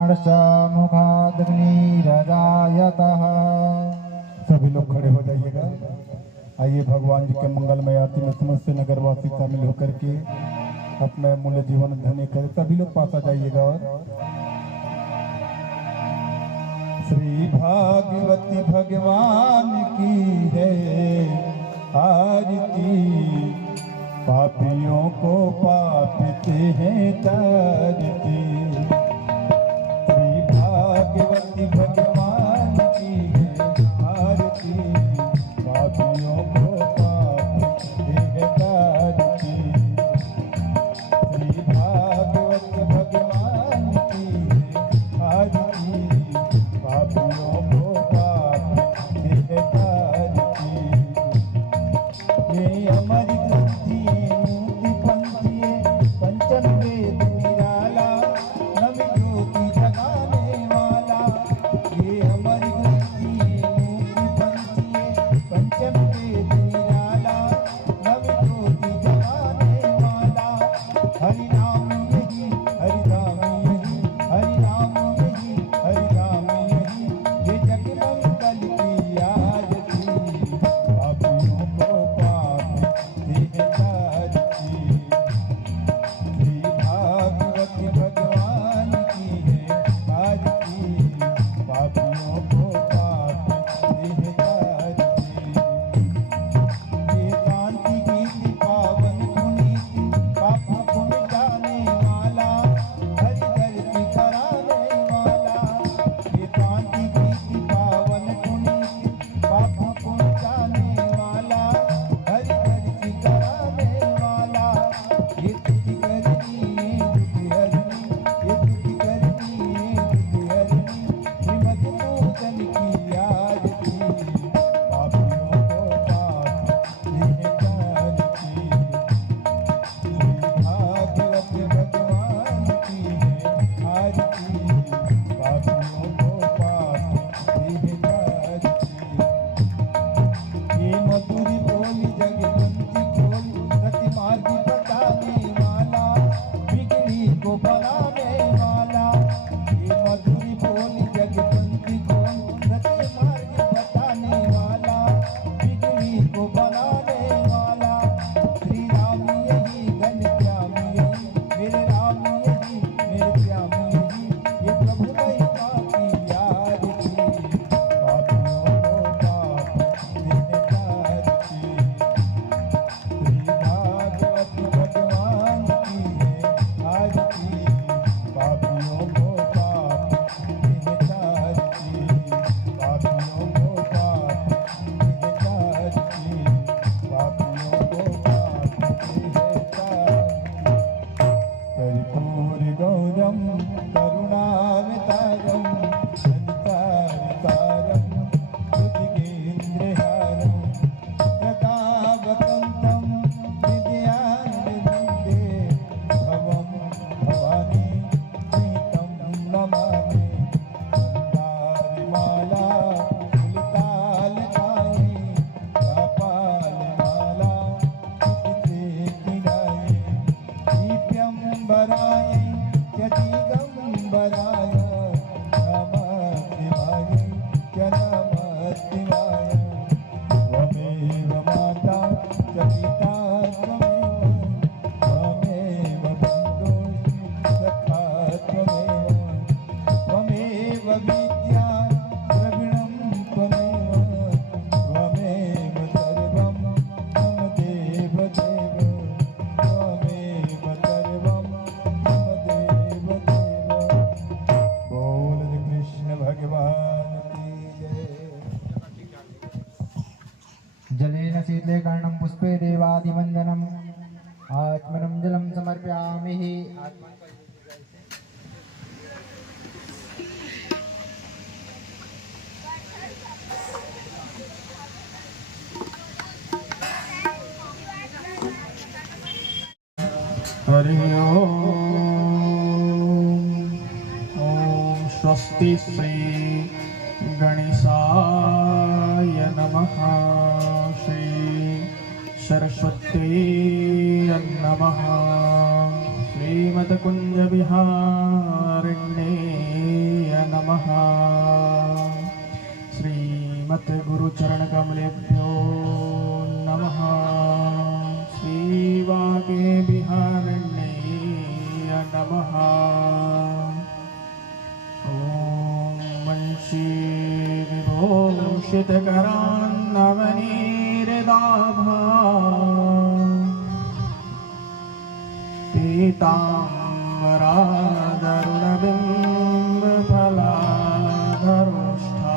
सभी लोग खड़े हो जाइएगा। आइए भगवान जी के मंगलमय आरती में समस्त नगरवासी शामिल होकर के अपना मूल्य जीवन धन्य करें। सभी लोग पास आ जाइएगा। और श्री भागवती भगवान की है आरती, पापियों को पापते हैं तारती। श्री भागवती भगवान की है आरती, पापियों को पापते हैं तारती। श्री भागवती भगवान की है आरती, पापियों को पापते हैं तारती। ये अमर ग्रंथि मुक्ति पंथी पंचम वेद निराला, नव ज्योति जगाने वाला। ये अमर ग्रंथि मुक्ति पंथी पंचम वेद निराला, नव ज्योति जगाने वाला। हरि नाम यही हरि नाम यही हरि नाम यही हरि नाम यही, ये जग मंगल की आरती, पापियों को पापते हैं तारती। श्री भागवती भगवान की है आरती, पापियों को पापते हैं तारती। ये कांति गीति पावन पुनीति, पापों को मिटाने वाला, हरि धरती कराने वाला। ये कांति गीति पावन पुनीति, पापों को मिटाने वाला, हरि धरती कराने वाला। ये तुझी करनी तुझी हरनी, ये तुझी करनी तुझी हरनी, श्रीमद पूजन की आरती, पापियों को पापते हैं तारती। श्री भागवती भगवान की है आरती, पापियों को पापते हैं तारती। ये मधुरी बोली जगवंती खोली, सती मार्गी बताने वाला, बिगड़ी को बनाने वाला। ये मधुरी बोली जगवंती खोली, सती मार्गी बताने वाला, बिगड़ी को बनाने वाला। श्री राम यही घन श्याम यही, मेरे राम यही मेरे श्याम यही, ये प्रभु महिमा की आरती, पापियों को पापते हैं तारती। श्री भागवती भगवान की है आरती, पापियों को पापते हैं तारती, पापियों को पापते हैं तारती, पापियों को पापते हैं तारती। कर्पूर गौरम करुणावतारम, संसारसारम भुजगेन्द्रहारम, सदा वसन्तं हृदयारविन्दे, भवं भवानी सीतं नमामि। मन्दारमाला फुलतालकायै, कपालमाला सुखिते किरायै, दीप्यम्बराय च दिगम्बराय, नमः शिवाय च नमः शिवाय। त्वमेव माता च पिता त्वमेव, त्वमेव बन्धुश्च सखा त्वमेव, त्वमेव विद्या द्रविणं त्वमेव, त्वमेव सर्वं मम देव देव, त्वमेव सर्वं मम देव देव। बोल श्री कृष्ण भगवान की जय। जलेन शीतले कर्णं पुष्पे देवादिवन्दनम्, आत्मनं जलं समर्पयामि। हरि ओम। ओम स्वस्ति श्री गणेशाय नमः। श्री सरस्वती नमः। श्रीमद्कुञ्जविहारिण्ये नमः। श्रीमत् गुरुचरणकमलेभ्यो नमः। श्रीवागे विहारिण्यै नमः। ॐ वंशी विभूषितकरान्नवनीरदाभा पीताम्बरादरुणबिम्बफलाधरोष्ठा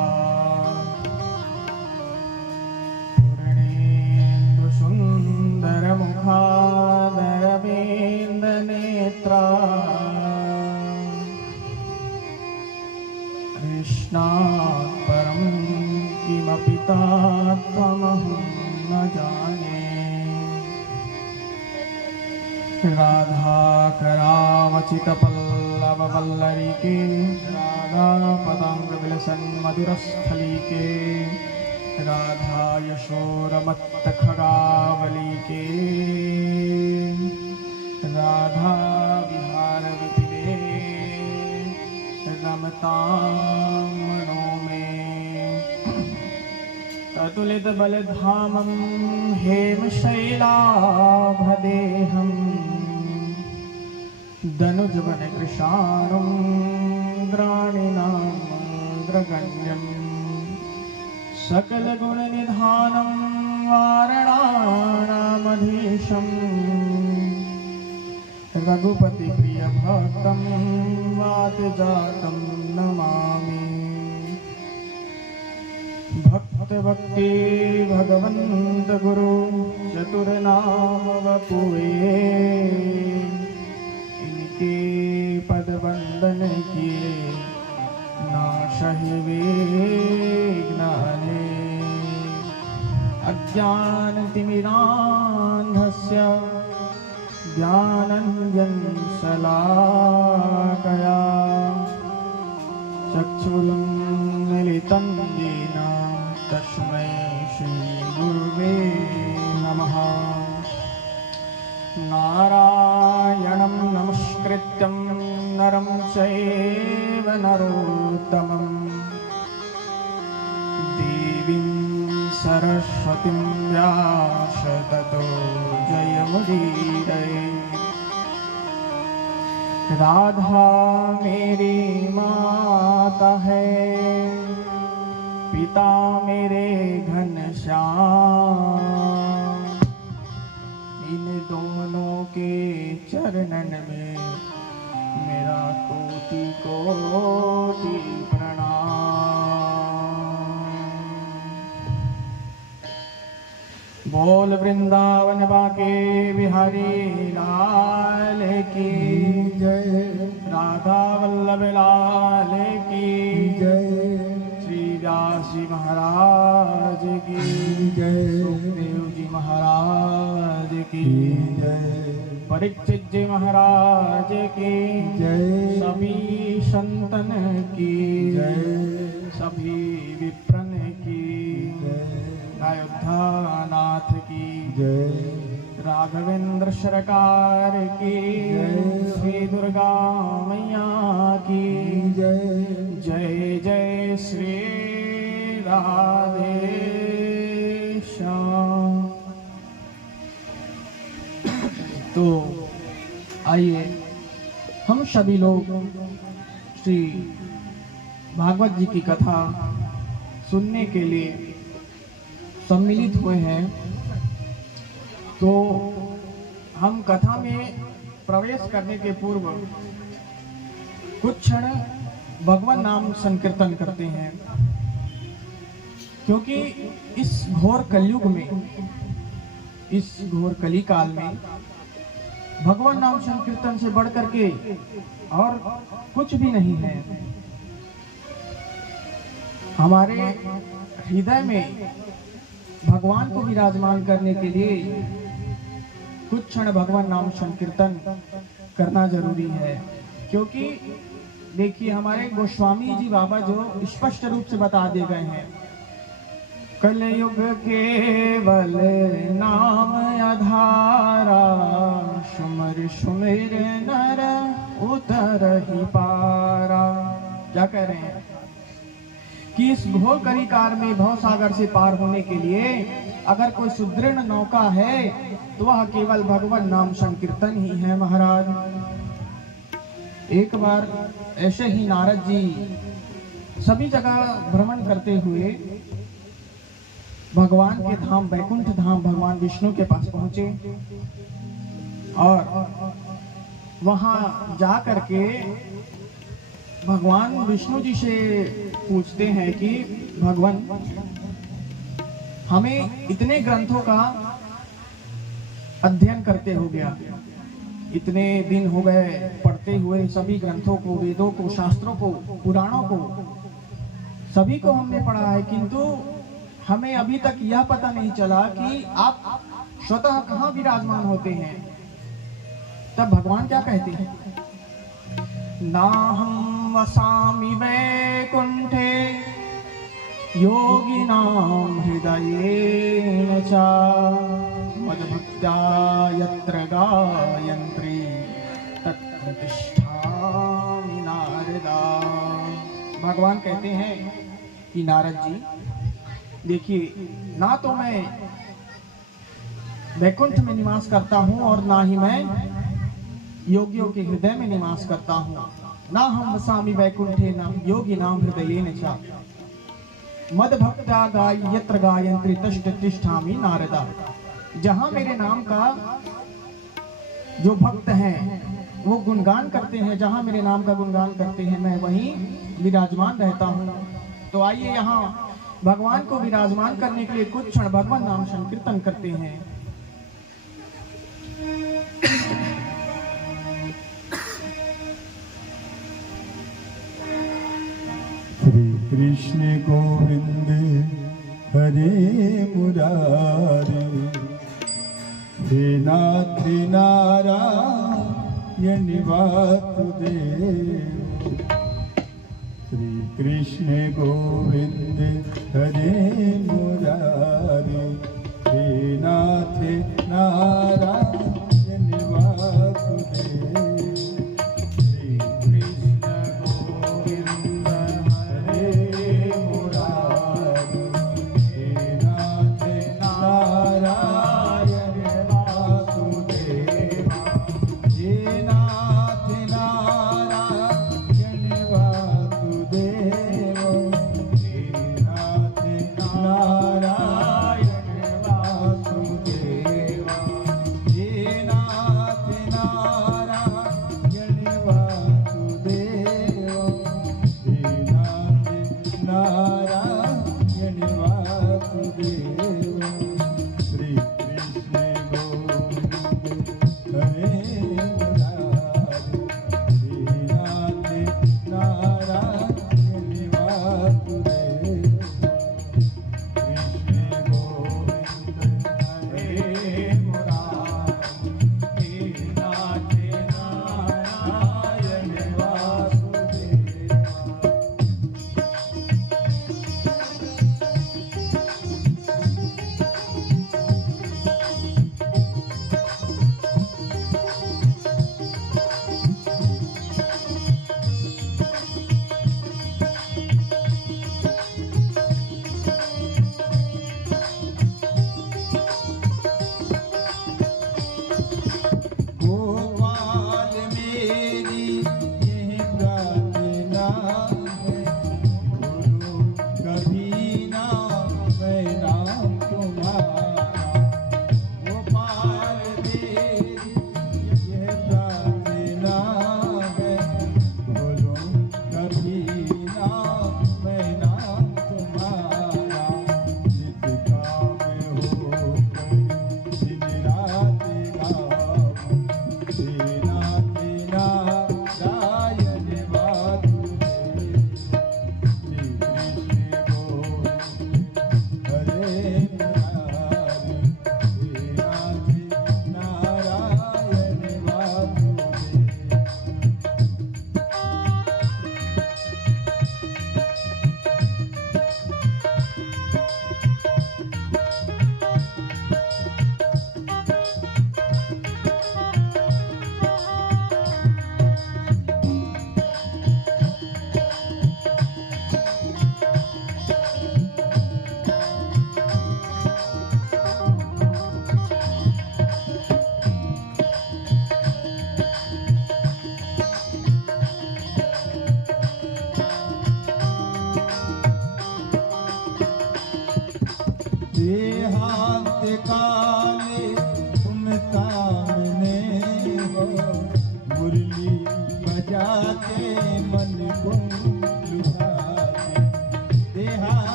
पूर्णेन्दुसुन्दरमुखादरविन्दनेत्रा कृष्णात् परं किमपि तत्त्वमहं न जाने। राधाकरावचितपल्लववल्लरिके राधापदाङ्गविलसन्मधुरस्थलीके राधा यशोरमत्तखगावलीके राधा विहारविपिने रमतां मनो मे। अतुलितबलधामं हेमशैलाभदेहं दनुजवनकृशानुं द्राणिनामग्रगण्यं सकलगुणनिधानं वारणानामधीशं रघुपतिप्रियभक्तं वातजातं नमामि। भक्ति भगवन्त गुरु चतुर्नाम वपुए इनके पद वंदन किए नाशहि विघ्नानि। अज्ञानतिमिरान्धस्य ज्ञानञ्जनशलाकया चक्षुरुन्मीलितं येन तस्मै श्रीगुरुवे नमः। नारायणं नमस्कृत्यं नरं चैव नरोत्तमं देवीं सरस्वतीं व्यास ततो जयमुदीरये। राधा मेरी माता है, पिता मेरे घनश्याम। इन दोनों के चरणन में मेरा कोटि कोटि प्रणाम। बोल वृंदावन बाके बिहारी लाल की जय। राधा वल्लभ लाल की जय। श्री व्यास जी महाराज की जय। सुखदेव जी महाराज की जय। परीक्षित जी महाराज की जय। सभी संतन की जय। सभी विप्रन की अयोध्या नाथ की जय। राघवेंद्र सरकार की श्री दुर्गा मैया की जय। जय जय श्री राधे श्याम। तो आइए हम सभी लोग श्री भागवत जी की कथा सुनने के लिए सम्मिलित हुए हैं। तो हम कथा में प्रवेश करने के पूर्व कुछ क्षण भगवान नाम संकीर्तन करते हैं, क्योंकि इस घोर कलयुग में, इस घोर कली काल में भगवान नाम संकीर्तन से बढ़ करके और कुछ भी नहीं है। हमारे हृदय में भगवान को विराजमान करने के लिए कुछ क्षण भगवान नाम संकीर्तन करना जरूरी है। क्योंकि देखिए, हमारे गोस्वामी जी बाबा जो स्पष्ट रूप से बता दिए गए हैं, कलयुग केवल नाम आधारा, सुमर सुमिर नर उतर ही पारा। क्या कह रहे हैं कि इस घोर करिकार में भव सागर से पार होने के लिए अगर कोई सुदृढ़ नौका है तो वह केवल भगवान नाम संकीर्तन ही है महाराज। एक बार ऐसे ही नारद जी सभी जगह भ्रमण करते हुए भगवान के धाम वैकुंठ धाम भगवान विष्णु के पास पहुंचे और वहां जा करके भगवान विष्णु जी से पूछते हैं कि भगवान हमें इतने ग्रंथों का अध्ययन करते हो गया, इतने दिन हो गए पढ़ते हुए सभी ग्रंथों को, वेदों को, शास्त्रों को, पुराणों को, सभी को हमने पढ़ा है, किंतु हमें अभी तक यह पता नहीं चला कि आप स्वतः कहाँ विराजमान होते हैं। तब भगवान क्या कहते हैं, नाहं वसामि वैकुंठे योगिनां हृदयेन च मद्भक्त्या यत्र गायन्त्री तत्र तिष्ठामि नारदा। भगवान कहते हैं कि नारद जी देखिए, ना तो मैं वैकुंठ में निवास करता हूँ और ना ही मैं योगियों के हृदय में निवास करता हूँ। ना हम वसामि वैकुंठे नाम योगी नाम हृदयेन च मद्भक्त्या यत्र गायन्त्री तत्र तिष्ठामि नारदा। जहाँ मेरे नाम का जो भक्त हैं वो गुणगान करते हैं, जहाँ मेरे नाम का गुणगान करते हैं मैं वहीं विराजमान रहता हूँ। तो आइए यहाँ भगवान को विराजमान करने के लिए कुछ क्षण भगवान नाम संकीर्तन करते हैं। श्री कृष्ण गोविंद हरे मुरारे, हे नाथ नारायण वासुदेव। श्री कृष्ण गोविंद हरे मुरारे, हे नाथ नारायण वासुदेव। श्री कृष्ण गोविंद हरे मुरारे, हे नाथ नारायण वासुदेव। हे नाथ नारायण वासुदेव, हे नाथ नारायण वासुदेव।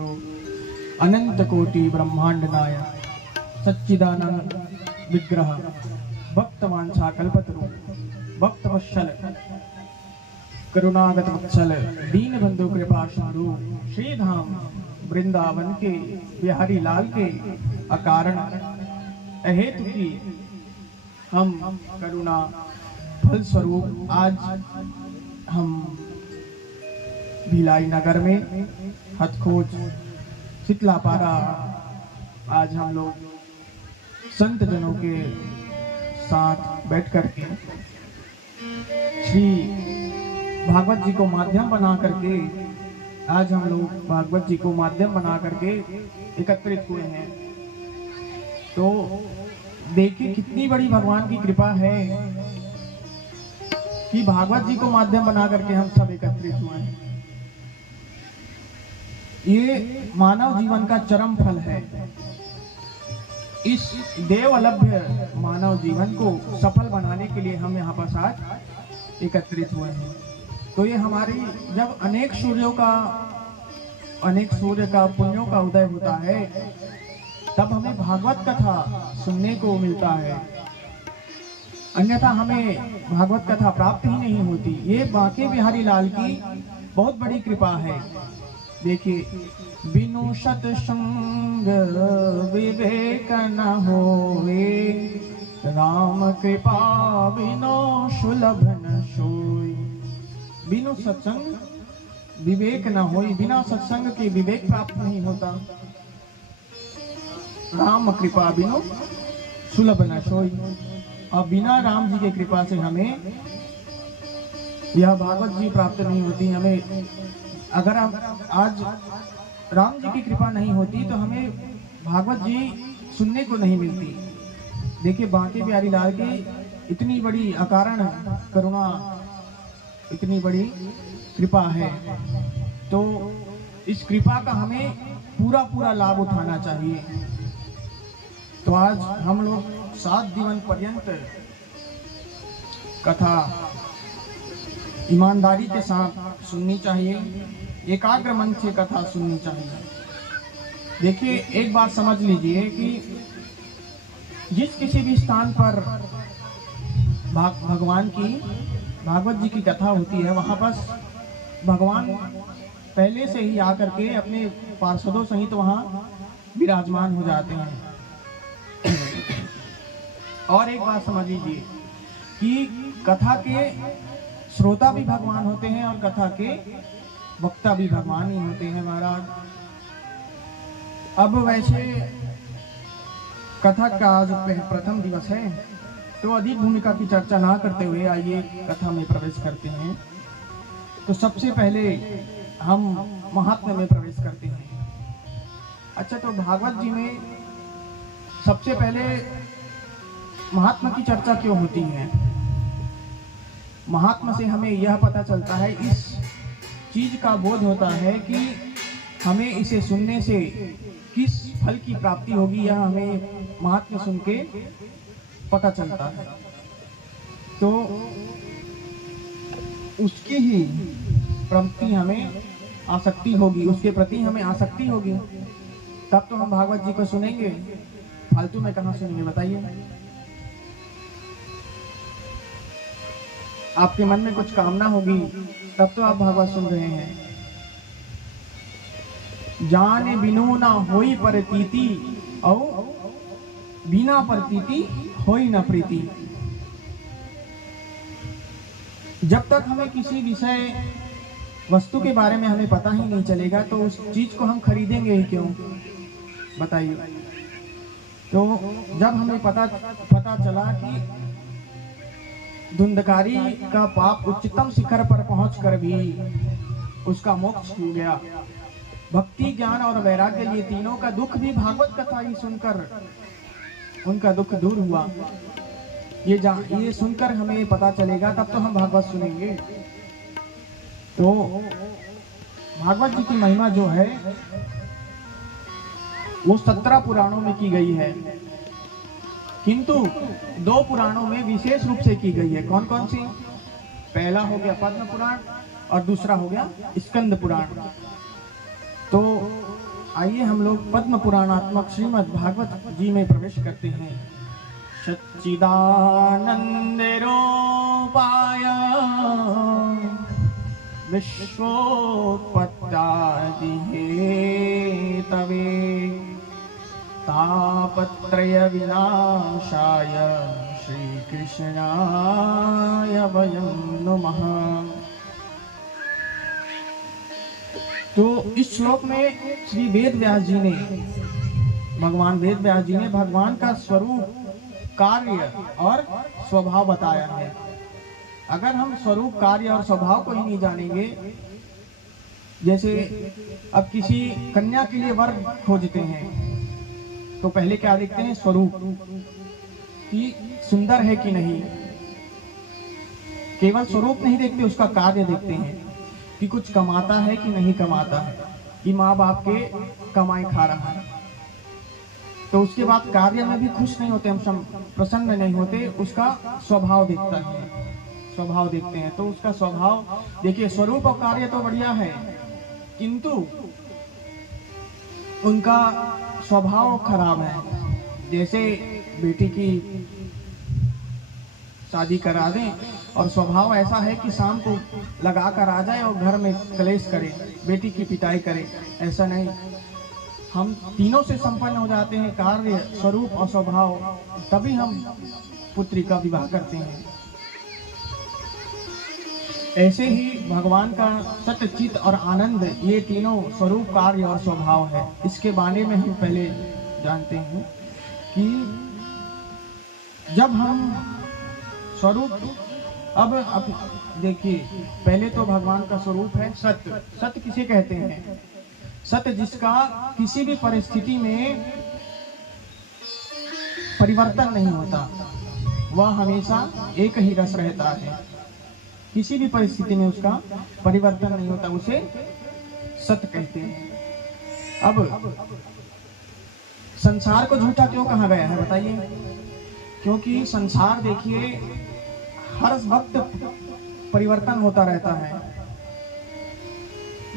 स्वरूप अनंत कोटि ब्रह्मांड नायक सच्चिदानंद विग्रह भक्तवांछा कल्पतरु भक्तवत्सल करुणागत वत्सल दीन बंधु कृपा सिंधु श्री धाम वृंदावन के बिहारी लाल के अकारण अहेतु की हम करुणा फल स्वरूप आज हम भिलाई नगर में हथखोज शीतलापारा आज हम लोग संत जनों के साथ बैठ करके श्री भागवत जी को माध्यम बना करके आज हम लोग भागवत जी को माध्यम बना करके एकत्रित हुए हैं। तो देखिए कितनी बड़ी भगवान की कृपा है कि भागवत जी को माध्यम बना करके हम सब एकत्रित हुए हैं। ये मानव जीवन का चरम फल है। इस देवलभ्य मानव जीवन को सफल बनाने के लिए हम यहाँ पर आज एकत्रित हुए हैं। तो ये हमारी जब अनेक सूर्य का पुण्यों का उदय होता है तब हमें भागवत कथा सुनने को मिलता है, अन्यथा हमें भागवत कथा प्राप्त ही नहीं होती। ये बांके बिहारी लाल की बहुत बड़ी कृपा है। देखिए, बिनु सत्संग विवेक न होवे, राम कृपा बिनु सुलभ न सोई। बिनु सत्संग विवेक न होई, बिना सत्संग के विवेक प्राप्त नहीं होता। राम कृपा बिनु सुलभ न सोई। और बिना राम जी की कृपा से हमें यह भागवत जी प्राप्त नहीं होती। हमें अगर आज राम जी की कृपा नहीं होती तो हमें भागवत जी सुनने को नहीं मिलती। देखिए, बांके बिहारी लाल की इतनी बड़ी अकारण करुणा, इतनी बड़ी कृपा है, तो इस कृपा का हमें पूरा पूरा लाभ उठाना चाहिए। तो आज हम लोग 7 जीवन पर्यंत कथा ईमानदारी के साथ सुननी चाहिए, एकाग्र मन से कथा सुननी चाहिए। देखिए, एक बात समझ लीजिए कि जिस किसी भी स्थान पर भगवान की भागवत जी की कथा होती है, वहां पर भगवान पहले से ही आकर के अपने पार्षदों सहित वहां विराजमान हो जाते हैं। और एक बात समझ लीजिए कि कथा के श्रोता भी भगवान होते हैं और कथा के वक्ता भी भगवान ही होते हैं महाराज। अब वैसे कथा का आज प्रथम दिवस है, तो अधिक भूमिका की चर्चा ना करते हुए आइए कथा में प्रवेश करते हैं। तो सबसे पहले हम महात्म्य में प्रवेश करते हैं। अच्छा, तो भागवत जी में सबसे पहले महात्मा की चर्चा क्यों होती है? महात्मा से हमें यह पता चलता है, इस चीज का बोध होता है कि हमें इसे सुनने से किस फल की प्राप्ति होगी, यह हमें महात्मा सुन के पता चलता है। तो उसकी ही प्रवृत्ति हमें आसक्ति होगी, उसके प्रति हमें आसक्ति होगी, तब तो हम भागवत जी को सुनेंगे। फालतू में कहाँ सुनेंगे बताइए? आपके मन में कुछ कामना होगी तब तो आप भागवत सुन रहे हैं। जाने बिनु ना होई प्रतीति, और बिना प्रतीति होई न प्रीति। जब तक हमें किसी विषय वस्तु के बारे में हमें पता ही नहीं चलेगा तो उस चीज को हम खरीदेंगे ही क्यों, बताइए? तो जब हमें पता चला कि धुंधकारी का पाप उच्चतम शिखर पर पहुंचकर भी उसका मोक्ष हो गया, भक्ति, ज्ञान और वैराग्य, ये तीनों का दुख भी भागवत कथा ही सुनकर उनका दुख दूर हुआ, ये सुनकर हमें पता चलेगा, तब तो हम भागवत सुनेंगे। तो भागवत जी की महिमा जो है वो 17 पुराणों में की गई है, किंतु 2 पुराणों में विशेष रूप से की गई है। कौन कौन सी? पहला हो गया पद्म पुराण और दूसरा हो गया स्कंद पुराण। तो आइए हम लोग पद्म पुराणात्मक श्रीमद् भागवत जी में प्रवेश करते हैं। सच्चिदानंद रूपाय विश्वोत्पत्त्यादि हेतवे तापत्रय विनाशाय श्री कृष्णाय वयं नमः। तो इस श्लोक में श्री वेद व्यास जी ने भगवान का स्वरूप, कार्य और स्वभाव बताया है। अगर हम स्वरूप, कार्य और स्वभाव को ही नहीं जानेंगे, जैसे अब किसी कन्या के लिए वर खोजते हैं तो पहले क्या देखते हैं? स्वरूप, कि सुंदर है कि नहीं। केवल स्वरूप नहीं देखते, उसका कार्य देखते हैं कि कुछ कमाता है कि नहीं कमाता है, कि माँ बाप के कमाई खा रहा है। तो उसके बाद कार्य में भी खुश नहीं होते, हम प्रसन्न नहीं होते, उसका स्वभाव देखता है, स्वभाव देखते हैं। तो उसका स्वभाव देखिए, स्वरूप और कार्य तो बढ़िया है, किंतु उनका स्वभाव खराब है। जैसे बेटी की शादी करा दें और स्वभाव ऐसा है कि शाम को लगा कर आ जाए और घर में कलेश करे, बेटी की पिटाई करे, ऐसा नहीं। हम तीनों से संपन्न हो जाते हैं, कार्य, स्वरूप और स्वभाव, तभी हम पुत्री का विवाह करते हैं। ऐसे ही भगवान का सत्य, चित और आनंद, ये तीनों स्वरूप, कार्य और स्वभाव है। इसके बारे में हम पहले जानते हैं कि जब हम स्वरूप, अब देखिए, पहले तो भगवान का स्वरूप है सत्य। सत्य किसे कहते हैं? सत्य जिसका किसी भी परिस्थिति में परिवर्तन नहीं होता, वह हमेशा एक ही रस रहता है। किसी भी परिस्थिति में उसका परिवर्तन नहीं होता, उसे सत्य कहते हैं। अब संसार को झूठा क्यों कहा गया है बताइए? क्योंकि संसार देखिए हर वक्त परिवर्तन होता रहता है।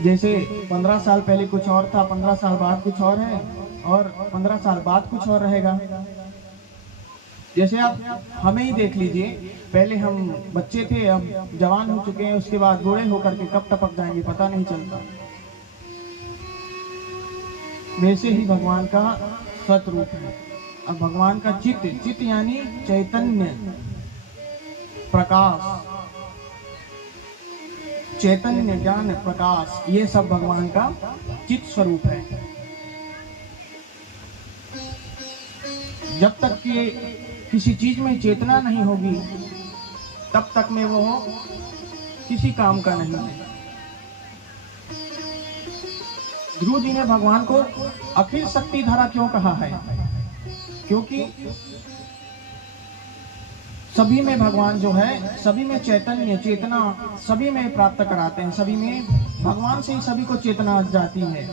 जैसे 15 साल पहले कुछ और था, 15 साल बाद कुछ और है, और 15 साल बाद कुछ और रहेगा। जैसे आप हमें ही देख लीजिए, पहले हम बच्चे थे, अब जवान हो चुके हैं, उसके बाद बूढ़े होकर के कब टपक जाएंगे पता नहीं चलता। वैसे ही भगवान का सतरूप है। अब भगवान का चित्त, चित्त यानी चैतन्य, प्रकाश, चैतन्य, ज्ञान, प्रकाश, ये सब भगवान का चित्त स्वरूप है। जब तक कि किसी चीज में चेतना नहीं होगी, तब तक में वो किसी काम का नहीं है। ध्रुव जी ने भगवान को अखिल शक्ति धारा क्यों कहा है? क्योंकि सभी में भगवान जो है, सभी में चैतन्य, चेतना सभी में प्राप्त कराते हैं, सभी में भगवान से ही सभी को चेतना जाती है।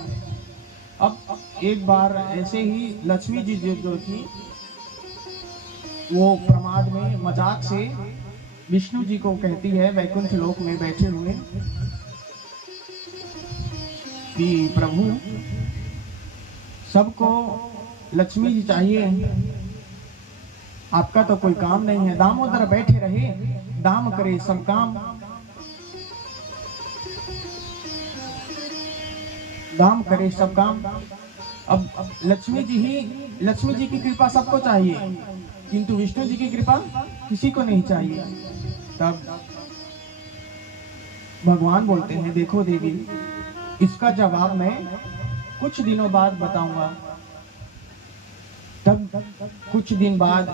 अब एक बार ऐसे ही लक्ष्मी जी जो थी, वो प्रमाद में मजाक से विष्णु जी को कहती है, वैकुंठ लोक में बैठे हुए, कि प्रभु सबको लक्ष्मी जी चाहिए, आपका तो कोई काम नहीं है, दामोदर बैठे रहे, दाम करे सब काम, दाम करे सब काम। अब लक्ष्मी जी की कृपा सबको चाहिए, किंतु विष्णु जी की कृपा किसी को नहीं चाहिए। तब भगवान बोलते हैं, देखो देवी, इसका जवाब मैं कुछ दिनों बाद बताऊंगा। तब कुछ दिन बाद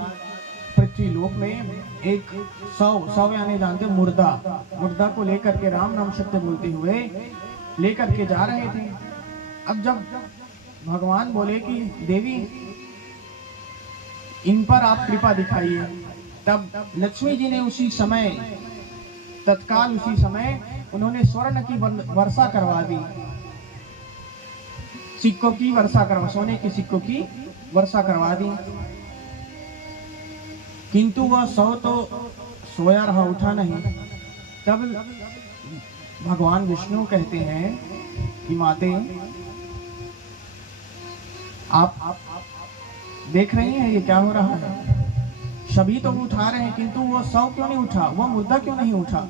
पृथ्वी लोक में एक सौ यानी जानते मुर्दा को लेकर के राम नाम शब्द बोलते हुए लेकर के जा रहे थे। अब जब भगवान बोले कि देवी इन पर आप कृपा दिखाइए, तब लक्ष्मी जी ने उसी समय, तत्काल उसी समय उन्होंने स्वर्ण की वर्षा करवा दी, सिक्कों की वर्षा करवा, सोने के सिक्कों की वर्षा करवा दी। किंतु वह सौ तो सोया रहा, उठा नहीं। तब भगवान विष्णु कहते हैं कि माते आप देख रही हैं ये क्या हो रहा है। सभी तो उठा रहे हैं, किंतु वो शव क्यों नहीं उठा, वो मुर्दा क्यों नहीं उठा।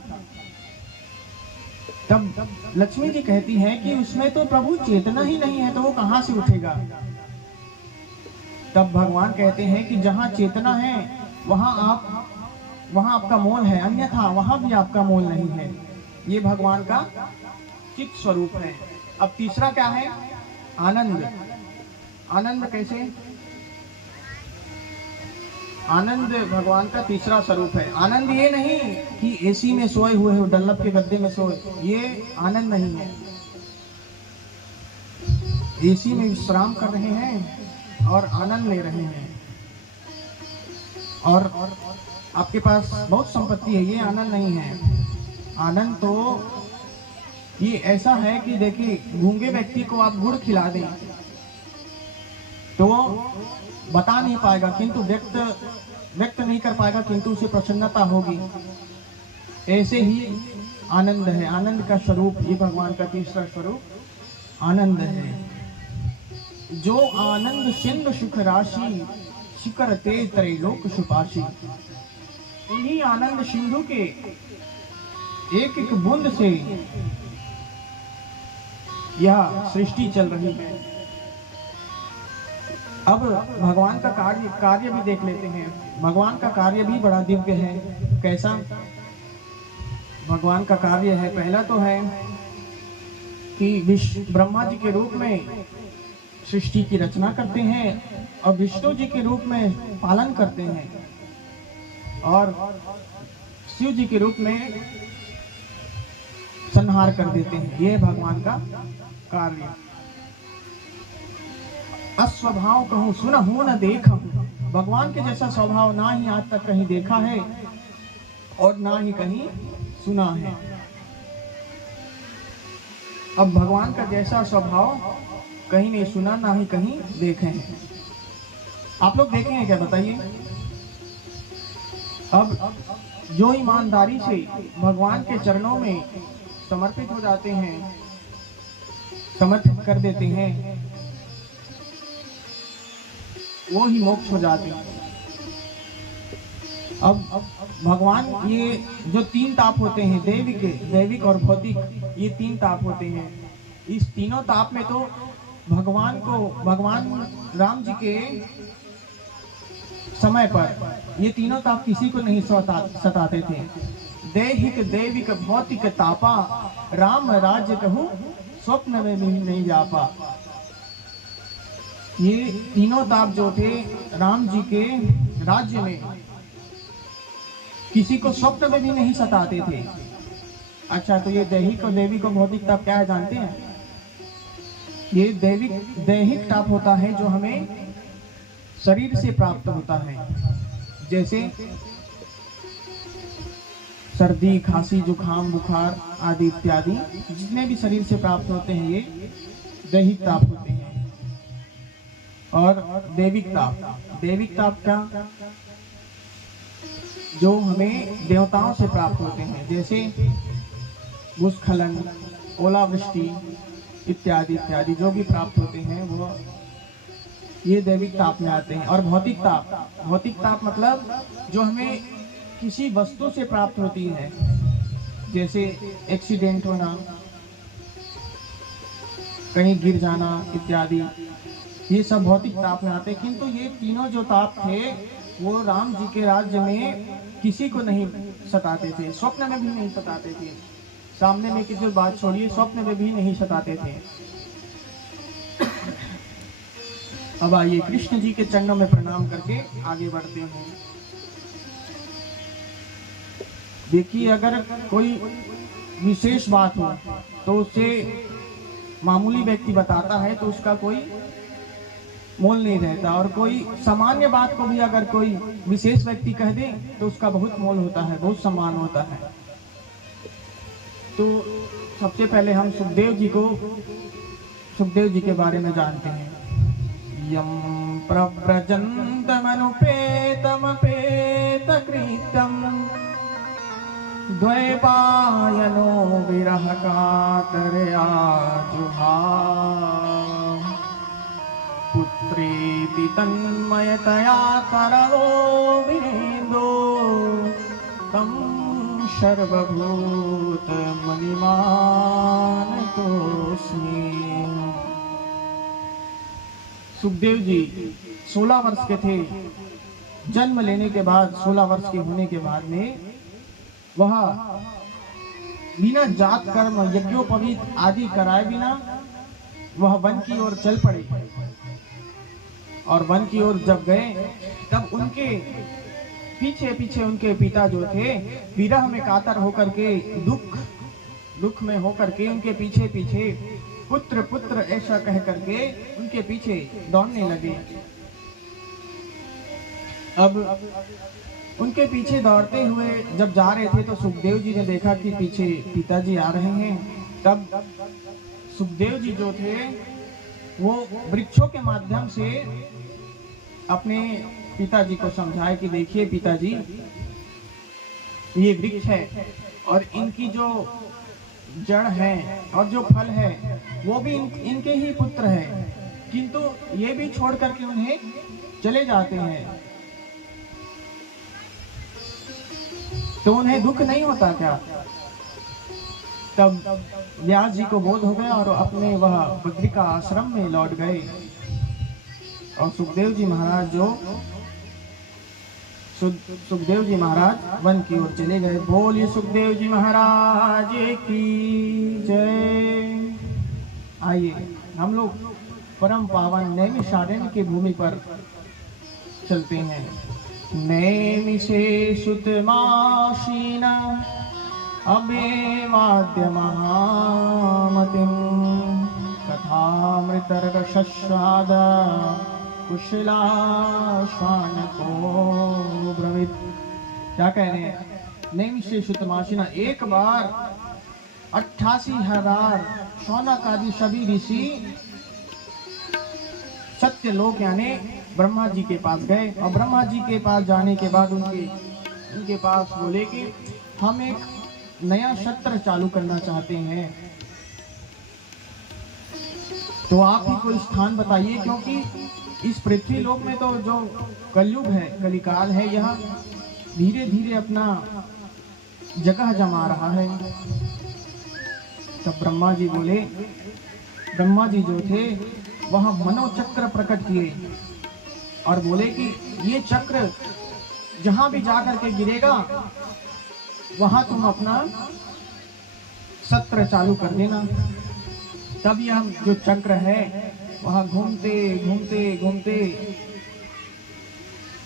तब लक्ष्मी जी कहती हैं कि उसमें तो प्रभु चेतना ही नहीं है, तो वो कहां से उठेगा। तब भगवान कहते हैं कि जहां चेतना है वहां आपका मोल है, अन्यथा वहां भी आपका मोल नहीं है। ये भगवान का चित स्वरूप है। अब तीसरा क्या है, आनंद। आनंद कैसे, आनंद भगवान का तीसरा स्वरूप है। आनंद ये नहीं कि एसी में सोए हुए हो, डल्लप के गद्दे में सोए, ये आनंद नहीं है। एसी में विश्राम कर रहे हैं और आनंद ले रहे हैं, और आपके पास बहुत संपत्ति है, ये आनंद नहीं है। आनंद तो ये ऐसा है कि देखिए, गूंगे व्यक्ति को आप गुड़ खिला दें तो बता नहीं पाएगा, किंतु व्यक्त नहीं कर पाएगा, किंतु उसे प्रसन्नता होगी। ऐसे ही आनंद है, आनंद का स्वरूप, ये भगवान का तीसरा स्वरूप आनंद है। जो आनंद सिंधु सुख राशि, शिखर ते त्रैलोक सुपाशी। उन्हीं आनंद सिंधु के एक एक बूंद से यह सृष्टि चल रही है। अब भगवान का कार्य भी देख लेते हैं। भगवान का कार्य भी बड़ा दिव्य है। कैसा भगवान का कार्य है, पहला तो है कि ब्रह्मा जी के रूप में सृष्टि की रचना करते हैं और विष्णु जी के रूप में पालन करते हैं, और शिव जी के रूप में संहार कर देते हैं। यह भगवान का कार्य। अस्वभाव कहूं सुनहु न देखहु। भगवान के जैसा स्वभाव ना ही आज तक कहीं देखा है और ना ही कहीं सुना है। अब भगवान का जैसा स्वभाव कहीं नहीं सुना, ना ही कहीं देखे हैं। आप लोग देखे हैं क्या, बताइए। अब जो ईमानदारी से भगवान के चरणों में समर्पित हो जाते हैं, समर्पित कर देते हैं, वो ही मोक्ष हो जाते हैं। अब भगवान, ये जो तीन ताप होते हैं, दैविक और भौतिक, ये तीन ताप होते हैं। इस तीनों ताप में तो भगवान राम जी के समय पर ये तीनों ताप किसी को नहीं सताते थे। दैहिक दैविक भौतिक तापा, राम राज्य कहूं स्वप्न में भी नहीं व्यापा। ये तीनों ताप जो थे राम जी के राज्य में, किसी को स्वप्न में भी नहीं सताते थे। अच्छा, तो ये दैहिक और दैविक और भौतिक ताप क्या है जानते हैं? ये दैहिक ताप होता है जो हमें शरीर से प्राप्त होता है, जैसे सर्दी, खांसी, जुखाम, बुखार आदि इत्यादि जितने भी शरीर से प्राप्त होते हैं, ये दैहिक ताप होते हैं। और दैविक ताप का जो हमें देवताओं से प्राप्त होते हैं, जैसे भूस्खलन, ओलावृष्टि इत्यादि इत्यादि जो भी प्राप्त होते हैं, वो ये दैविक ताप में आते हैं। और भौतिक ताप मतलब जो हमें किसी वस्तु से प्राप्त होती है, जैसे एक्सीडेंट होना, कहीं गिर जाना इत्यादि, ये सब भौतिक ताप में आते हैं। किंतु ये तीनों जो ताप थे वो राम जी के राज्य में किसी को नहीं सताते थे, स्वप्न में भी नहीं सताते थे। सामने में किसी बात छोड़िए, स्वप्न में भी नहीं सताते थे। अब आइए कृष्ण जी के चरणों में प्रणाम करके आगे बढ़ते हैं। देखिए, अगर कोई विशेष बात हो तो उसे मामूली व्यक्ति बताता है तो उसका कोई मोल नहीं रहता, और कोई सामान्य बात को भी अगर कोई विशेष व्यक्ति कह दे तो उसका बहुत मोल होता है, बहुत सम्मान होता है। तो सबसे पहले हम सुखदेव जी के बारे में जानते हैं। यम प्रव्रजन्तमनुपेतमपेत कृत्यं द्वैपायनो विरह कातरया जुहा पुत्र तन्मयतया तरवो विनेन्दो तं सर्वभूतमणिमानतोऽस्मि। सुखदेव जी 16 वर्ष के थे। जन्म लेने के बाद 16 वर्ष के होने के बाद में वह बिना जात कर्म यज्ञोपवीत आदि कराए बिना वह वन की ओर चल पड़े। और वन की ओर जब गए तब उनके पीछे पीछे उनके पिता जो थे विरह में कातर होकर के दुख में होकर के उनके पीछे पीछे पुत्र पुत्र ऐसा कह करके उनके पीछे दौड़ने लगे। अब उनके पीछे दौड़ते हुए जब जा रहे थे तो सुखदेव जी ने देखा कि पीछे पिताजी आ रहे हैं। तब सुखदेव जी जो थे वो वृक्षों के माध्यम से अपने पिताजी को समझाए कि देखिए पिताजी, ये वृक्ष है और इनकी जो जड़ है और जो फल है वो भी इनके ही पुत्र है, किंतु ये भी छोड़ करके उन्हें चले जाते हैं तो उन्हें दुख नहीं होता क्या? तब व्यास जी को बोध हो गया और अपने वह बद्रिका आश्रम में लौट गए। और सुखदेव जी महाराज वन की ओर चले गए। बोलिए सुखदेव जी महाराज की जय। आइए हम लोग परम पावन नैमिषारण्य की भूमि पर चलते हैं। नैमिषे सुतमासीना अबेवाद्य महामतिं कथामृतर्षस्वाद कुशलाश्वानको ब्रवीत। क्या कह रहे हैं? नैमिषे सुतमासीना, एक बार 88,000 शौनक आदि सभी ऋषि सत्यलोक यानी ब्रह्मा जी के पास गए। और ब्रह्मा जी के पास जाने के बाद उनके पास बोले कि हम एक नया सत्र चालू करना चाहते हैं, तो आप ही कोई स्थान बताइए, क्योंकि इस पृथ्वी लोक में तो जो कलयुग है, कलिकाल है, यह धीरे धीरे अपना जगह जमा रहा है। तब ब्रह्मा जी बोले, ब्रह्मा जी जो थे वह मनोचक्र प्रकट किए और बोले कि ये चक्र जहां भी जाकर के गिरेगा वहां तुम अपना सत्र चालू कर देना। तब यह जो चक्र है वह घूमते घूमते घूमते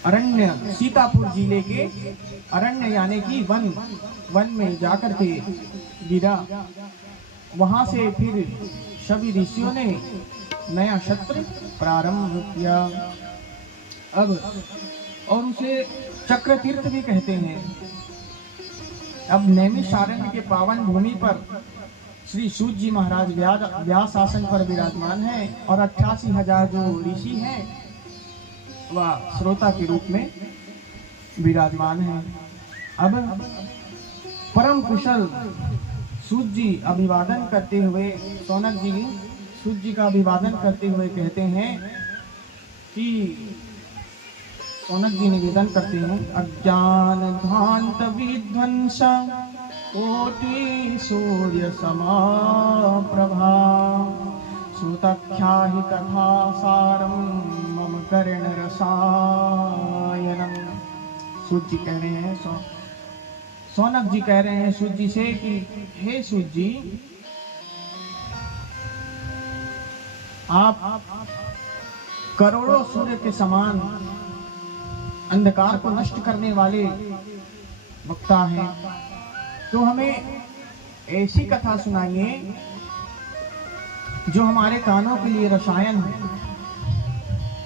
अरण्य, सीतापुर जिले के अरण्य यानी कि वन में जाकर के गिरा। वहां से फिर सभी ऋषियों ने नया सत्र प्रारंभ किया। अब और उसे चक्र तीर्थ भी कहते हैं। अब नैमिषारण्य के पावन भूमि पर श्री सूत जी महाराज व्यास आसन पर विराजमान है और 88,000 जो ऋषि हैं वह श्रोता के रूप में विराजमान है। अब परम कुशल सूत जी अभिवादन करते हुए, शौनक जी सूत जी का अभिवादन करते हुए कहते हैं कि शौनक जी निवेदन करते हैं, अज्ञान ध्वांत विध्वंस कोटि सूर्य समाप्रभा सुतख्याहि कथा सारम मम कर्ण रसायनम। सूत जी कह रहे हैं, शौनक जी कह रहे हैं सूत जी से कि हे सूत जी, आप करोड़ों सूर्य के समान अंधकार को नष्ट करने वाले वक्ता हैं, तो हमें ऐसी कथा सुनाइए जो हमारे कानों के लिए रसायन हो,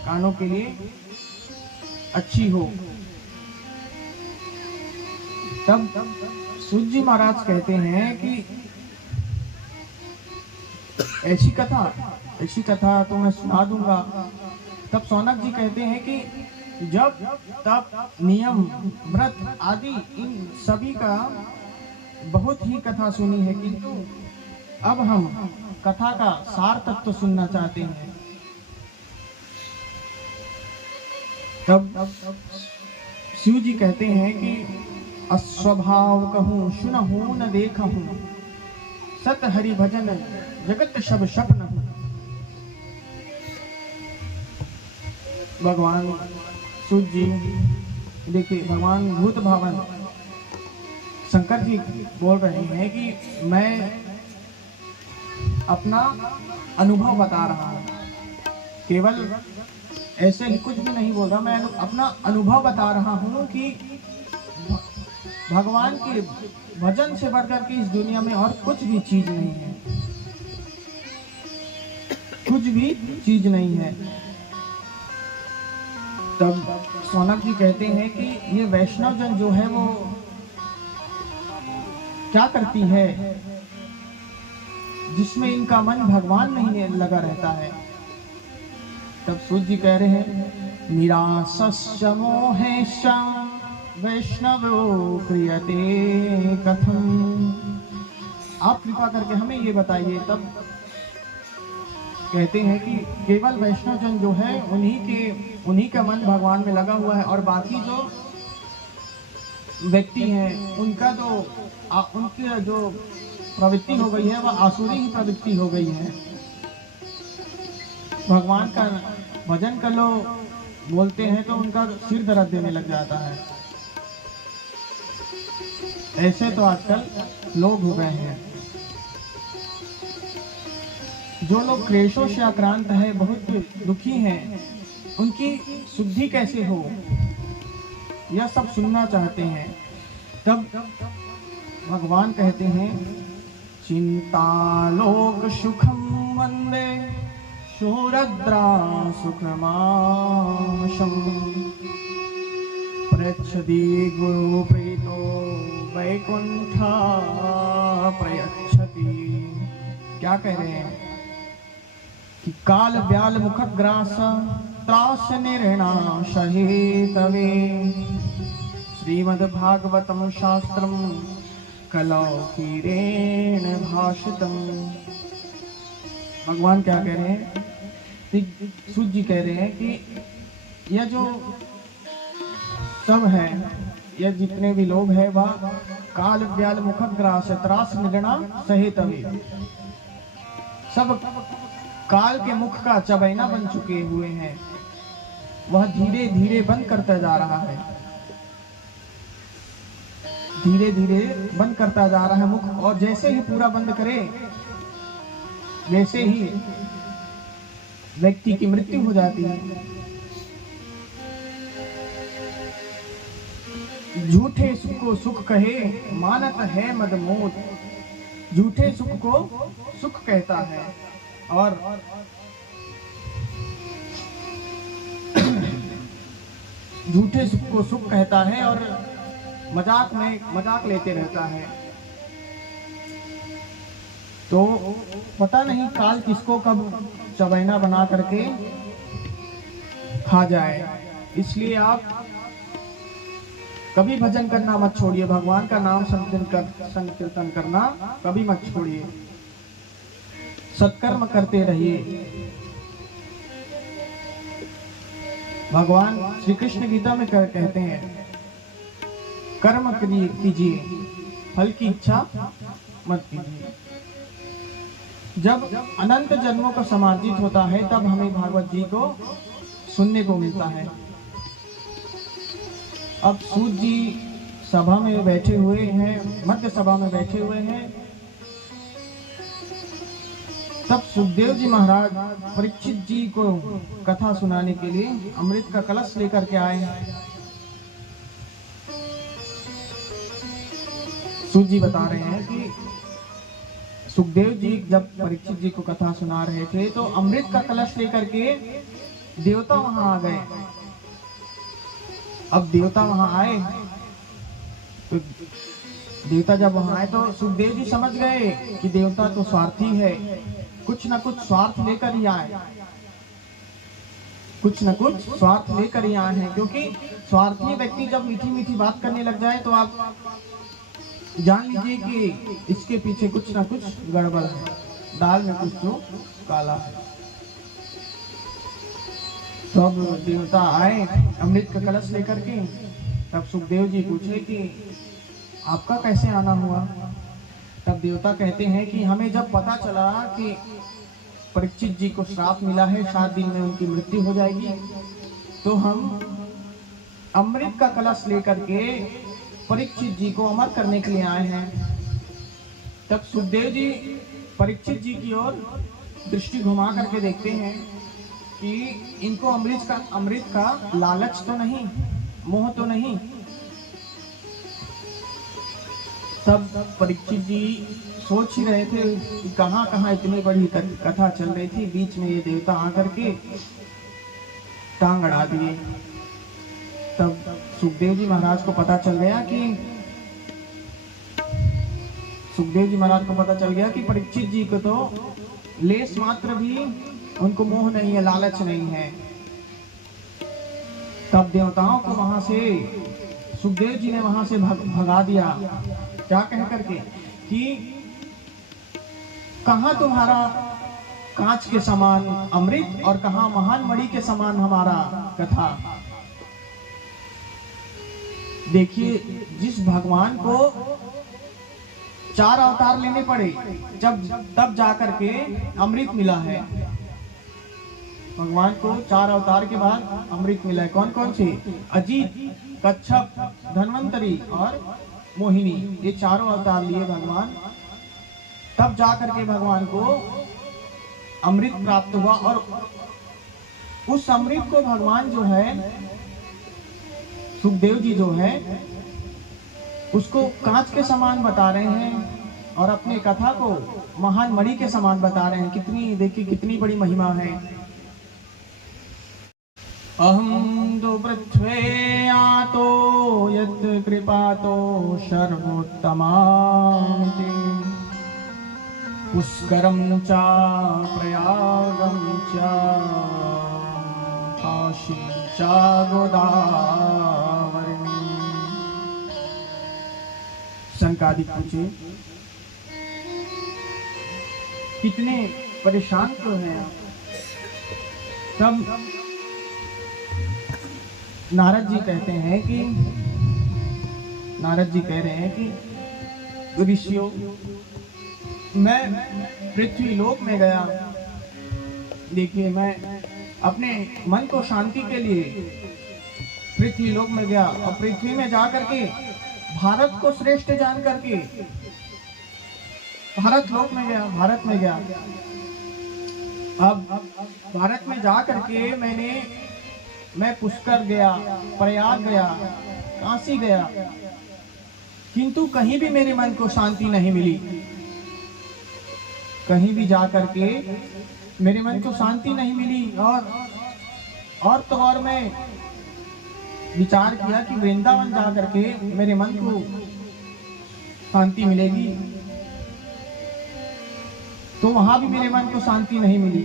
कानों के लिए अच्छी हो। तब सूत जी महाराज कहते हैं कि ऐसी कथा तो मैं सुना दूंगा। तब शौनक जी कहते हैं कि जब तप नियम व्रत आदि इन सभी का बहुत ही कथा सुनी है, किंतु अब हम कथा का सार तत्व सुनना चाहते हैं। तब शिव जी कहते हैं कि अस्वभाव कहूँ सुनहूँ न देखहूँ, सत हरि भजन जगत सब सपन हूँ। भगवान शिव जी देखिए, भगवान भूत भावन शंकर जी बोल रहे हैं कि मैं अपना अनुभव बता रहा हूँ, केवल ऐसे ही कुछ भी नहीं बोल रहा, मैं अपना अनुभव बता रहा हूँ कि भगवान के भजन से बढ़कर के इस दुनिया में और कुछ भी चीज नहीं है, कुछ भी चीज नहीं है। तब सोनक जी कहते हैं कि ये वैष्णव जन जो है वो क्या करती है, जिसमें इनका मन भगवान नहीं लगा रहता है। तब सूर्य जी कह रहे हैं निराशस्य मोहेश वैष्णवो क्रियते कथम। आप कृपा करके हमें ये बताइए। तब कहते हैं कि केवल वैष्णव जन जो है उन्हीं का मन भगवान में लगा हुआ है, और बाकी जो व्यक्ति हैं उनका उनकी जो प्रवृत्ति हो गई है वह आसुरी ही प्रवृत्ति हो गई है। भगवान का भजन कर लो बोलते हैं तो उनका सिर दर्द देने लग जाता है। ऐसे तो आजकल लोग हो गए हैं। जो लोग क्लेशों से आक्रांत है, बहुत दुखी हैं, उनकी शुद्धि कैसे हो यह सब सुनना चाहते हैं। तब भगवान कहते हैं चिंतालोक सुखम वंदे शूरद्रा सुखमाशम प्रयच्छति गुरु प्रीतो वैकुंठा प्रयच्छति। क्या कह रहे हैं कि काल व्याल मुखग्रास त्रास निर्णाशहे तवे श्रीमद्भागवतम शास्त्रम कलौकीरेण भाषितम। भगवान क्या कह रहे हैं, सूर्य जी कह रहे हैं कि यह जो सब है, यह जितने भी लोग हैं वह काल व्याल मुखग्रास त्रास निर्णा सहे तवे, सब काल के मुख का चबैना बन चुके हुए हैं। वह धीरे धीरे बंद करता जा रहा है, धीरे धीरे बंद करता जा रहा है मुख, और जैसे ही पूरा बंद करे वैसे ही व्यक्ति की मृत्यु हो जाती है। झूठे सुख को सुख कहे मानत है मदमोद। झूठे सुख को सुख कहता है और झूठे सुख को सुख कहता है और मजाक लेते रहता है। तो पता नहीं काल किसको कब चबैना बना करके खा जाए। इसलिए आप कभी भजन करना मत छोड़िए, भगवान का नाम संकीर्तन करना कभी मत छोड़िए, सत्कर्म करते रहिए। भगवान श्री कृष्ण गीता में कहते हैं कर्म कीजिए, फल की इच्छा मत कीजिए। जब अनंत जन्मों का समार्जित होता है तब हमें भागवत जी को सुनने को मिलता है। अब सूत जी सभा में बैठे हुए हैं, मध्य सभा में बैठे हुए हैं। तब सुखदेव जी महाराज परीक्षित जी को कथा सुनाने के लिए अमृत का कलश लेकर के आए हैं। सूत जी बता रहे हैं कि सुखदेव जी जब परीक्षित जी को कथा सुना रहे थे तो अमृत का कलश लेकर के देवता वहां आ गए। अब देवता वहां आए तो देवता जब वहां आए तो सुखदेव जी समझ गए कि देवता तो स्वार्थी है, कुछ ना कुछ स्वार्थ लेकर ही आए, कुछ न कुछ स्वार्थ लेकर ही आए हैं। क्योंकि स्वार्थी व्यक्ति जब मीठी मीठी बात करने लग जाए तो आप जान लीजिए कि इसके पीछे कुछ ना कुछ गड़बड़ है, दाल में कुछ तो काला है। तब देवता आए अमृत का कलश लेकर के। तब सुखदेव जी पूछे कि आपका कैसे आना हुआ। तब देवता कहते हैं कि हमें जब पता चला कि परीक्षित जी को श्राप मिला है, 7 दिन में उनकी मृत्यु हो जाएगी, तो हम अमृत का कलश लेकर के परीक्षित जी को अमर करने के लिए आए हैं। तब सुखदेव जी परीक्षित जी की ओर दृष्टि घुमा करके देखते हैं कि इनको अमृत का लालच तो नहीं, मोह तो नहीं। तब परीक्षित जी सोच ही रहे थे कि कहाँ कहाँ इतनी बड़ी कथा चल रही थी, बीच में ये देवता आकर के टांग अड़ा दिए। तब सुखदेव जी महाराज को पता चल गया कि परीक्षित जी को तो लेस मात्र भी उनको मोह नहीं है, लालच नहीं है। तब देवताओं को वहां से सुखदेव जी ने वहां से भगा दिया। क्या कह करके कि कहाँ तुम्हारा कांच के समान अमृत और कहाँ महान मणि के समान हमारा कथा। देखिए, जिस भगवान को 4 अवतार लेने पड़े तब जाकर के अमृत मिला है। भगवान को 4 अवतार के बाद अमृत मिला है। कौन कौन से? अजीत, कच्छप, धन्वंतरी और मोहिनी, ये चारों अवतार लिए भगवान, तब जाकर के भगवान को अमृत प्राप्त हुआ। और उस अमृत को भगवान जो है, सुखदेव जी जो है, उसको कांच के समान बता रहे हैं और अपने कथा को महान मणि के समान बता रहे हैं। कितनी, देखिए कितनी बड़ी महिमा है। अहम तो पृथ्वे आतो यत् कृपातो सर्वोत्तमामिति पुष्करम च प्रयागम च काशीं च गोदावरी। शंकादिक पूछे, कितने परेशान तो हैं। तब नारद जी कहते हैं कि नारद जी कह रहे हैं कि ऋषियों, मैं पृथ्वी लोक में गया। देखिए, मैं अपने मन को शांति के लिए पृथ्वी लोक में गया और पृथ्वी में जा करके भारत को श्रेष्ठ जान करके भारत लोक में गया, भारत में गया। अब भारत में जा करके मैं पुष्कर गया, प्रयाग गया, काशी गया, किंतु कहीं भी मेरे मन को शांति नहीं मिली। कहीं भी जा करके मेरे मन को शांति नहीं मिली। और मैं विचार किया कि वृंदावन जा करके मेरे मन को शांति मिलेगी, तो वहां भी मेरे मन को शांति नहीं मिली।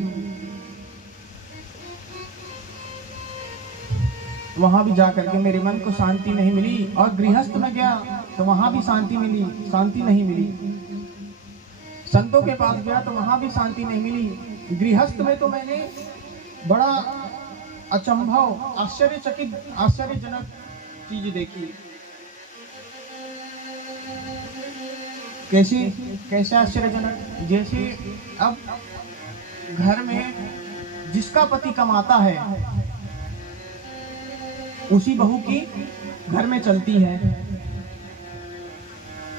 वहां भी जाकर के मेरे मन को शांति नहीं मिली। और गृहस्थ में गया तो वहां भी शांति नहीं मिली। संतों के पास गया तो वहां भी शांति नहीं मिली। गृहस्थ में तो मैंने बड़ा अचंभव, आश्चर्यजनक चीज देखी। कैसे आश्चर्यजनक? जैसे अब घर में जिसका पति कमाता है उसी बहू की घर में चलती है,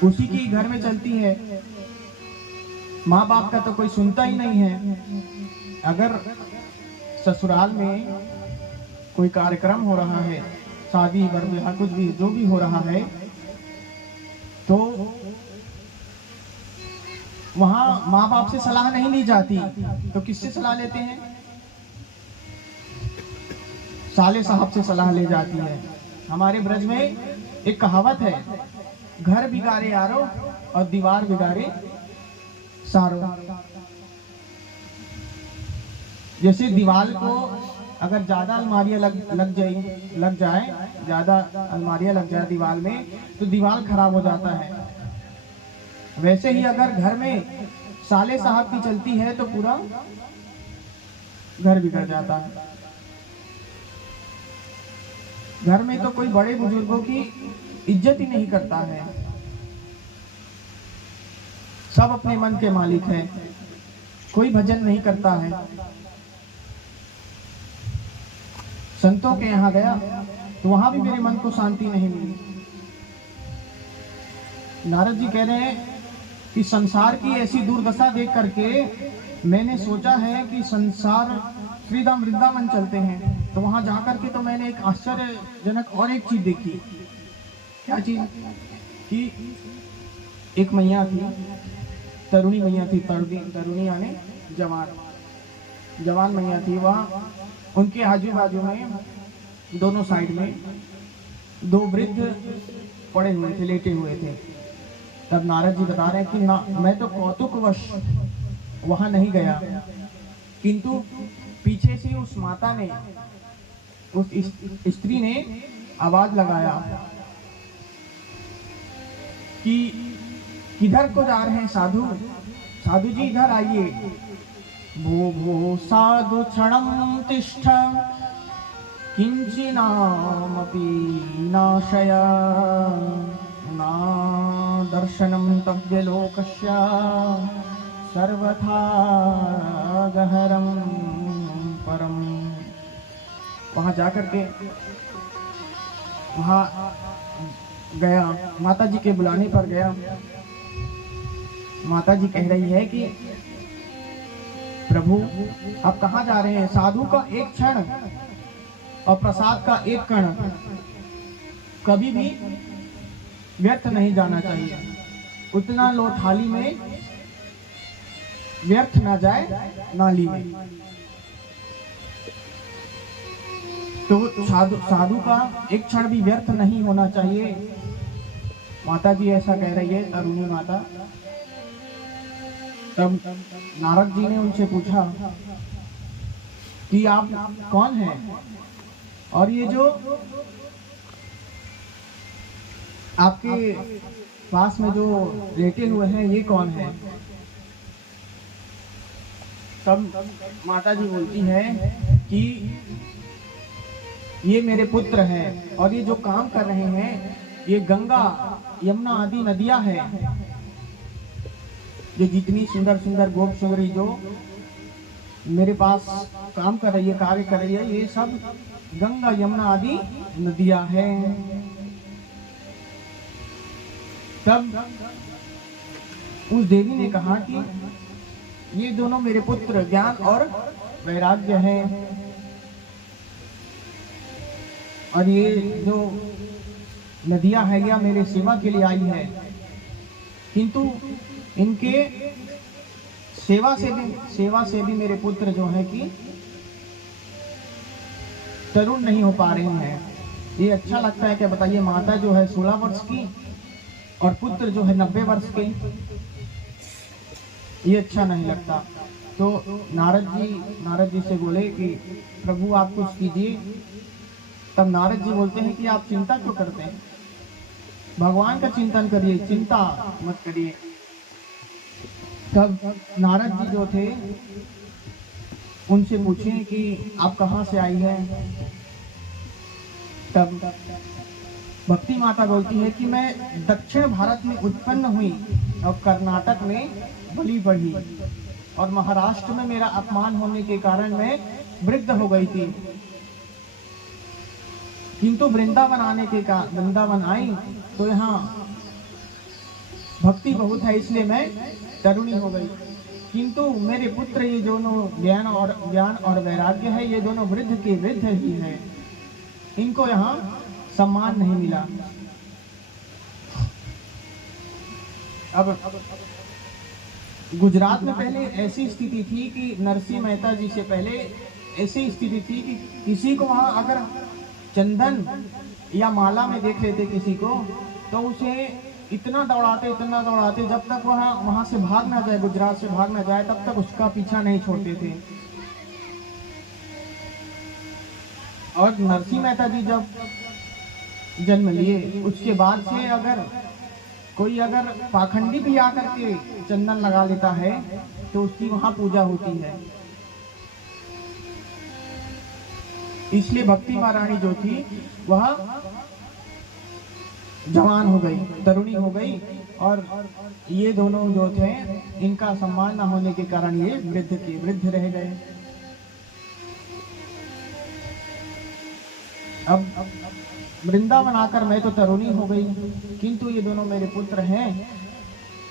उसी की घर में चलती है। माँ बाप का तो कोई सुनता ही नहीं है। अगर ससुराल में कोई कार्यक्रम हो रहा है, शादी बरब्याह कुछ भी जो भी हो रहा है, तो वहां माँ बाप से सलाह नहीं ली जाती, तो किससे सलाह लेते हैं? साले साहब से सलाह ले जाती है। हमारे ब्रज में एक कहावत है, घर बिगाड़े यारो और दीवार बिगाड़े सारो। जैसे दीवार को अगर ज्यादा अलमारियां लग जाए दीवार में, तो दीवार खराब हो जाता है। वैसे ही अगर घर में साले साहब की चलती है तो पूरा घर बिगड़ जाता है। घर में तो कोई बड़े बुजुर्गों की इज्जत ही नहीं करता है। सब अपने मन के मालिक है, कोई भजन नहीं करता है। संतों के यहाँ गया तो वहां भी मेरे मन को शांति नहीं मिली। नारद जी कह रहे हैं कि संसार की ऐसी दुर्दशा देख करके मैंने सोचा है कि संसार श्रीधाम वृंदावन चलते हैं। तो वहां जाकर के तो मैंने एक आश्चर्यजनक और एक चीज देखी। क्या चीज? कि एक मैया थी, तरुणी मैया थी। तरुणी यानी जवान मैया थी। वहाँ उनके आजू बाजू में दोनों साइड में दो वृद्ध पड़े हुए थे, लेटे हुए थे। तब नारद जी बता रहे हैं कि ना, मैं तो कौतुकवश वहां नहीं गया, किंतु पीछे से उस माता ने, उस स्त्री ने आवाज लगाया कि किधर को जा रहे हैं साधु? साधु जी इधर आइए। भो भो साधु क्षणं तिष्ठ किंचिनामपि नाशय ना दर्शनं तव्य लोकस्य सर्वथा गहरं परम। वहां जाकर के वहां गया, माता जी के बुलाने पर गया। माता जी कह रही है कि प्रभु आप कहाँ जा रहे हैं? साधु का एक क्षण और प्रसाद का एक कण कभी भी व्यर्थ नहीं जाना चाहिए। उतना लो थाली में, व्यर्थ ना जाए नाली में। तो साधु का एक क्षण भी व्यर्थ नहीं होना चाहिए। माता जी ऐसा कह रही है, तरुणी माता। तब नारद जी ने उनसे पूछा कि आप कौन हैं और ये जो आपके पास में जो लेटे हुए हैं ये कौन है? तब माता जी बोलती है कि ये मेरे पुत्र हैं और ये जो काम कर रहे हैं ये गंगा यमुना आदि नदियां हैं। ये जितनी सुंदर सुंदर गोप सुंदरी जो मेरे पास काम कर रही है, कार्य कर रही है, ये सब गंगा यमुना आदि नदियां हैं। तब उस देवी ने कहा कि ये दोनों मेरे पुत्र ज्ञान और वैराग्य हैं और ये जो नदियां है या मेरे सेवा के लिए आई है, किंतु इनके सेवा से भी मेरे पुत्र जो है कि तरुण नहीं हो पा रहे हैं। ये अच्छा लगता है क्या? बताइए। माता जो है 16 वर्ष की और पुत्र जो है 90 वर्ष के, ये अच्छा नहीं लगता। तो नारद जी से बोले कि प्रभु आप कुछ कीजिए। तब नारद जी बोलते हैं कि आप चिंता क्यों करते हैं? भगवान का चिंतन करिए, चिंता मत करिए। तब नारद जी जो थे उनसे पूछे कि आप कहाँ से आई हैं? तब भक्ति माता बोलती है कि मैं दक्षिण भारत में उत्पन्न हुई और कर्नाटक में बली बढ़ी और महाराष्ट्र में मेरा अपमान होने के कारण मैं वृद्ध हो गई थी, किंतु वृंदावन आई तो यहाँ भक्ति बहुत है, इसलिए मैं तरुणी हो गई। किंतु मेरे पुत्र ये दोनों ज्ञान और वैराग्य है, ये दोनों वृद्ध के वृद्ध ही है, इनको यहाँ सम्मान नहीं मिला। अब गुजरात में पहले ऐसी स्थिति थी कि नरसिंह मेहता जी से पहले ऐसी स्थिति थी कि किसी को वहां अगर चंदन या माला में देख लेते किसी को तो उसे इतना दौड़ाते जब तक वहां से भाग ना जाए, गुजरात से भाग ना जाए, तब तक उसका पीछा नहीं छोड़ते थे। और नरसिंह मेहता जी जब जन्म लिए उसके बाद से अगर कोई पाखंडी भी आकर के चंदन लगा लेता है तो उसकी वहां पूजा होती है। इसलिए भक्ति महारानी जो थी वह जवान हो गई, तरुणी हो गई, और ये दोनों जो थे इनका सम्मान न होने के कारण ये वृद्ध के वृद्ध रह गए। अब वृंदावन आकर मैं तो तरुणी हो गई, किंतु ये दोनों मेरे पुत्र हैं,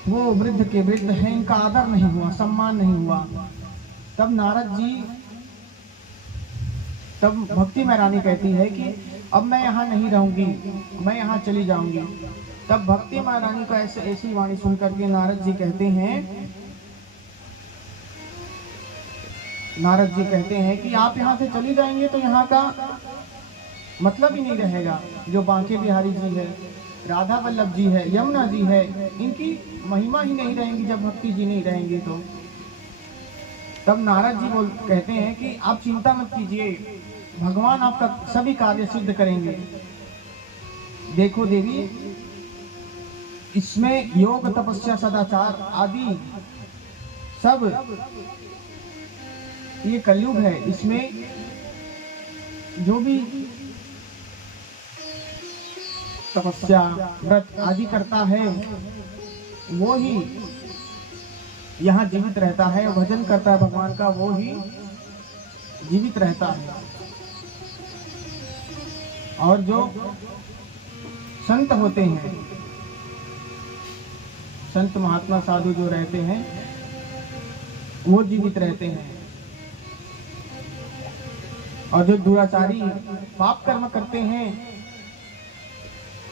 वो वृद्ध के वृद्ध हैं, इनका आदर नहीं हुआ, सम्मान नहीं हुआ। तब नारद जी, तब भक्ति महारानी कहती है कि अब मैं यहाँ नहीं रहूंगी, मैं यहाँ चली जाऊंगी। तब भक्ति महारानी को ऐसी वाणी सुन करके नारद जी कहते हैं कि आप यहाँ से चली जाएंगे तो यहाँ का मतलब ही नहीं रहेगा। जो बांके बिहारी जी है, राधा वल्लभ जी है, यमुना जी है, इनकी महिमा ही नहीं रहेंगी जब भक्ति जी नहीं रहेंगे तो। तब नारद जी कहते हैं कि आप चिंता मत कीजिए, भगवान आपका सभी कार्य सिद्ध करेंगे। देखो देवी, इसमें योग तपस्या सदाचार आदि सब ये कलयुग है, इसमें जो भी तपस्या व्रत आदि करता है वो ही यहाँ जीवित रहता है, भजन करता है भगवान का वो ही जीवित रहता है। और जो संत होते हैं, संत महात्मा साधु जो रहते हैं वो जीवित रहते हैं, और जो दुराचारी पाप कर्म करते हैं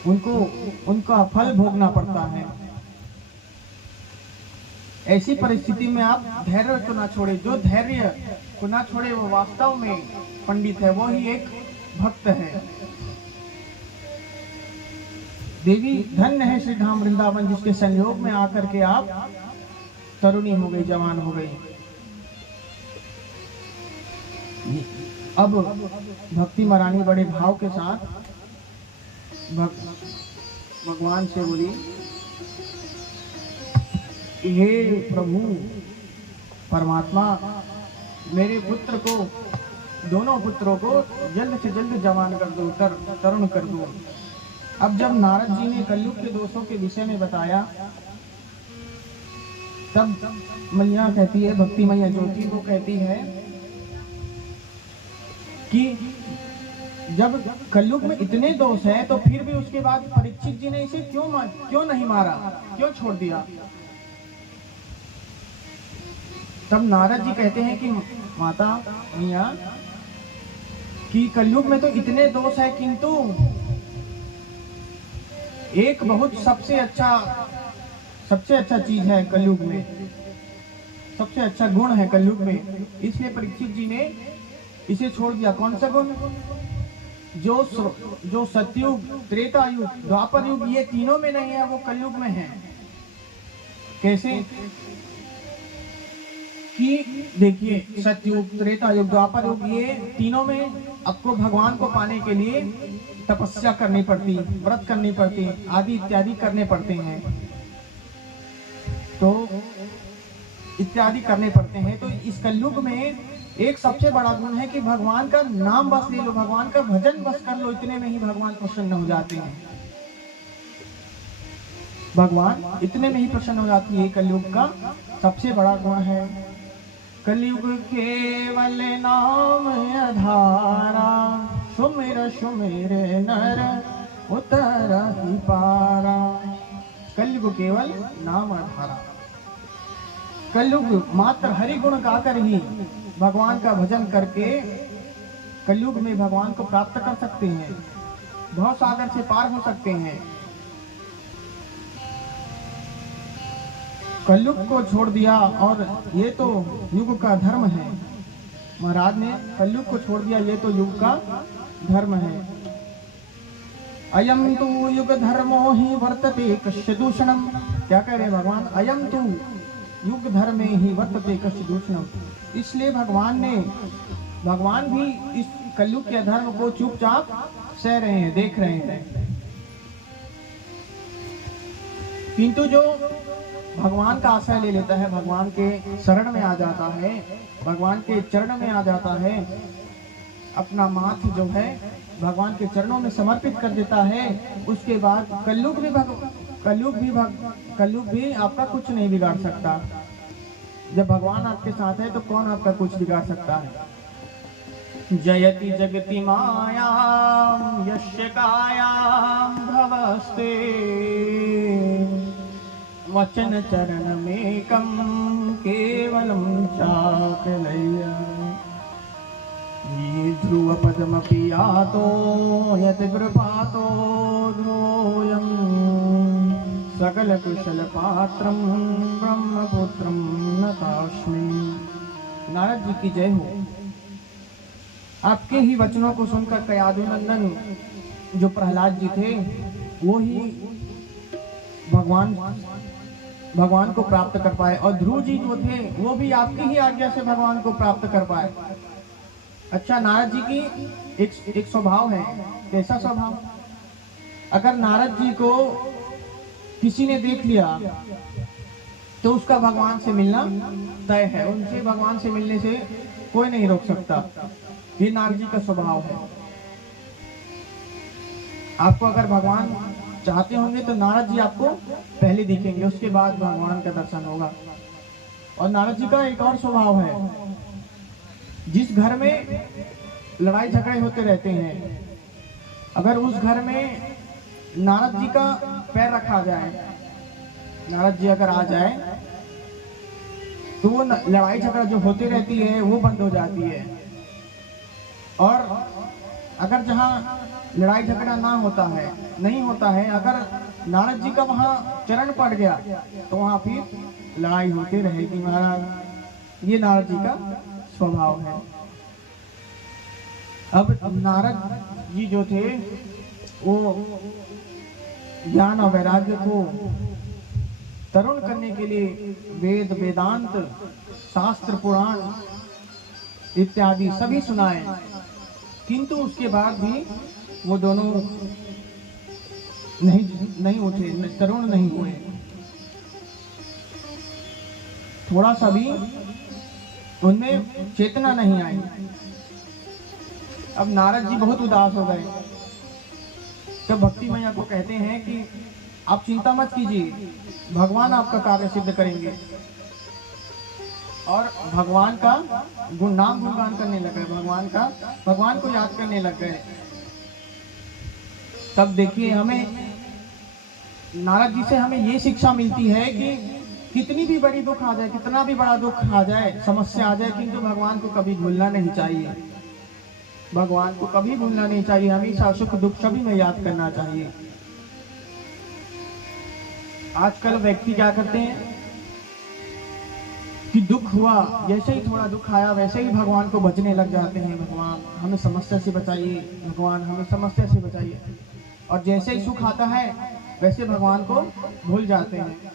उनका फल भोगना पड़ता है। ऐसी परिस्थिति में आप धैर्य को ना छोड़े, जो धैर्य को ना छोड़े वो वास्तव में पंडित है, वो ही एक भक्त है। देवी धन्य है श्री धाम वृंदावन, जिसके संयोग में आकर के आप तरुणी हो गई, जवान हो गई। अब भक्ति महारानी बड़े भाव के साथ भगवान से बोली, हे प्रभु परमात्मा, मेरे पुत्र को, दोनों पुत्रों को जल्द से जल्द जवान कर दो, तरुण कर दो। अब जब नारद जी ने कलयुग के दोषों के विषय में बताया, तब मैया कहती है, भक्ति मैया जो थी वो कहती है कि जब कलयुग में इतने दोष हैं तो फिर भी उसके बाद परीक्षित जी ने इसे क्यों नहीं मारा, क्यों छोड़ दिया। तब नारद जी कहते हैं कि माता मैया कि कलयुग में तो इतने दोष है, किंतु एक बहुत सबसे अच्छा चीज है कलयुग में, सबसे अच्छा गुण है कलयुग में, इसलिए परीक्षित जी ने इसे छोड़ दिया। कौन सा गुण? जो सतयुग, त्रेता युग, द्वापर युग, ये तीनों में नहीं है, वो कलयुग में है। कैसे कि देखिए, सतयुग, त्रेता युग, द्वापर युग, ये तीनों में आपको भगवान को पाने के लिए तपस्या करनी पड़ती, व्रत करनी पड़ती, आदि इत्यादि करने पड़ते हैं, तो इत्यादि करने पड़ते हैं। तो इस कलयुग में एक सबसे बड़ा गुण है कि भगवान का नाम बस ले लो, भगवान का भजन बस कर लो, इतने में ही भगवान प्रसन्न हो जाते हैं। भगवान इतने में ही प्रसन्न हो जाती है, कलयुग का सबसे बड़ा गुण है। कलयुग केवल नाम आधारा, सुमिर सुमिर नर उतर ही पारा। कलयुग केवल नाम आधारा, कलयुग मात्र हरि गुण गाकर ही, भगवान का भजन करके कलयुग में भगवान को प्राप्त कर सकते हैं, भव सागर से पार हो सकते हैं। कलयुग को छोड़ दिया, और ये तो युग का धर्म है। महाराज ने कलयुग को छोड़ दिया, ये तो युग का धर्म है। अयम तु युग धर्मो ही वर्तते कस्य दूषणम। क्या कह रहे भगवान? अयम तु युग धर्मे ही वर्तते कस्य दूषणम। इसलिए भगवान भी इस कलयुग के धर्म को चुपचाप सह रहे हैं, देख रहे हैं। किंतु जो भगवान का आश्रय ले लेता है, भगवान के शरण में आ जाता है, भगवान के चरण में आ जाता है, अपना माथ जो है भगवान के चरणों में समर्पित कर देता है, उसके बाद कलयुग भी आपका कुछ नहीं बिगाड़ सकता। जब भगवान आपके साथ है तो कौन आपका कुछ बिगाड़ सकता है। जयति जगति मायां यस्य कायां भवस्ते वचन चरणमेकं केवलं चाकलया। ये ध्रुव पदमपि यातो यत् कृपातो ध्रुवोऽयं सकल कुशल पात्रं ब्रह्मपुत्रं नतास्मि। नारद जी की जय हो। आपके ही वचनों को सुनकर कयाधुनंदन जो प्रहलाद जी थे वो ही भगवान को प्राप्त कर पाए, और ध्रुव जी जो थे वो भी आपकी ही आज्ञा से भगवान को प्राप्त कर पाए। अच्छा, नारद जी की एक स्वभाव है। कैसा स्वभाव? अगर नारद जी को किसी ने देख लिया तो उसका भगवान से मिलना तय है, उनसे भगवान से मिलने से कोई नहीं रोक सकता। ये नारद जी का स्वभाव है। आपको अगर भगवान चाहते होंगे तो नारद जी आपको पहले दिखेंगे, उसके बाद भगवान का दर्शन होगा। और नारद जी का एक और स्वभाव है, जिस घर में लड़ाई झगड़े होते रहते हैं, अगर उस घर में नारद जी का पैर रखा जाए, नारद जी अगर आ जाए तो वो लड़ाई झगड़ा जो होती रहती है वो बंद हो जाती है। और अगर जहाँ लड़ाई झगड़ा नहीं होता है, अगर नारद जी का वहाँ चरण पड़ गया तो वहाँ फिर लड़ाई होती रहेगी महाराज। ये नारद जी का स्वभाव है। अब नारद जी जो थे वो ज्ञान और वैराग्य को तरुण करने के लिए वेद वेदांत शास्त्र पुराण इत्यादि सभी सुनाए, किंतु उसके बाद भी वो दोनों नहीं उठे, तरुण नहीं हुए। थोड़ा सा भी उनमें चेतना नहीं आई। अब नारद जी बहुत उदास हो गए। तब भक्ति मैया को कहते हैं कि आप चिंता मत कीजिए, भगवान आपका कार्य सिद्ध करेंगे। और भगवान का नाम गुणगान करने लग गए, भगवान को याद करने लग गए। तब देखिए, हमें नारद जी से हमें ये शिक्षा मिलती है कि कितनी भी बड़ी दुख आ जाए, कितना भी बड़ा दुख आ जाए, समस्या आ जाए, किंतु भगवान को कभी भूलना नहीं चाहिए। भगवान को कभी भूलना नहीं चाहिए, हमेशा सुख दुख सभी में याद करना चाहिए। आजकल व्यक्ति क्या करते हैं कि दुख हुआ, जैसे ही थोड़ा दुख आया वैसे ही भगवान को भजने लग जाते हैं। भगवान हमें समस्या से बचाइए, भगवान हमें समस्या से बचाइए। और जैसे ही सुख आता है वैसे भगवान को भूल जाते हैं।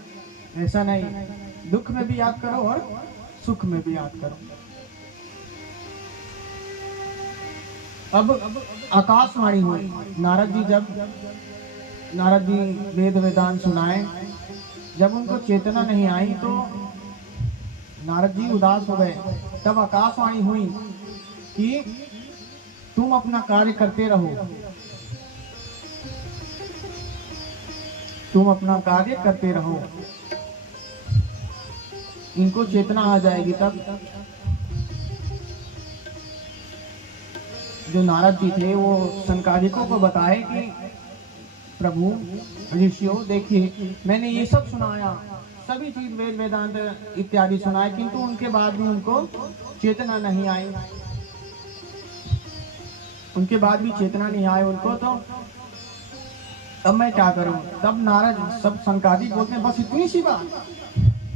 ऐसा नहीं, दुख में भी याद करो और सुख में भी याद करो। अब आकाशवाणी हुई। नारद जी वेद वेदांत सुनाए, जब उनको चेतना नहीं आई तो नारद जी उदास हो गए। तब आकाशवाणी हुई कि तुम अपना कार्य करते रहो, तुम अपना कार्य करते रहो, इनको चेतना आ जाएगी। तब जो नारद जी थे वो संकालिकों को बताए कि प्रभु ऋषियों देखिए, मैंने ये सब सुनाया, सभी चीज वेद वेदांत इत्यादि सुनाए, किंतु उनके बाद भी उनको चेतना नहीं आई, उनके बाद भी चेतना नहीं आई उनको। तो अब मैं क्या करूं? तब नारद सब संकालिक बोलते हैं, बस इतनी सी बात,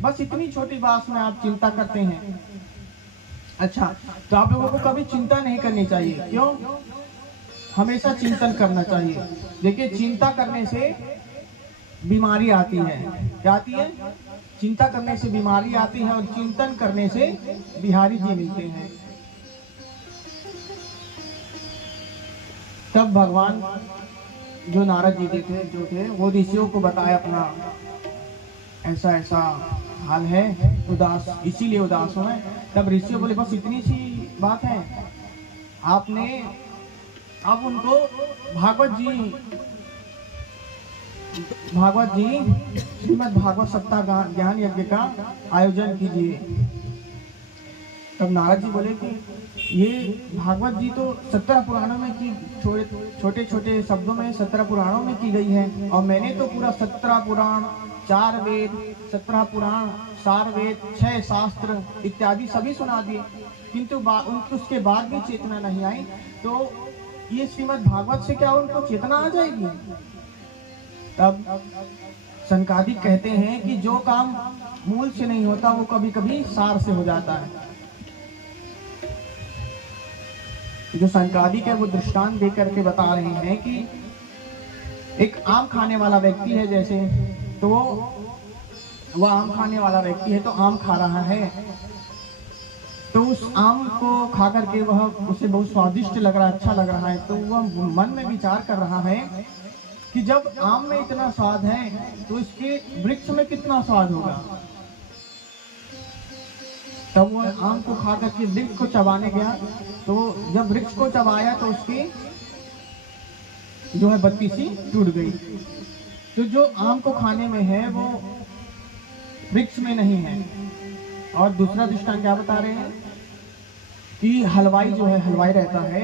बस इतनी छोटी बात में आप चिंता करते हैं। अच्छा, तो आप लोगों को कभी चिंता नहीं करनी चाहिए। क्यों? हमेशा चिंतन करना चाहिए। देखिए, चिंता करने से बीमारी आती है। क्या आती है? चिंता करने से बीमारी आती है, और चिंतन करने से बिहारी जी मिलते हैं। तब भगवान जो नारद जी थे वो ऋषियों को बताया अपना ऐसा ऐसा हाल है, उदास, इसीलिए उदास हो। तब ऋषियों बोले, बस इतनी सी बात है, आपने अब उनको भागवत जी श्रीमद् भागवत सप्ताह ज्ञान यज्ञ का आयोजन कीजिए। तब नारद जी बोले कि ये भागवत जी तो 17 पुराणों में की छोटे छोटे शब्दों में 17 पुराणों में की गई है, और मैंने तो पूरा 17 पुराण, 4 वेद, 17 पुराण, 4 वेद, 6 शास्त्र इत्यादि सभी सुना दिए, किंतु उसके बाद भी चेतना नहीं आई। तो ये श्रीमद् भागवत से क्या उनको चेतना आ जाएगी? तब सनकादिक कहते हैं कि जो काम मूल से नहीं होता वो कभी कभी सार से हो जाता है। जो सनकादिक है वो दृष्टांत दे करके बता रहे हैं कि एक आम खाने वाला व्यक्ति है, जैसे तो वह आम खाने वाला व्यक्ति है तो आम खा रहा है, तो उस आम को खा करके वह उसे बहुत स्वादिष्ट लग रहा है, अच्छा लग रहा है, तो वह मन में विचार कर रहा है कि जब आम में इतना स्वाद है तो इसके वृक्ष में कितना स्वाद होगा। तब वो आम को खा करके वृक्ष को चबाने गया, तो जब वृक्ष को चबाया तो उसकी जो है बत्ती सी टूट गई। तो जो आम को खाने में है वो वृक्ष में नहीं है। और दूसरा दृष्टांत क्या बता रहे हैं कि हलवाई जो है, हलवाई रहता है,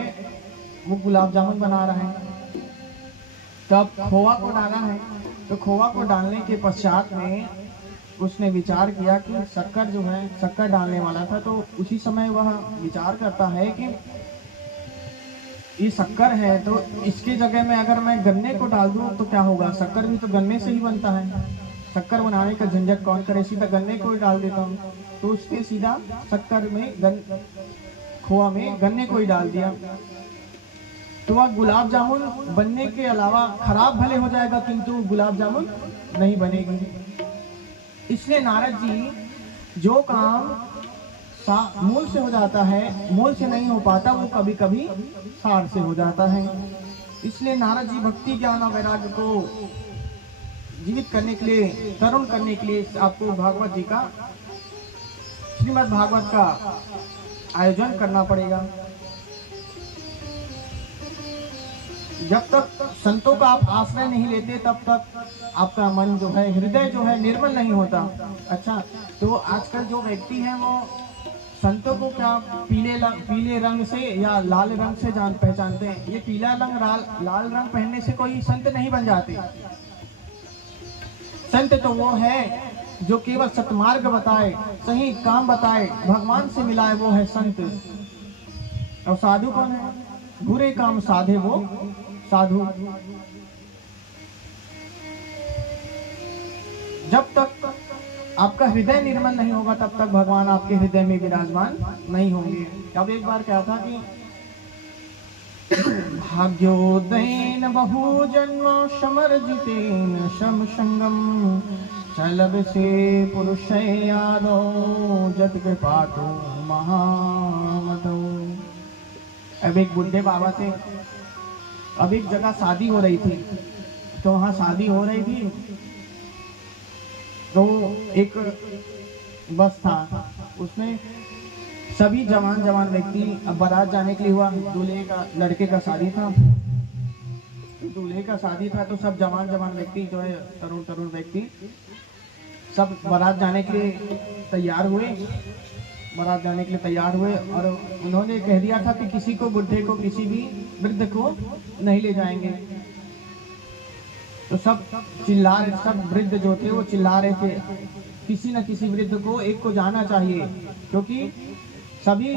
वो गुलाब जामुन बना रहा है, तब खोवा को डाला है, तो खोवा को डालने के पश्चात में उसने विचार किया कि शक्कर जो है, शक्कर डालने वाला था, तो उसी समय वह विचार करता है कि ये शक्कर है तो इसकी जगह में अगर मैं गन्ने को डाल दूं तो क्या होगा, शक्कर भी तो गन्ने से ही बनता है, शक्कर बनाने का झंझट कौन करे, सीधा गन्ने को ही डाल देता हूँ। तो उसने सीधा शक्कर में खोआ में गन्ने को ही डाल दिया, तो वह गुलाब जामुन बनने के अलावा खराब भले हो जाएगा किंतु गुलाब जामुन नहीं बनेगी। इसलिए नारद जी जो काम मूल से हो जाता है, मूल से नहीं हो पाता, वो कभी कभी सार से हो जाता है। इसलिए नारद जी भक्ति ज्ञान और वैराग्य को जीवित करने के लिए, तरुण करने के लिए आपको भागवत जी का, श्रीमद् भागवत का आयोजन करना पड़ेगा। जब तक संतों का आप आश्रय नहीं लेते तब तक आपका मन जो है, हृदय जो है निर्मल नहीं होता। अच्छा, तो आजकल जो व्यक्ति हैं वो संतों को क्या पीले रंग से या लाल रंग से पहचानते हैं। ये पीला रंग लाल रंग पहनने से कोई संत नहीं बन जाते। संत तो वो है जो केवल सतमार्ग बताए, सही काम बताए, भगवान से मिलाए, वो है संत। और साधु कौन है? बुरे काम साधे वो साधु। जब तक आपका हृदय निर्मल नहीं होगा तब तक भगवान आपके हृदय में विराजमान नहीं होंगे। अब एक बार क्या था कि भाग्योदयेन बहुजन्म समर्जितेन शम संगम चलब से पुरुषयादो जत कृपातो महामदो। अब एक बुढ़े बाबा थे, अब एक जगह शादी हो रही थी, तो वहाँ शादी हो रही थी, तो एक बस था, उसमें सभी जवान व्यक्ति, अब बारात जाने के लिए हुआ, दूल्हे का, लड़के का शादी था, दूल्हे का शादी था, तो सब जवान व्यक्ति जो है, तरुण व्यक्ति सब बारात जाने के लिए तैयार हुए, और उन्होंने कह दिया था कि किसी को, बुढ़े को, किसी भी वृद्ध को नहीं ले जाएंगे। तो सब वृद्ध जो थे वो चिल्ला रहे थे, किसी न किसी वृद्ध को, एक को जाना चाहिए, क्योंकि सभी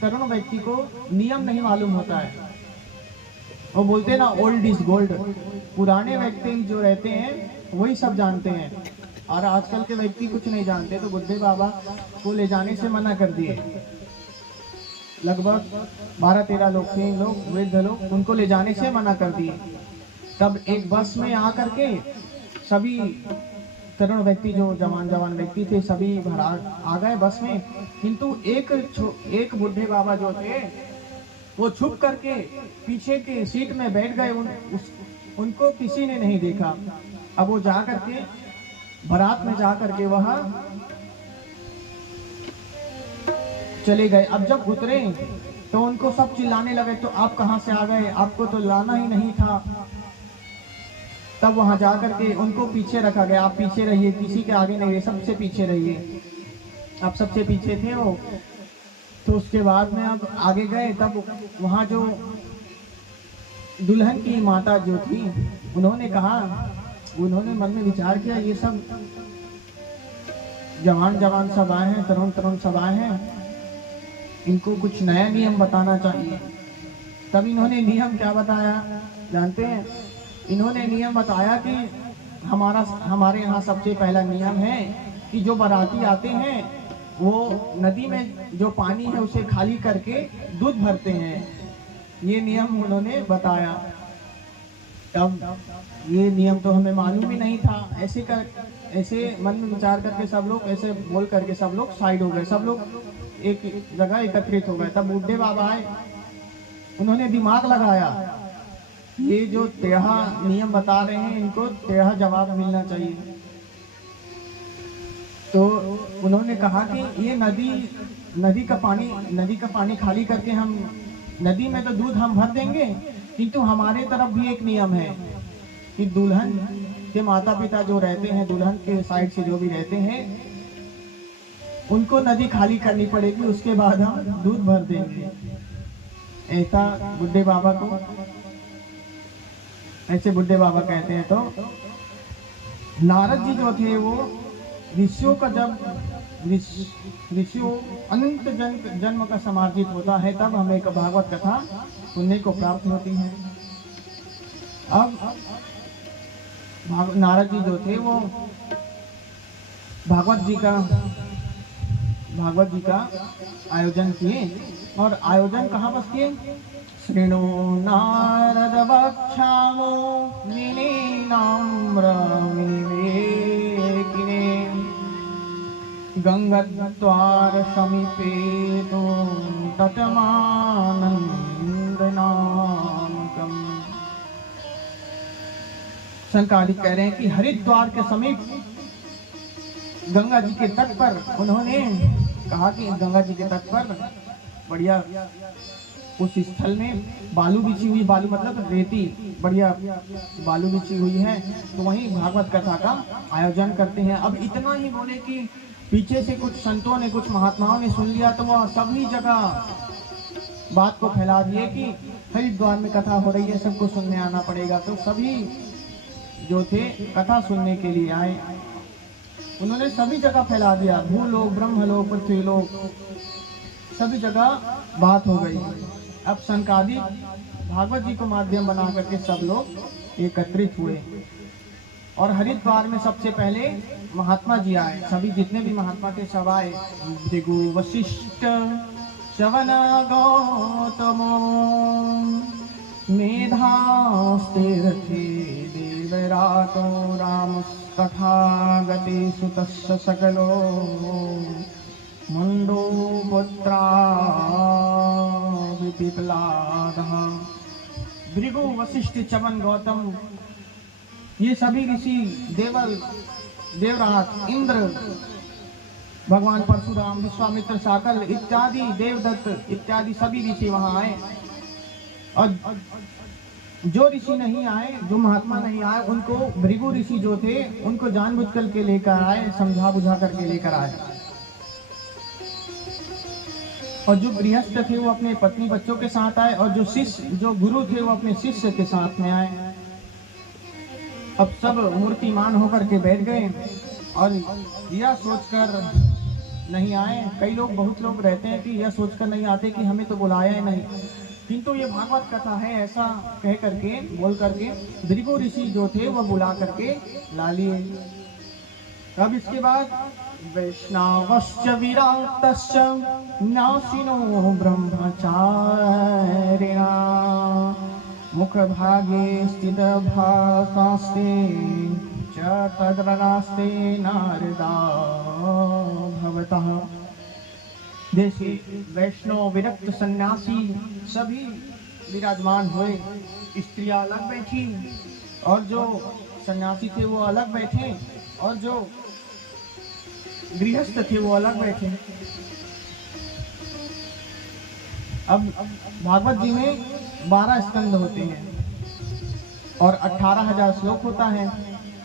तरुण व्यक्ति को नियम नहीं मालूम होता है। वो बोलते ना, ओल्ड इज गोल्ड, पुराने व्यक्ति जो रहते हैं वही सब जानते हैं, और आजकल के व्यक्ति कुछ नहीं जानते। तो बुढ़े बाबा को ले जाने से मना कर दिए। लगभग 12-13 लोग थे, लोग वृद्ध लोग, उनको ले जाने से मना कर दिए। तब एक बस में आकर के सभी तरुण व्यक्ति, जो जवान व्यक्ति थे, सभी भरा आ गए बस में, किंतु एक बुढ़े बाबा जो थे वो छुप करके पीछे के सीट में बैठ गए। उनको किसी ने नहीं देखा। अब वो जा करके बारात में जा करके वहां चले गए। अब जब उतरे तो उनको सब चिल्लाने लगे, तो आप कहाँ से आ गए, आपको तो लाना ही नहीं था। तब वहां जाकर के उनको पीछे रखा गया, आप पीछे रहिए, किसी के आगे नहीं रहिए, सबसे पीछे रहिए। आप सबसे पीछे थे वो। तो उसके बाद में अब आगे गए, तब वहां जो दुल्हन की माता जो थी, उन्होंने कहा, उन्होंने मन में विचार किया, ये सब जवान जवान सब आए हैं, तरुण तरुण सब आए हैं, इनको कुछ नया नियम बताना चाहिए। तब इन्होंने नियम क्या बताया जानते हैं? इन्होंने नियम बताया कि हमारे यहाँ सबसे पहला नियम है कि जो बाराती आते हैं वो नदी में जो पानी है उसे खाली करके दूध भरते हैं। ये नियम उन्होंने बताया। तब ये नियम तो हमें मालूम ही नहीं था। ऐसे मन में विचार करके सब लोग ऐसे बोल करके सब लोग साइड हो गए, सब लोग एक जगह एकत्रित हो गए। तब बूढ़े बाबा आए, उन्होंने दिमाग लगाया, ये जो 13 नियम बता रहे हैं इनको 13 जवाब मिलना चाहिए। तो उन्होंने कहा कि ये नदी का पानी खाली करके हम नदी में तो दूध हम भर देंगे, किंतु हमारे तरफ भी एक नियम है कि दुल्हन के माता पिता जो रहते हैं, दुल्हन के साइड से जो भी रहते हैं, उनको नदी खाली करनी पड़ेगी, उसके बाद हम दूध भर देंगे। ऐसा बुढ़े बाबा को ऐसे बुढ़े बाबा कहते हैं। तो नारद जी जो थे वो ऋषियों का ऋषियों अनंत जन्म का समार्जित होता है, तब हमें एक भागवत कथा सुनने को प्राप्त होती है। अब नारद जी जो थे वो भागवत जी का आयोजन किए। और आयोजन कहाँ बस किए? श्रृणु नारद वक्ष्यामो विनीनाम्रविनिवेकिने गंगद्वार समीपे तो तटमानंदनामकम्। शंकराचार्य कह रहे हैं कि हरिद्वार के समीप गंगा जी के तट पर उन्होंने कहा कि गंगा जी के तट पर बढ़िया उस स्थल में बालू बिछी हुई, बालू मतलब रेती, बढ़िया बालू बिछी हुई है, तो वहीं भागवत कथा का आयोजन करते हैं। अब इतना ही बोले कि पीछे से कुछ संतों ने, कुछ महात्माओं ने सुन लिया, तो वह सभी जगह बात को फैला दिए कि हरिद्वार में कथा हो रही है, सबको सुनने आना पड़ेगा। तो सभी जो थे कथा सुनने के लिए आए, उन्होंने सभी जगह फैला दिया, भूलोक, ब्रह्मलोक, पृथ्वीलोक, सभी जगह बात हो गई। अब संकादिक भागवत जी को माध्यम बना करके सब लोग एकत्रित हुए और हरिद्वार में सबसे पहले महात्मा जी आए। सभी जितने भी महात्मा थे सब आए। भृगु वशिष्ठ शवन गौतमो मेधास्तीर्थे देवरातो राम तथागते सुतस्य सकलो मुंडो पुत्रा विपिप्लादः। भृगु वशिष्ठ चवन गौतम, ये सभी ऋषि, देवराज, इंद्र, भगवान परशुराम, विश्वामित्र, साकल इत्यादि, देवदत्त इत्यादि सभी ऋषि वहां आए। और जो ऋषि नहीं आए, जो महात्मा नहीं आए, उनको भृगु ऋषि जो थे उनको जानबूझ करके लेकर आए, समझा बुझा करके लेकर आए। और जो गृहस्थ थे वो अपने पत्नी बच्चों के साथ आए, और जो गुरु थे वो अपने शिष्य के साथ में आए। अब सब मूर्तिमान होकर के बैठ गए और यह सोचकर नहीं आए, कई लोग, बहुत लोग रहते हैं कि यह सोचकर नहीं आते कि हमें तो बुलाया ही नहीं, किंतु ये भागवत कथा है ऐसा कह करके, बोल करके भृगु ऋषि जो थे वो बुला करके ला लिए। अब इसके बाद वैष्णवश्च विराटश्च नासिनो ब्रह्मचारिणा मुख भागे स्थित भासास्ते च तद्रनास्ते नारदा भवतः। जैसे वैष्णव, विरक्त, सन्यासी सभी विराजमान हुए। स्त्रियां अलग बैठी और जो सन्यासी थे वो अलग बैठे और जो गृहस्थ थे वो अलग बैठे। अब भागवत जी में 12 स्कंद होते हैं और 18,000 श्लोक होता है,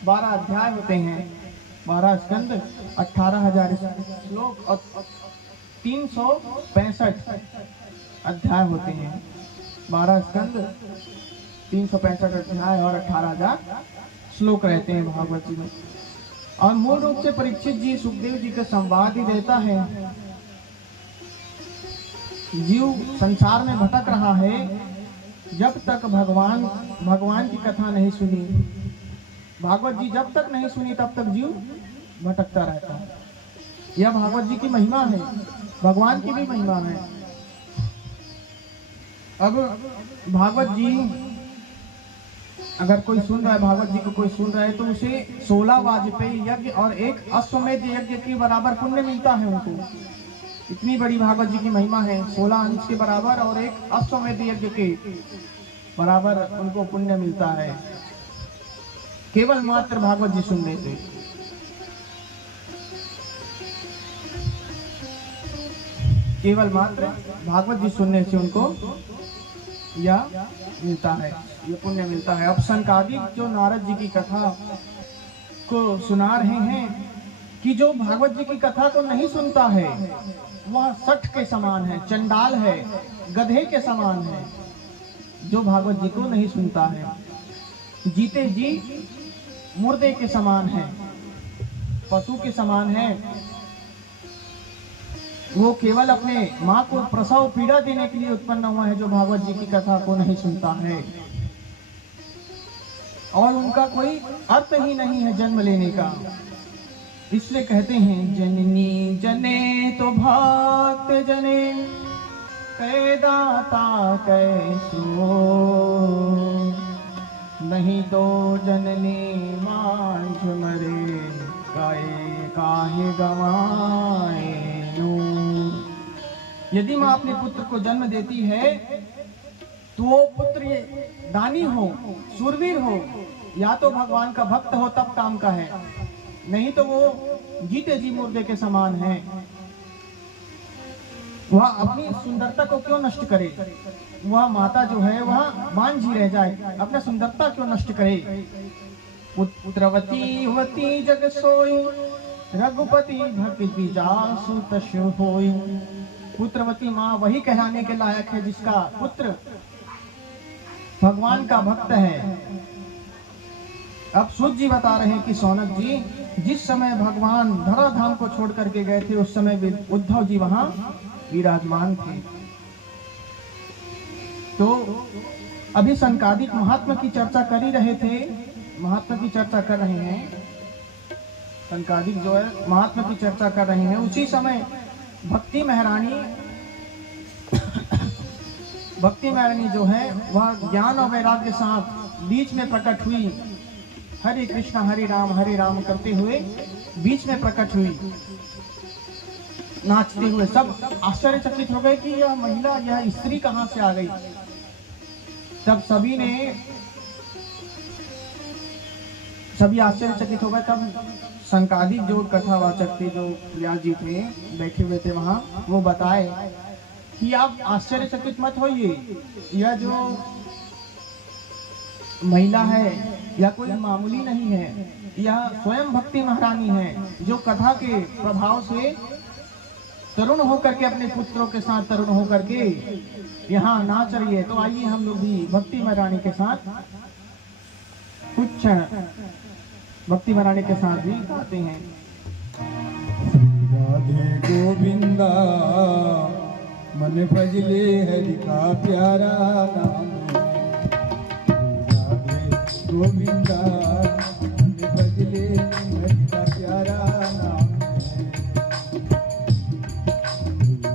12 अध्याय होते हैं, 12 स्कंद 18,000 श्लोक और 365 अध्याय होते हैं। 12 स्कंद 365 अध्याय और 18,000 श्लोक रहते हैं भागवत जी में। और मूल रूप से परीक्षित जी सुखदेव जी का संवाद ही रहता है। जीव संसार में भटक रहा है, जब तक भगवान की कथा नहीं सुनी, भागवत जी जब तक नहीं सुनी तब तक जीव भटकता रहता है। यह भागवत जी की महिमा है, भगवान की भी महिमा है। अब भागवत जी अगर कोई सुन रहा है, भागवत जी को कोई सुन रहा है, तो उसे 16 वाजपेयी यज्ञ और एक अश्वमेध यज्ञ के बराबर पुण्य मिलता है उनको। इतनी बड़ी भागवत जी की महिमा है, 16 अंश के बराबर और एक अश्वमेध यज्ञ के बराबर उनको पुण्य मिलता है, केवल मात्र भागवत जी सुनने से। केवल मात्र भागवत जी सुनने से उनको यह मिलता है, ये पुण्य मिलता है। अब सनकादिक जो नारद जी की कथा को सुना रहे हैं कि जो भागवत जी की कथा को नहीं सुनता है वह सठ के समान है, चंडाल है, गधे के समान है। जो भागवत जी को नहीं सुनता है, जीते जी मुर्दे के समान है, पशु के समान है। वो केवल अपने माँ को प्रसव पीड़ा देने के लिए उत्पन्न हुआ है, जो भागवत जी की कथा को नहीं सुनता है। और उनका कोई अर्थ ही नहीं है जन्म लेने का। इसलिए कहते हैं जननी जने तो भक्त जने, कै दाता कैसो, नहीं तो जननी मांझ मरे, काहे गवाए। यदि माँ अपने पुत्र को जन्म देती है तो वो पुत्र दानी हो, शूरवीर हो, या तो भगवान का भक्त हो तब काम का है, नहीं तो वो जीते जी मुर्दे के समान है। वह अपनी सुंदरता को क्यों नष्ट करे? वह माता जो है वह बांझी रह जाए, अपना सुंदरता क्यों नष्ट करे? पुत्रवती वती जग सोई, रघुपति भक्ति जासु तशु होई। पुत्रवती माँ वही कहलाने के लायक है जिसका पुत्र भगवान का भक्त है। अब सूत जी बता रहे हैं कि सौनक जी, जिस समय भगवान धराधाम को छोड़ करके गए थे उस समय उद्धव जी वहां विराजमान थे। तो अभी संकादिक महात्मा की चर्चा कर ही रहे थे, महात्मा की चर्चा कर रहे हैं, संकादिक जो है महात्मा की चर्चा कर रहे हैं। उसी समय भक्ति महारानी जो है वह ज्ञान और वैराग्य के साथ बीच में प्रकट हुई। हरे कृष्णा हरे राम करते हुए बीच में प्रकट हुई, नाचते हुए। सब आश्चर्यचकित हो गए कि यह महिला, यह स्त्री कहां से आ गई। तब सभी आश्चर्यचकित हो गए। तब संकादिक जो कथावाचक थे, जो व्यास जी थे बैठे हुए थे वहां, वो बताए कि आप आश्चर्यचकित मत होइए, यह जो महिला है यह कोई मामूली नहीं है, यह स्वयं भक्ति महारानी है, जो कथा के प्रभाव से तरुण होकर के अपने पुत्रों के साथ तरुण होकर के यहाँ नाच रही है। तो आइए हम लोग भी भक्ति महारानी के साथ कुछ क्षण भक्ति महारानी के साथ भी गाते हैं। राधे गोविंदा मन भजले हरि का प्यारा नाम, राधे गोविंदा मन भजले हरि का प्यारा नाम,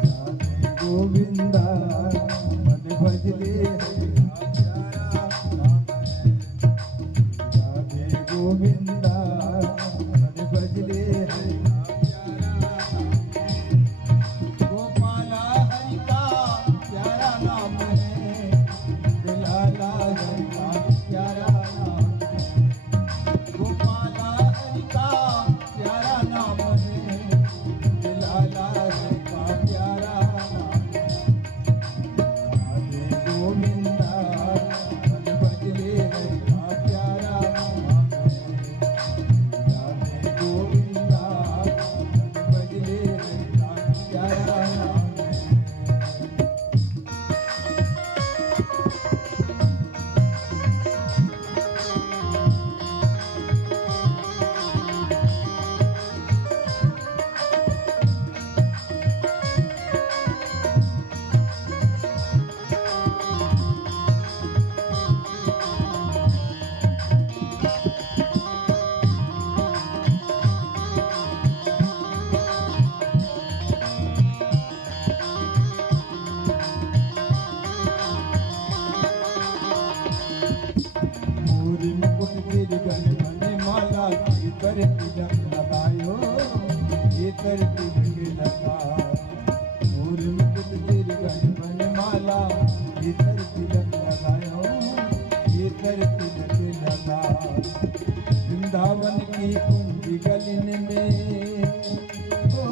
राधे गोविंदा मन भजले हरि का प्यारा नाम, राधे गोविंदा मन भजले हरि भीतर तिलक लगायो, भीतर तिलक लगा। वृंदावन की कुंज गलिन में, ओ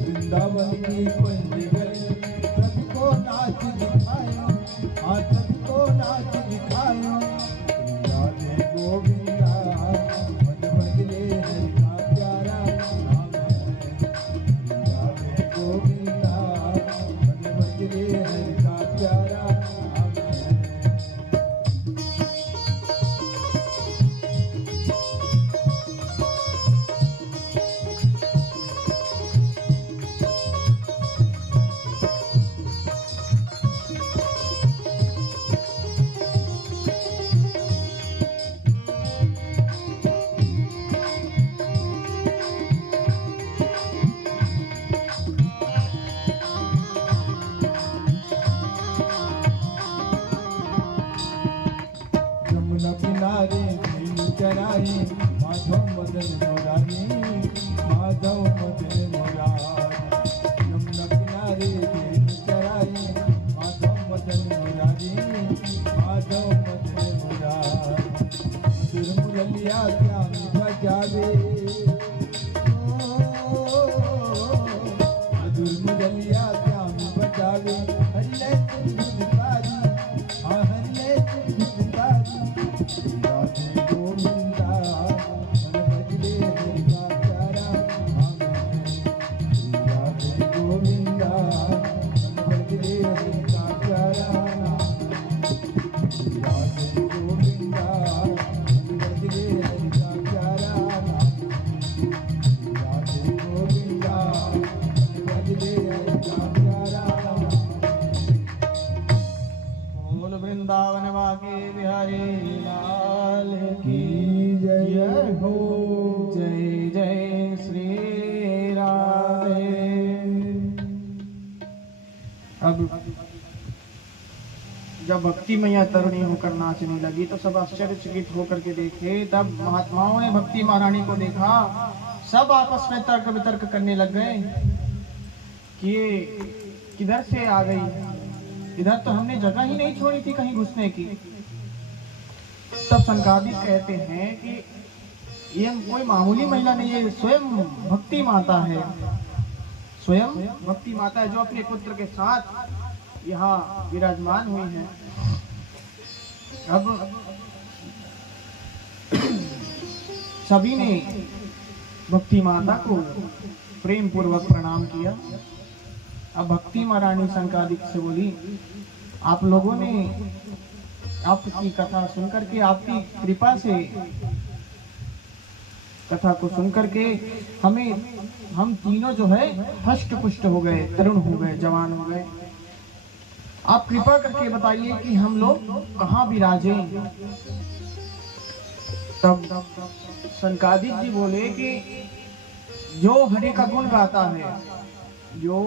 वृंदावन की कुंज गलिन, सबको नाच दिखायो, हाँ सबको नाच दिखायो। राधे गोविंदा मन भजले हरि का प्यारा नाम है। राधे गोविंदा मन भजले हरि का प्यारा नाम है। यमुना किनारे भेलु चराए, माधव मदन मुरारी, माधव मदन मुरारी। यमुना किनारे भेलु चराए, माधव मदन मुरारी, माधव मदन मुरारी। मधुर मुरलिया श्याम बजावे, मधुर मुरलिया श्याम बजावे। हरिले कुंजकारी, हाँ हरिले कुंजकारी। राधे गोविंदा मन भजले हरि का प्यारा नाम है। राधे गोविंदा मन भजले हरि का प्यारा नाम है। राधे गोविंदा मन भजले हरि का प्यारा नाम है। राधे गोविंदा मन भजले हरि का प्यारा नाम है। बोल वृंदावन वाके बिहारी लाल की जय हो। जय जय श्री राधे। अब जब भक्ति मैया तरुणी होकर नाचने लगी तो सब आश्चर्यचकित होकर के देखे। तब महात्माओं ने भक्ति महारानी को देखा, सब आपस में तर्क वितर्क करने लग गए कि ये किधर से आ गई, इधर तो हमने जगह ही नहीं छोड़ी थी कहीं घुसने की। तब संकादिक कहते हैं कि ये कोई मामूली महिला नहीं है, स्वयं भक्ति माता है, स्वयं भक्ति माता है जो अपने पुत्र के साथ यहाँ विराजमान हुई है। अब सभी ने भक्ति माता को प्रेम पूर्वक प्रणाम किया। अब भक्ति महारानी संकादिक से बोली, आप लोगों ने आपकी कथा सुनकर के, आपकी कृपा से कथा को सुनकर के हम तीनों जो है हष्ट पुष्ट हो गए, तरुण हो गए, जवान हो गए। आप कृपा करके बताइए कि हम लोग कहाँ विराजे। तब संकादिक जी बोले कि जो हरि का गुण गाता है, जो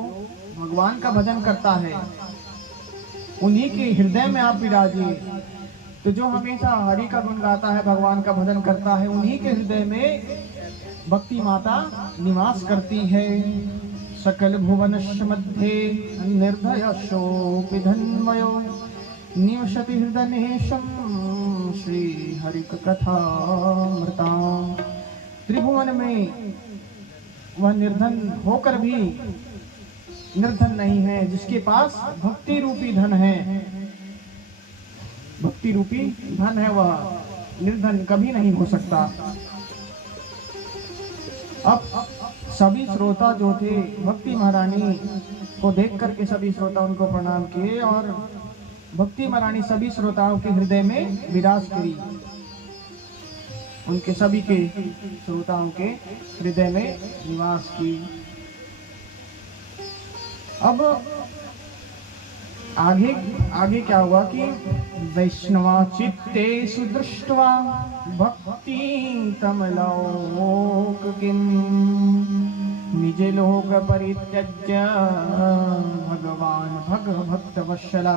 भगवान का भजन करता है, उन्हीं के हृदय में आप विराजिए। तो जो हमेशा हरि का गुण गाता है, भगवान का भजन करता है, उन्हीं के हृदय में भक्ति माता निवास करती है। सकल भुवनश्च मध्ये निर्भय शोक धन्वयो निवसति हृदयेशं श्री हरि कथामृता। त्रिभुवन में वह निर्धन होकर भी निर्धन नहीं है, जिसके पास भक्ति रूपी धन है। भक्ति रूपी धन है, वह निर्धन कभी नहीं हो सकता। अब सभी श्रोता जो थे भक्ति महारानी को देख करके सभी श्रोता उनको प्रणाम किए और भक्ति महारानी सभी श्रोताओं के हृदय में विराज करी। उनके सभी के श्रोताओं के हृदय में निवास की। अब आगे क्या हुआ कि वैष्णवा चित्ते सुदृष्ट्वा भक्ति तमलोक किम निज लोक परित्यज्य भगवान भक्त वत्सला।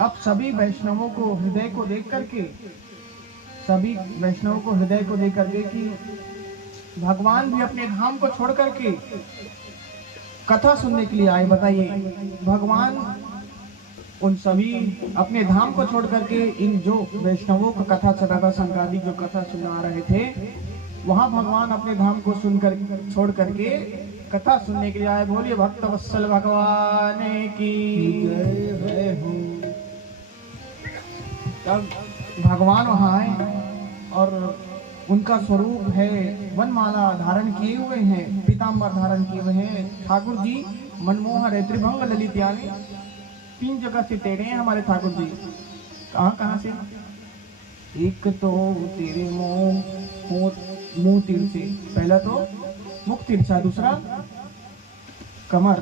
अब सभी वैष्णवों को हृदय को देख करके, सभी वैष्णवों को हृदय को देख करके कि भगवान भी अपने धाम को छोड़ करके कथा सुनने के लिए आए। बताइए, भगवान उन सभी अपने धाम को छोड़ करके इन जो वैष्णवों का कथा चल रहा था, संकादिक जो कथा सुना रहे थे, वहां भगवान अपने धाम को सुनकर छोड़ करके कथा सुनने के लिए आए। बोलिए भक्त वत्सल भगवान की जय हो। तब भगवान वहां आए और उनका स्वरूप है वनमाला धारण किए हुए हैं, पीताम्बर धारण किए हुए हैं। ठाकुर जी मनमोहर है, त्रिभंग ललित, यानी 3 जगह से टेढ़े हैं हमारे ठाकुर जी। कहाँ से? एक तो तेरे मुंह तीर से, पहला तो मुख तिरछा, दूसरा कमर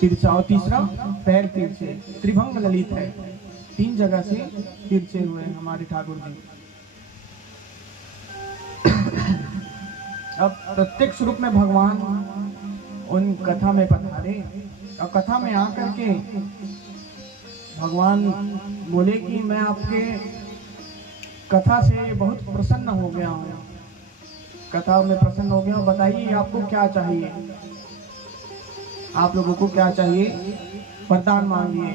तिरछा और तीसरा पैर तीर से। त्रिभंग ललित है, 3 जगह से तिरछे हुए हैं हमारे ठाकुर जी। अब प्रत्यक्ष रूप में भगवान उन कथा में पधारे और कथा में आकर के भगवान बोले कि मैं आपके कथा से बहुत प्रसन्न हो गया हूँ, कथा में प्रसन्न हो गया हूँ। बताइए आपको क्या चाहिए, आप लोगों को क्या चाहिए, वरदान मांगिए।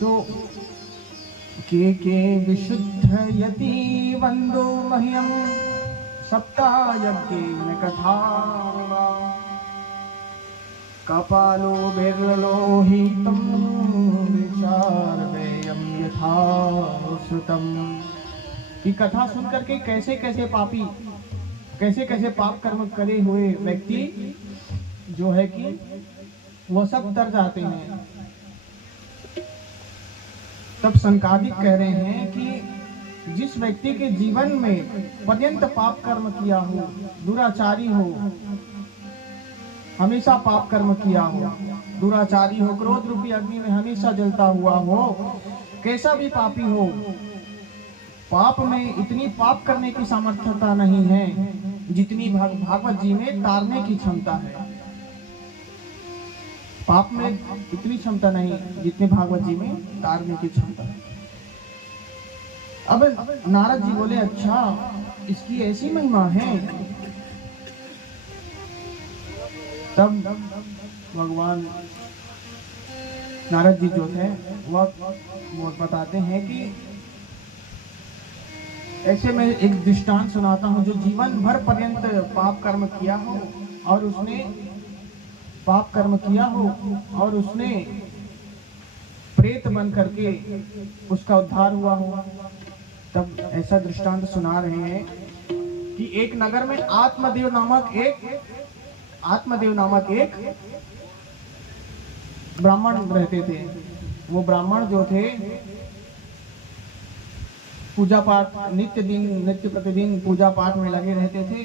तो के विशुद्ध यति वंदो मह्यम सप्ताह यज्ञेन कथा कपालो बिरलोहितं विचारवेयं यथा श्रुतम्। की कथा सुन करके कैसे कैसे पापी, कैसे कैसे पाप कर्म करे हुए व्यक्ति जो है कि वह सब तर जाते हैं। तब संकादिक कह रहे हैं कि जिस व्यक्ति के जीवन में पर्यंत पाप कर्म किया हो, दुराचारी हो, हमेशा पाप कर्म किया हो, दुराचारी हो, क्रोध रूपी अग्नि में हमेशा जलता हुआ हो, कैसा भी पापी हो, पाप में इतनी पाप करने की सामर्थ्यता नहीं है जितनी भागवत जी में तारने की क्षमता है। पाप में इतनी क्षमता नहीं जितनी भागवत जी में तारने की क्षमता है। अब नारद जी बोले, अच्छा इसकी ऐसी महिमा है। तब भगवान नारद जी जो थे वो बताते हैं कि ऐसे में एक दृष्टांत सुनाता हूँ, जो जीवन भर पर्यंत पाप कर्म किया हो और उसने पाप कर्म किया हो और उसने प्रेत बन करके उसका उद्धार हुआ हो। तब ऐसा दृष्टांत सुना रहे हैं कि एक नगर में आत्मदेव नामक एक ब्राह्मण रहते थे। वो ब्राह्मण जो थे पूजा पाठ नित्य प्रतिदिन पूजा पाठ में लगे रहते थे।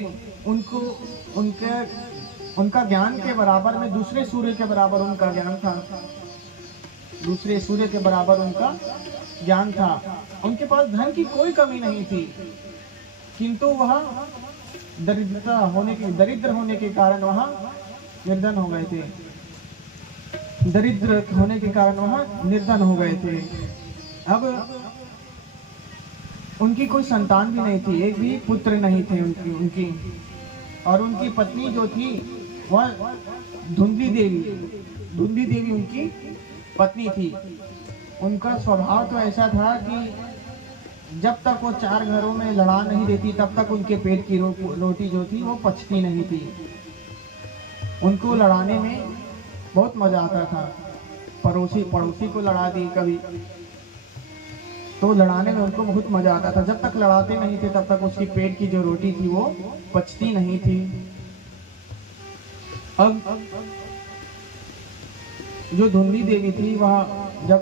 उनका ज्ञान के बराबर में दूसरे सूर्य के बराबर उनका ज्ञान था, दूसरे सूर्य के बराबर उनका ज्ञान था। उनके पास धन की कोई कमी नहीं थी, किंतु वह दरिद्र होने के कारण वह निर्धन हो गए थे। दरिद्र होने के कारण वह निर्धन हो गए थे। अब उनकी कोई संतान भी नहीं थी, एक भी पुत्र नहीं थे उनकी। और उनकी पत्नी जो थी वह धुंधली देवी उनकी पत्नी थी। उनका स्वभाव तो ऐसा था कि जब तक वो 4 घरों में लड़ा नहीं देती तब तक उनके पेट की रोटी जो थी वो पचती नहीं थी। उनको लड़ाने में बहुत मजा आता था। पड़ोसी को लड़ा दी कभी, तो लड़ाने में उनको बहुत मजा आता था। जब तक लड़ाते नहीं थे तब तक उसकी पेट की जो रोटी थी वो पचती नहीं थी। अब जो धुंधली देवी थी वह जब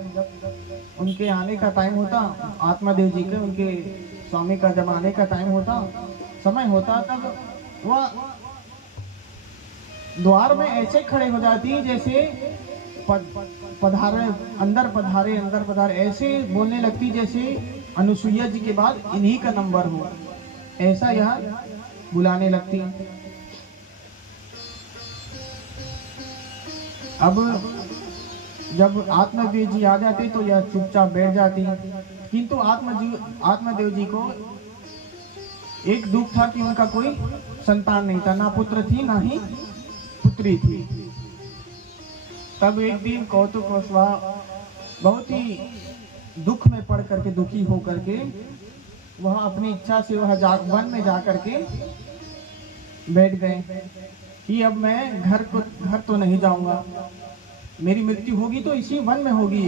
उनके आने का टाइम होता, आत्मादेव जी के उनके स्वामी का जब आने का टाइम होता, समय होता, तब वह द्वार में ऐसे खड़े हो जाती जैसे अंदर पधारे ऐसे बोलने लगती जैसे अनुसुईया जी के बाद इन्हीं का नंबर हो, ऐसा यह बुलाने लगती। अब जब आत्मदेव जी आ जाते तो यह चुपचाप बैठ जाती, किंतु आत्मदेव जी को एक दुख था कि उनका कोई संतान नहीं था, ना पुत्र थी ना ही पुत्री थी। तब एक दिन कौतुक बहुत ही दुख में पड़ करके, दुखी हो करके वह अपनी इच्छा से वह वन में जा करके बैठ गए कि अब मैं घर तो नहीं जाऊंगा, मेरी मृत्यु होगी तो इसी वन में होगी,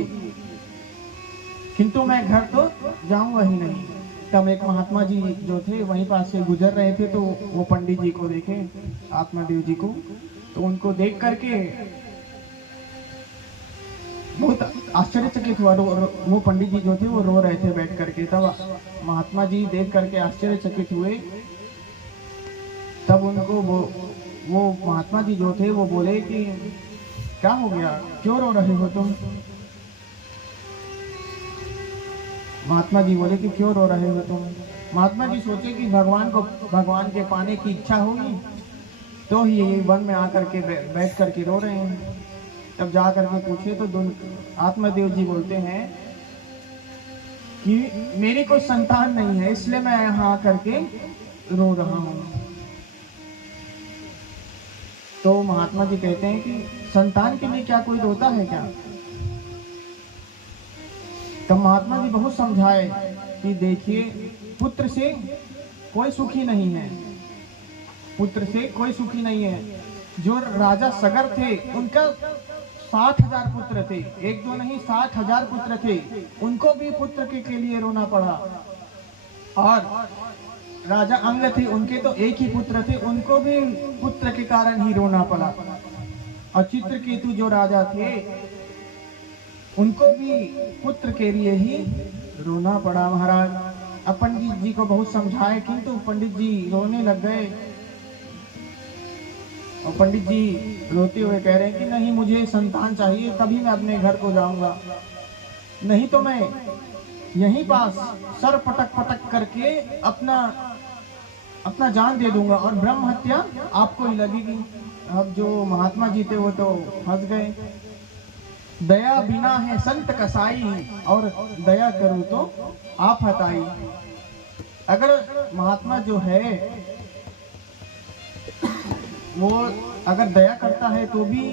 किंतु मैं घर तो जाऊंगा ही नहीं। तब एक महात्मा जी जो थे वहीं पास से गुजर रहे थे, तो वो पंडित जी को देखे, आत्मादेव जी को, तो उनको देख करके बहुत आश्चर्यचकित हुआ। वो पंडित जी जो थे वो रो रहे थे बैठ करके। तब महात्मा जी देख करके आश्चर्यचकित हुए। तब उनको वो महात्मा जी जो थे वो बोले कि क्या हो गया, क्यों रो रहे हो तुम? महात्मा जी बोले कि क्यों रो रहे हो तुम? महात्मा जी सोचे कि भगवान के पाने की इच्छा होगी तो ही वन में आकर के बैठ करके रो रहे हैं। तब जा करके पूछे तो आत्मादेव जी बोलते हैं कि मेरी कोई संतान नहीं है, इसलिए मैं यहाँ आकर के रो रहा हूँ। तो महात्मा जी कहते हैं कि संतान के लिए क्या कोई रोता है क्या? तब महात्मा जी बहुत समझाए कि देखिए, पुत्र से कोई सुखी नहीं है, पुत्र से कोई सुखी नहीं है। जो राजा सगर थे उनका 60,000 पुत्र थे, एक दो नहीं 60,000 पुत्र थे, उनको भी पुत्र के लिए रोना पड़ा। और राजा अंग थे, उनके तो एक ही पुत्र थे, उनको भी पुत्र के कारण ही रोना पड़ा। और चित्रकेतु जो राजा थे उनको भी पुत्र के लिए ही रोना पड़ा महाराज। अब पंडित जी को बहुत समझाए, किंतु पंडित जी रोने लग गए। और पंडित जी रोते हुए कह रहे हैं कि नहीं, मुझे संतान चाहिए, तभी मैं अपने घर को जाऊंगा, नहीं तो मैं यहीं पास सर पटक करके अपना जान दे दूंगा और ब्रह्म हत्या आपको ही लगेगी। अब जो महात्मा जी थे वो तो फंस गए। दया बिना है संत कसाई, और दया करूं तो आप हताई। अगर महात्मा जो है वो अगर दया करता है तो भी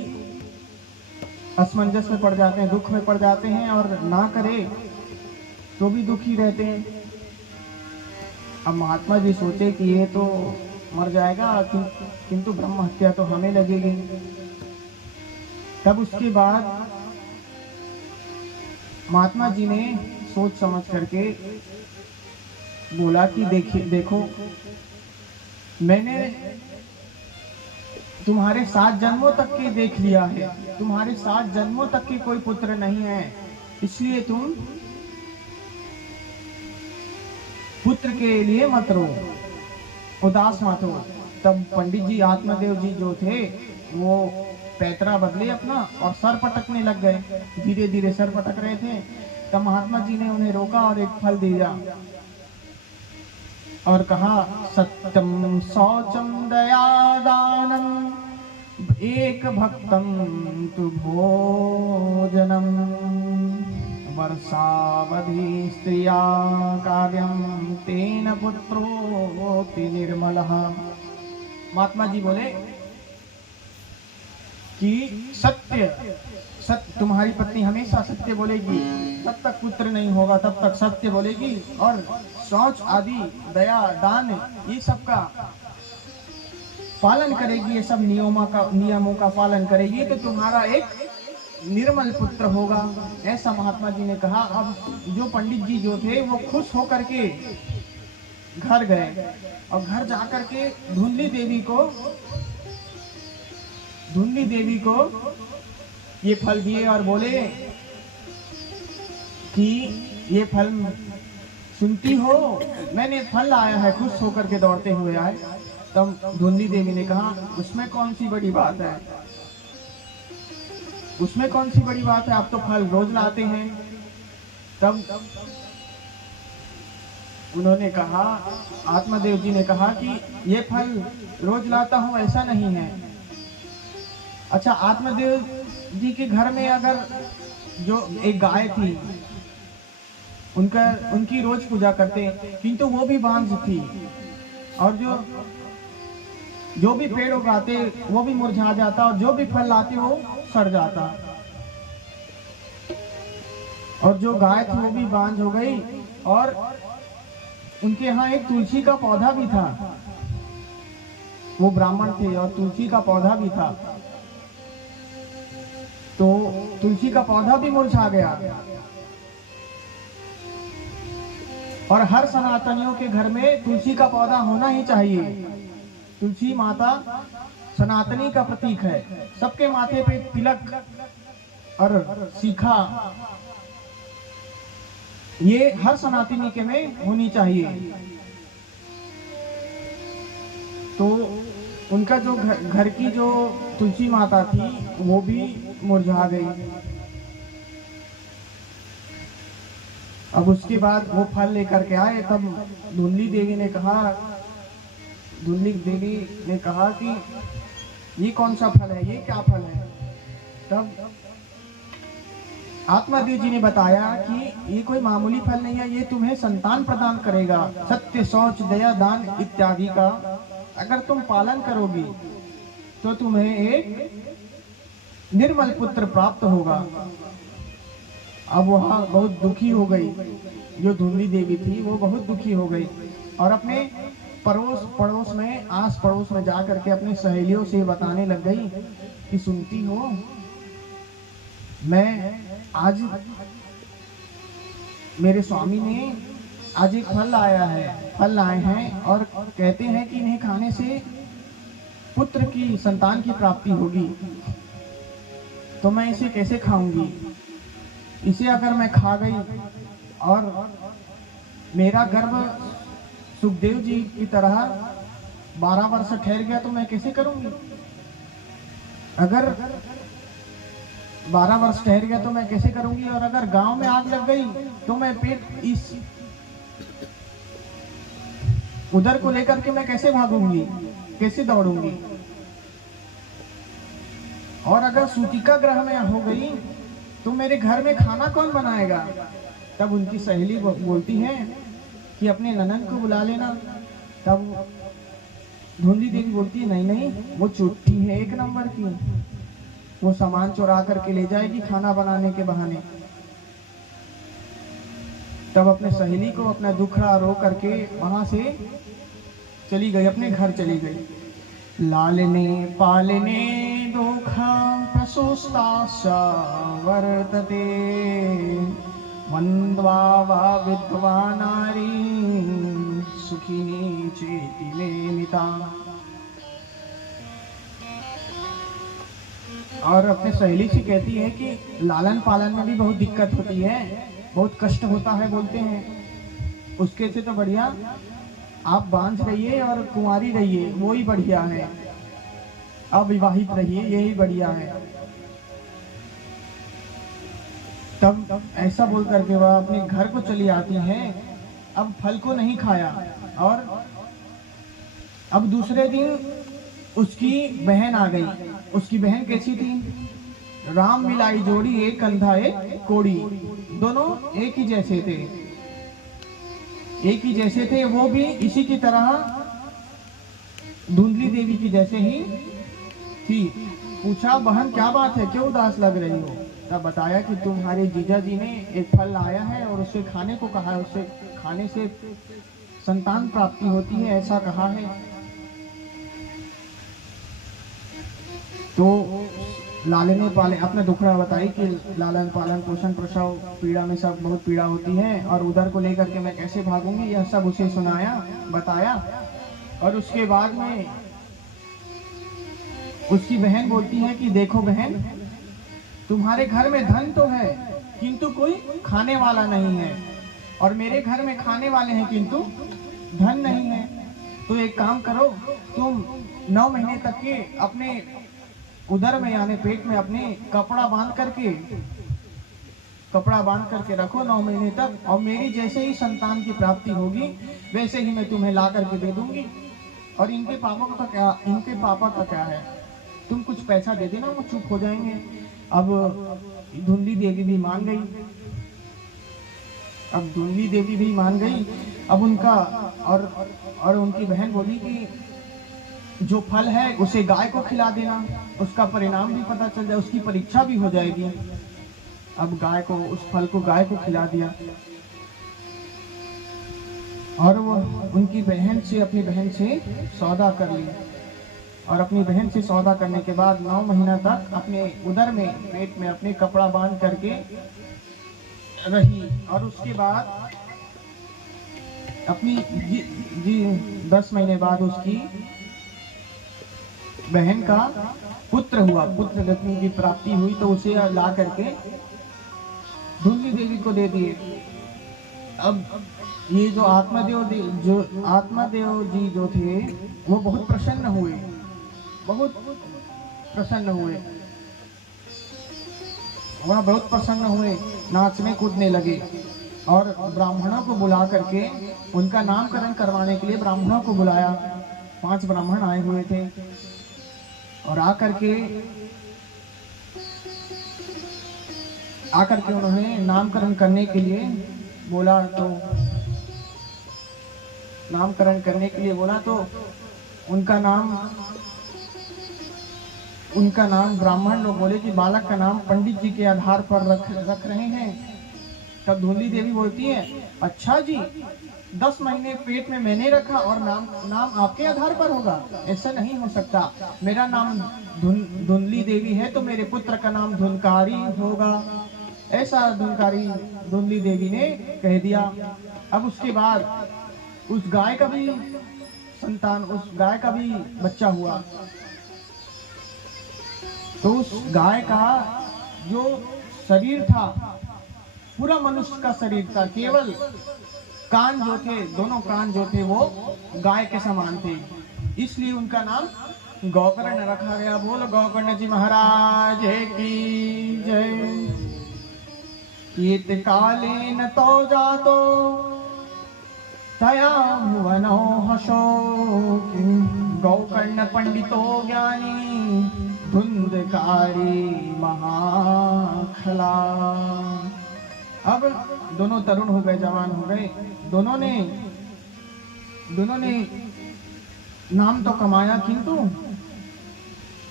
असमंजस में पड़ जाते हैं, दुख में पड़ जाते हैं, और ना करे तो भी दुखी रहते हैं। अब महात्मा जी सोचे कि ये तो मर जाएगा, किंतु ब्रह्म हत्या तो हमें लगेगी। तब उसके बाद महात्मा जी ने सोच समझ करके बोला कि देखो, मैंने तुम्हारे 7 जन्मों तक के देख लिया है, तुम्हारे 7 जन्मों तक के कोई पुत्र नहीं है, इसलिए तुम पुत्र के लिए मत रो, उदास मत हो। तब पंडित जी आत्मादेव जी जो थे वो पैतरा बदले अपना और सर पटकने लग गए, धीरे धीरे सर पटक रहे थे। तब महात्मा जी ने उन्हें रोका और एक फल दिया और कहा, सत्यम शौचम दयादानम एक भक्तम तु भोजनम वर्षावधि स्त्रिया कार्यम तेन पुत्रोति निर्मलः। महात्मा जी बोले कि सत्य तुम्हारी पत्नी हमेशा सत्य बोलेगी, जब तक पुत्र नहीं होगा तब तक सत्य बोलेगी, और शौच आदि दया दान ये सब का पालन करेगी, ये सब नियमों का पालन करेगी, तो तुम्हारा एक निर्मल पुत्र होगा, ऐसा महात्मा जी ने कहा। अब जो पंडित जी जो थे वो खुश होकर के घर गए और घर जाकर के धुंधली देवी को ये फल दिए और बोले कि ये फल सुनती हो, मैंने फल लाया है, खुश होकर के दौड़ते हुए आए। तब धुंधली देवी ने कहा, उसमें कौन सी बड़ी बात है, उसमें कौन सी बड़ी बात है, आप तो फल रोज लाते हैं। तब उन्होंने कहा, आत्मादेव जी ने कहा कि ये फल रोज लाता हूं ऐसा नहीं है। अच्छा, आत्मादेव जी के घर में अगर जो एक गाय थी उनकी रोज पूजा करते, किंतु वो भी बांझ थी, और जो जो भी पेड़ उगाते वो भी मुरझा जाता और जो भी फल लाते वो सड़ जाता। और जो गाय थी वो भी बांझ हो गई और उनके यहाँ एक तुलसी का पौधा भी था। वो ब्राह्मण थे और तुलसी का पौधा भी था, तो तुलसी का पौधा भी मुरझा गया। और हर सनातनियों के घर में तुलसी का पौधा होना ही चाहिए। तुलसी माता सनातनी का प्रतीक है। सबके माथे पे तिलक और शिखा ये हर सनातनी के में होनी चाहिए। तो उनका जो घर की जो तुलसी माता थी वो भी मुरझा गई। अब उसके बाद वो फल लेकर के आए, तब धुंधली देवी ने कहा कि ये कौन सा फल है, ये क्या फल है। तब आत्मादेव जी ने बताया कि ये कोई मामूली फल नहीं है, ये तुम्हें संतान प्रदान करेगा। सत्य, शौच, दया, दान इत्यादि का अगर तुम पालन करोगी तो तुम्हें एक निर्मल पुत्र प्राप्त होगा। अब वहाँ बहुत दुखी हो गई, जो धुंधली देवी थी वो बहुत दुखी हो गई और अपने पड़ोस में, आस पड़ोस में जा करके अपनी सहेलियों से बताने लग गई कि सुनती हो, मैं आज मेरे स्वामी ने आज एक फल लाए हैं और कहते हैं कि इन्हें खाने से पुत्र की, संतान की प्राप्ति होगी। तो मैं इसे कैसे खाऊंगी? इसे अगर मैं खा गई और मेरा गर्भ सुखदेव जी की तरह 12 वर्ष ठहर गया तो मैं कैसे करूंगी? अगर 12 वर्ष ठहर गया तो मैं कैसे करूंगी? और अगर गांव में आग लग गई तो मैं पेट इस उधर को लेकर के मैं कैसे भागूंगी, कैसे दौड़ूंगी? और अगर सूतिका ग्रह में हो गई तो मेरे घर में खाना कौन बनाएगा? तब उनकी सहेली बोलती है कि अपने ननद को बुला लेना। तब धुंधली देवी बोलती है नहीं, वो चुट्टी है एक नंबर की, वो सामान चुरा करके ले जाएगी खाना बनाने के बहाने। तब अपने सहेली को अपना दुखड़ा रो करके वहां से चली गई, अपने घर चली गई। लालने पालने दोखा प्रशोस्ता वर्तते, मंद्वा वा विद्वा नारी सुखिनी चेति लेनिता। और अपने सहेली से कहती है कि लालन पालन में भी बहुत दिक्कत होती है, बहुत कष्ट होता है बोलते हैं। उसके से तो बढ़िया आप बांझ रहिए और कुंवारी रहिए, वो ही बढ़िया है। अविवाहित रहिए, यही बढ़िया है। तब ऐसा बोल करके वह अपने घर को चली आती है। अब फल को नहीं खाया और अब दूसरे दिन उसकी बहन आ गई। उसकी बहन कैसी थी? राम मिलाई जोड़ी, एक कंधा एक कोड़ी, दोनों एक ही जैसे थे। वो भी इसी की तरह धुंधली देवी की जैसे ही थी। पूछा, बहन क्या बात है, क्यों उदास लग रही हो? तब बताया कि तुम्हारे जीजा जी ने एक फल लाया है और उसे खाने को कहा है, उसे खाने से संतान प्राप्ति होती है, ऐसा कहा है। तो लालने पाले अपना दुखड़ा बताई कि लालन पालन पोषण प्रसव पीड़ा में सब बहुत पीड़ा होती है और उधर को लेकर के मैं कैसे भागूंगी, यह सब उसे सुनाया, बताया। और उसके बाद में उसकी बहन बोलती है कि देखो बहन, तुम्हारे घर में धन तो है किंतु कोई खाने वाला नहीं है, और मेरे घर में खाने वाले हैं किंतु धन नहीं है। तो एक काम करो, तुम 9 महीने तक के अपने उदर में यानी पेट में अपने कपड़ा बांध करके रखो 9 महीने तक, और मेरी जैसे ही संतान की प्राप्ति होगी वैसे ही मैं तुम्हें ला करके दे दूंगी। और इनके पापा का क्या है, तुम कुछ पैसा दे देना, वो चुप हो जाएंगे। अब धुंधली देवी भी मान गई। अब उनका और उनकी बहन बोली कि जो फल है उसे गाय को खिला देना, उसका परिणाम भी पता चल जाए, उसकी परीक्षा भी हो जाएगी। अब गाय को, उस फल को गाय को खिला दिया और वो उनकी बहन से, अपनी बहन से सौदा कर लिया। और अपनी बहन से सौदा करने के बाद 9 महीना तक अपने उदर में, पेट में अपने कपड़ा बांध करके रही। और उसके बाद अपनी 10 महीने बाद उसकी बहन का पुत्र हुआ, पुत्र रत्न की प्राप्ति हुई, तो उसे ला करके धुंधली देवी को दे दिए। अब ये जो आत्मदेव जी जो थे वो बहुत प्रसन्न हुए, बहुत प्रसन्न हुए, वह बहुत प्रसन्न हुए, नाचने कूदने लगे और ब्राह्मणों को बुला करके उनका नामकरण करवाने के लिए ब्राह्मणों को बुलाया। 5 ब्राह्मण आए हुए थे और आकर के उन्होंने नामकरण करने के लिए बोला। तो नामकरण करने के लिए बोला तो उनका नाम ब्राह्मण लोग बोले कि बालक का नाम पंडित जी के आधार पर रख रहे हैं। तब धुंधली देवी बोलती है, अच्छा जी, 10 महीने पेट में मैंने रखा और नाम आपके आधार पर होगा? ऐसा नहीं हो सकता। मेरा नाम धुंधली देवी है तो मेरे पुत्र का नाम धुनकारी होगा। ऐसा धुंधली देवी ने कह दिया। अब उसके बाद उस गाय का भी बच्चा हुआ। तो उस गाय का जो शरीर था पूरा मनुष्य का शरीर था, केवल कान जो थे, दोनों कान जो थे वो गाय के समान थे, इसलिए उनका नाम गौकर्ण रखा गया। बोलो गौकर्ण जी महाराज की जय। कीत कालेन तो जातो तया भुवनो हशो, गौकर्ण पंडितो ज्ञानी धुंधकारी महाखला। अब दोनों तरुण हो गए, जवान हो गए। दोनों ने नाम तो कमाया, किंतु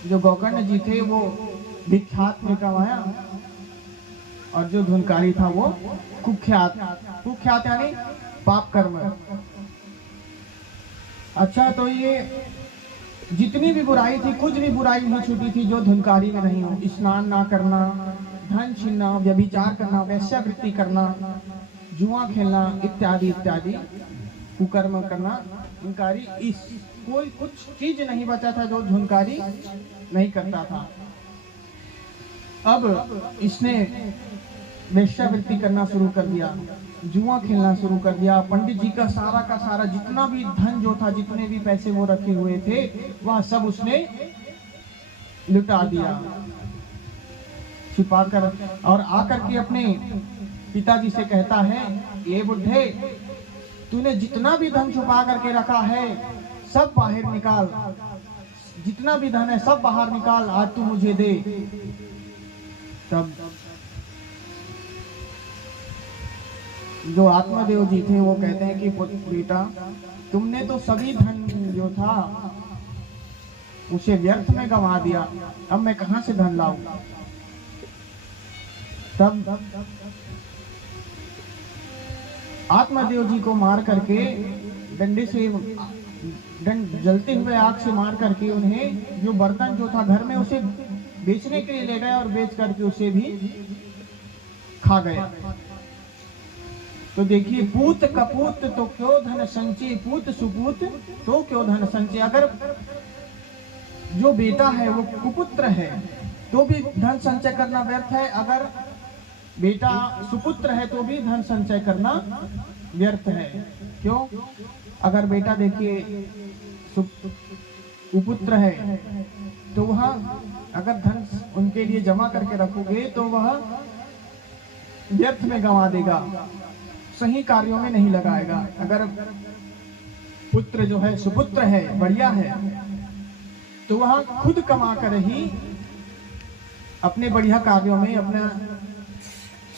जो गौकर्ण जी थे वो विख्यात में कमाया और जो धुनकारी था वो कुख्यात यानी पाप कर्म। अच्छा, तो ये जितनी भी बुराई थी, कुछ भी बुराई नहीं छूटी थी जो धुनकारी में नहीं हो। स्नान ना करना, धन छीनना, व्यभिचार करना, वेश्यावृत्ति करना, जुआ खेलना इत्यादि इत्यादि कुकर्म करना, धुनकारी, इस कोई कुछ चीज नहीं बचा था जो धुनकारी नहीं करता था। अब इसने वेश्यावृत्ति करना शुरू कर दिया, जुआ खेलना शुरू कर दिया। पंडित जी का सारा जितना भी धन जो था, जितने भी पैसे वो रखे हुए थे, वह सब उसने लुटा दिया, छिपा कर। और आकर के अपने पिताजी से कहता है, ये बुढ़े, तूने जितना भी धन छुपा करके रखा है सब बाहर निकाल, जितना भी धन है सब बाहर निकाल, आज तू मुझे दे। तब जो आत्मदेव जी थे वो कहते हैं कि बेटा, तुमने तो सभी धन जो था उसे व्यर्थ में गंवा दिया, अब मैं कहां से धन लाऊं? तब आत्मदेव जी को मार करके डंडे से, जलते हुए आग से मार करके उन्हें जो बर्तन जो था घर में उसे बेचने के लिए ले गए और बेच करके उसे भी खा गए। तो देखिए, पूत कपूत तो क्यों धन संचय, पूत सुपूत तो क्यों धन संचय। अगर जो बेटा है वो कुपुत्र है तो भी धन संचय करना व्यर्थ है, अगर बेटा सुपुत्र है तो भी धन संचय करना व्यर्थ है। क्यों? अगर बेटा देखिए कुपुत्र है तो वह अगर धन उनके लिए जमा करके रखोगे तो वह व्यर्थ में गंवा देगा, सही कार्यों में नहीं लगाएगा। अगर पुत्र जो है सुपुत्र है, बढ़िया है, तो वह खुद कमा कर ही अपने बढ़िया कार्यों में, अपना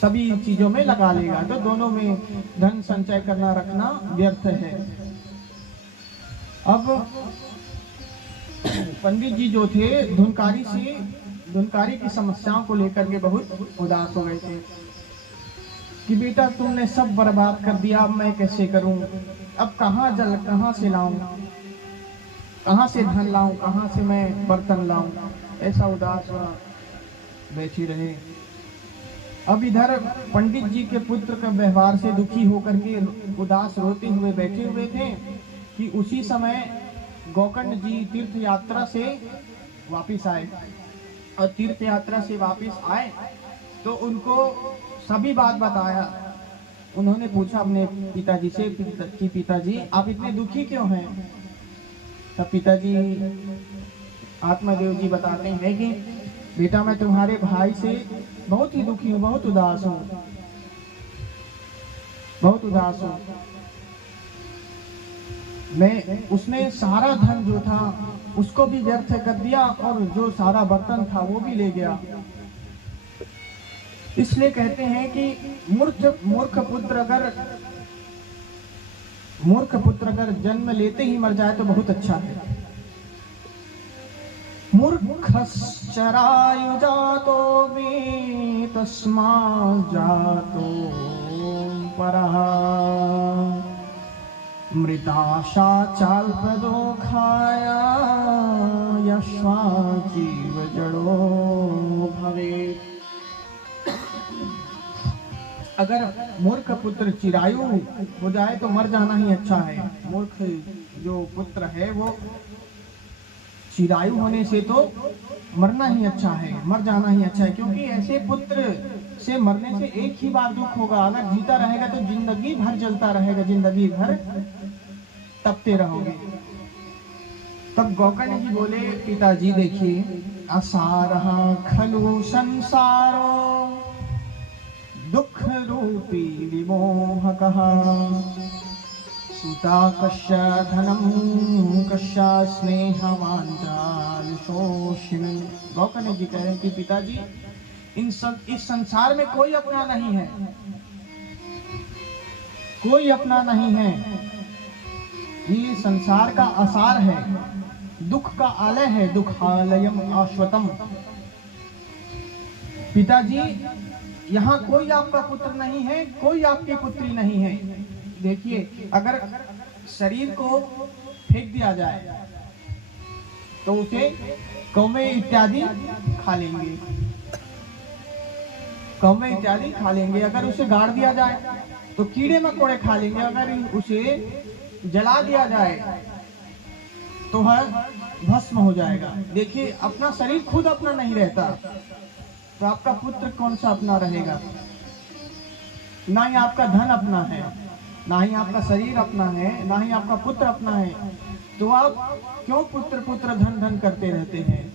सभी चीजों में लगा लेगा। तो दोनों में धन संचय करना रखना व्यर्थ है। अब पंडित जी जो थे धुनकारी की समस्याओं को लेकर के बहुत उदास हो गए थे कि बेटा तुमने सब बर्बाद कर दिया, अब मैं कैसे करूं, अब कहां से लाऊं, कहां से धन लाऊं, कहां से मैं बर्तन लाऊं, ऐसा उदास बैठे रहे। अब इधर पंडित जी के पुत्र के व्यवहार से दुखी होकर के उदास रोते हुए बैठे हुए थे कि उसी समय गोकर्ण जी तीर्थ यात्रा से वापस आए, और तीर्थ यात्रा से वापस आए तो उनको सभी बात बताया। उन्होंने पूछा अपने पिताजी से कि पिताजी आप इतने दुखी क्यों हैं? तब पिताजी आत्मदेव जी बताते हैं कि बेटा मैं तुम्हारे भाई से बहुत ही दुखी हूँ, बहुत उदास हूँ, बहुत उदास हूँ। उसने सारा धन जो था उसको भी व्यर्थ कर दिया और जो सारा बर्तन था वो भी ले गया। इसलिए कहते हैं कि मूर्ख पुत्र अगर जन्म लेते ही मर जाए तो बहुत अच्छा है। मूर्खश्चरायु जातो मे तस्मात् जातो परः मृताशा चाल्पदो खाया यश्वा जीव जड़ो भवेत्। अगर मूर्ख पुत्र चिरायु हो जाए तो मर जाना ही अच्छा है। मूर्ख जो पुत्र है वो चिरायु होने से तो मरना ही अच्छा है, मर जाना ही अच्छा है, क्योंकि ऐसे पुत्र से मरने से एक ही बार दुख होगा। अगर जीता रहेगा तो जिंदगी भर जलता रहेगा, जिंदगी भर तपते रहोगे। तब गोकर्ण जी बोले पिताजी देखिए, असारः खलु संसारो दुख रूपी विमोहकः सुता कस्य धनम कस्य स्नेहवांछा शोषिणी। गोकर्ण जी कह रहे हैं कि पिताजी इस संसार में कोई अपना नहीं है, कोई अपना नहीं है। ये संसार का आसार है, दुख का आलय है, दुखालयम आश्वतम। पिताजी यहाँ कोई आपका पुत्र नहीं है, कोई आपकी पुत्री नहीं है। देखिए अगर शरीर को फेंक दिया जाए तो उसे कौवे इत्यादि खा लेंगे, कौवे इत्यादि खा लेंगे। अगर उसे गाड़ दिया जाए तो कीड़े मकोड़े खा लेंगे। अगर उसे जला दिया जाए तो वह भस्म हो जाएगा। देखिए अपना शरीर खुद अपना नहीं रहता तो आपका पुत्र कौन सा अपना रहेगा? ना ही आपका धन अपना है, ना ही आपका शरीर अपना है, ना ही आपका पुत्र अपना है। तो आप क्यों पुत्र पुत्र धन धन करते रहते हैं?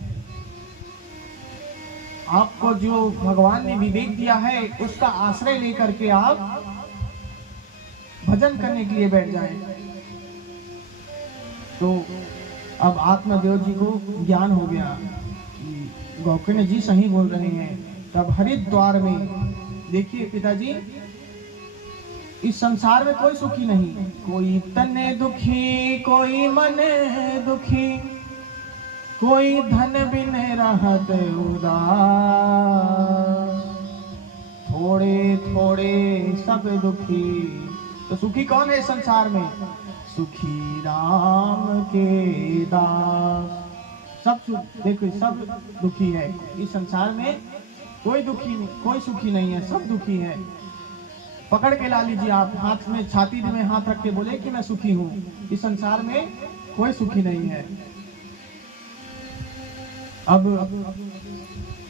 आपको जो भगवान ने विवेक दिया है उसका आश्रय लेकर के आप भजन करने के लिए बैठ जाएं। तो अब आत्मदेव जी को ज्ञान हो गया, गोकर्ण जी सही बोल रहे हैं। तब हरिद्वार में देखिए पिताजी, इस संसार में कोई सुखी नहीं, कोई तने दुखी, कोई मन दुखी, कोई धन बिन रहत उदास, थोड़े थोड़े सब दुखी। तो सुखी कौन है संसार में? सुखी राम के दास। सब देखो सब दुखी है इस संसार में, कोई दुखी नहीं, कोई सुखी नहीं है, सब दुखी है। पकड़ के ला लीजिए आप, हाथ में छाती में हाथ रख के बोले कि मैं सुखी हूँ। इस संसार में कोई सुखी नहीं है। अब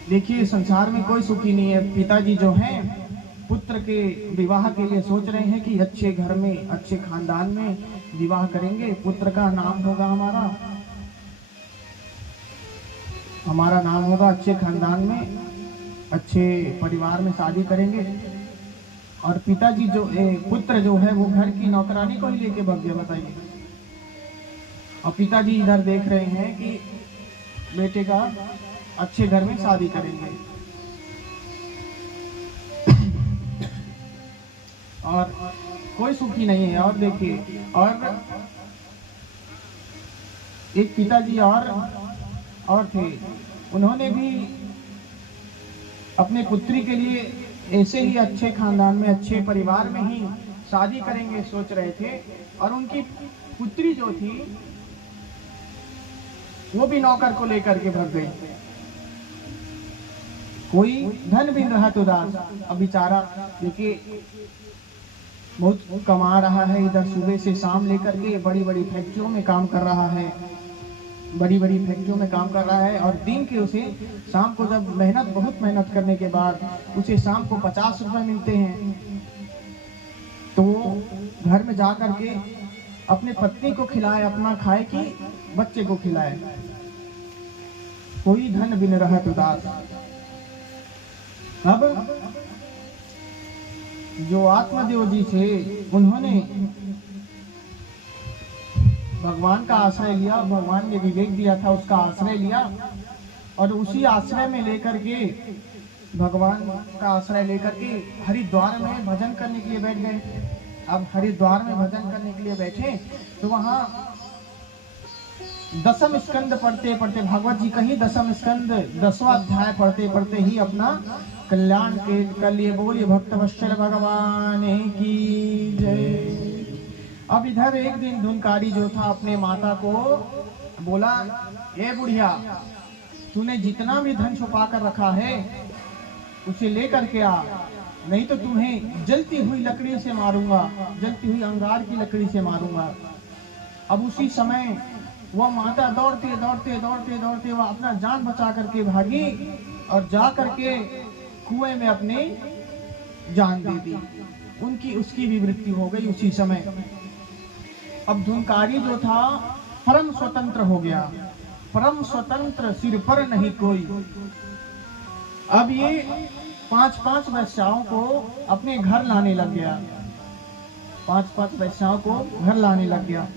देखिए संसार में कोई सुखी नहीं है। पिताजी जो हैं पुत्र के विवाह के लिए सोच रहे हैं कि अच्छे घर में, अच्छे खानदान में विवाह करेंगे, पुत्र का नाम होगा हमारा नाम होगा, अच्छे खानदान में, अच्छे परिवार में शादी करेंगे। और पिताजी जो पुत्र जो है वो घर की नौकरानी को ही लेके भाग गया, बताइए। और पिताजी इधर देख रहे हैं कि बेटे का अच्छे घर में शादी करेंगे। और कोई सुखी नहीं है। और देखिए, और एक पिताजी और थे, उन्होंने भी अपने पुत्री के लिए ऐसे ही अच्छे खानदान में, अच्छे परिवार में ही शादी करेंगे सोच रहे थे। और उनकी पुत्री जो थी वो भी नौकर को लेकर के भाग गई। कोई धन बिन रहा तो दास। अब बेचारा देखिए बहुत कमा रहा है, इधर सुबह से शाम लेकर के बड़ी बड़ी फैक्ट्रियों में काम कर रहा है, बड़ी बड़ी फैक्ट्रियों में काम कर रहा है। और दिन के उसे शाम को जब बहुत मेहनत करने के बाद उसे शाम को 50 रुपए मिलते हैं, तो वो घर में जा करके अपने पत्नी को खिलाए, अपना खाए कि बच्चे को खिलाए। कोई धन बिन रहत उदास। अब जो आत्मदेव जी थे उन्होंने भगवान का आश्रय लिया, भगवान ने विवेक दिया था उसका आश्रय लिया, और उसी आश्रय में लेकर के भगवान का आश्रय लेकर के हरिद्वार में भजन करने के लिए बैठ गए। अब हरिद्वार में भजन करने के लिए बैठे तो वहां दसम स्कंद पढ़ते पढ़ते, भागवत जी का ही दसम स्कंद 10वां अध्याय पढ़ते पढ़ते ही अपना कल्याण के लिए बोलिए भक्त वत्सल भगवान की जय। अब इधर एक दिन धुनकारी जो था अपने माता को बोला, ए बुढ़िया, तूने जितना भी धन छुपा कर रखा है उसे लेकर के आ, नहीं तो तुम्हें जलती हुई लकड़ी से मारूंगा, जलती हुई अंगार की लकड़ी से मारूंगा। अब उसी समय वह माता दौड़ते दौड़ते दौड़ते दौड़ते वह अपना जान बचा करके भागी और जा करके कुएं में अपनी जान दे दी। उसकी भी मृत्यु हो गई उसी समय। अब धुनकारी जो था परम स्वतंत्र हो गया, परम स्वतंत्र, सिर पर नहीं कोई। अब ये 5-5 वैश्याओं को अपने घर लाने लग गया, 5-5 वैश्याओं को घर लाने लग गया।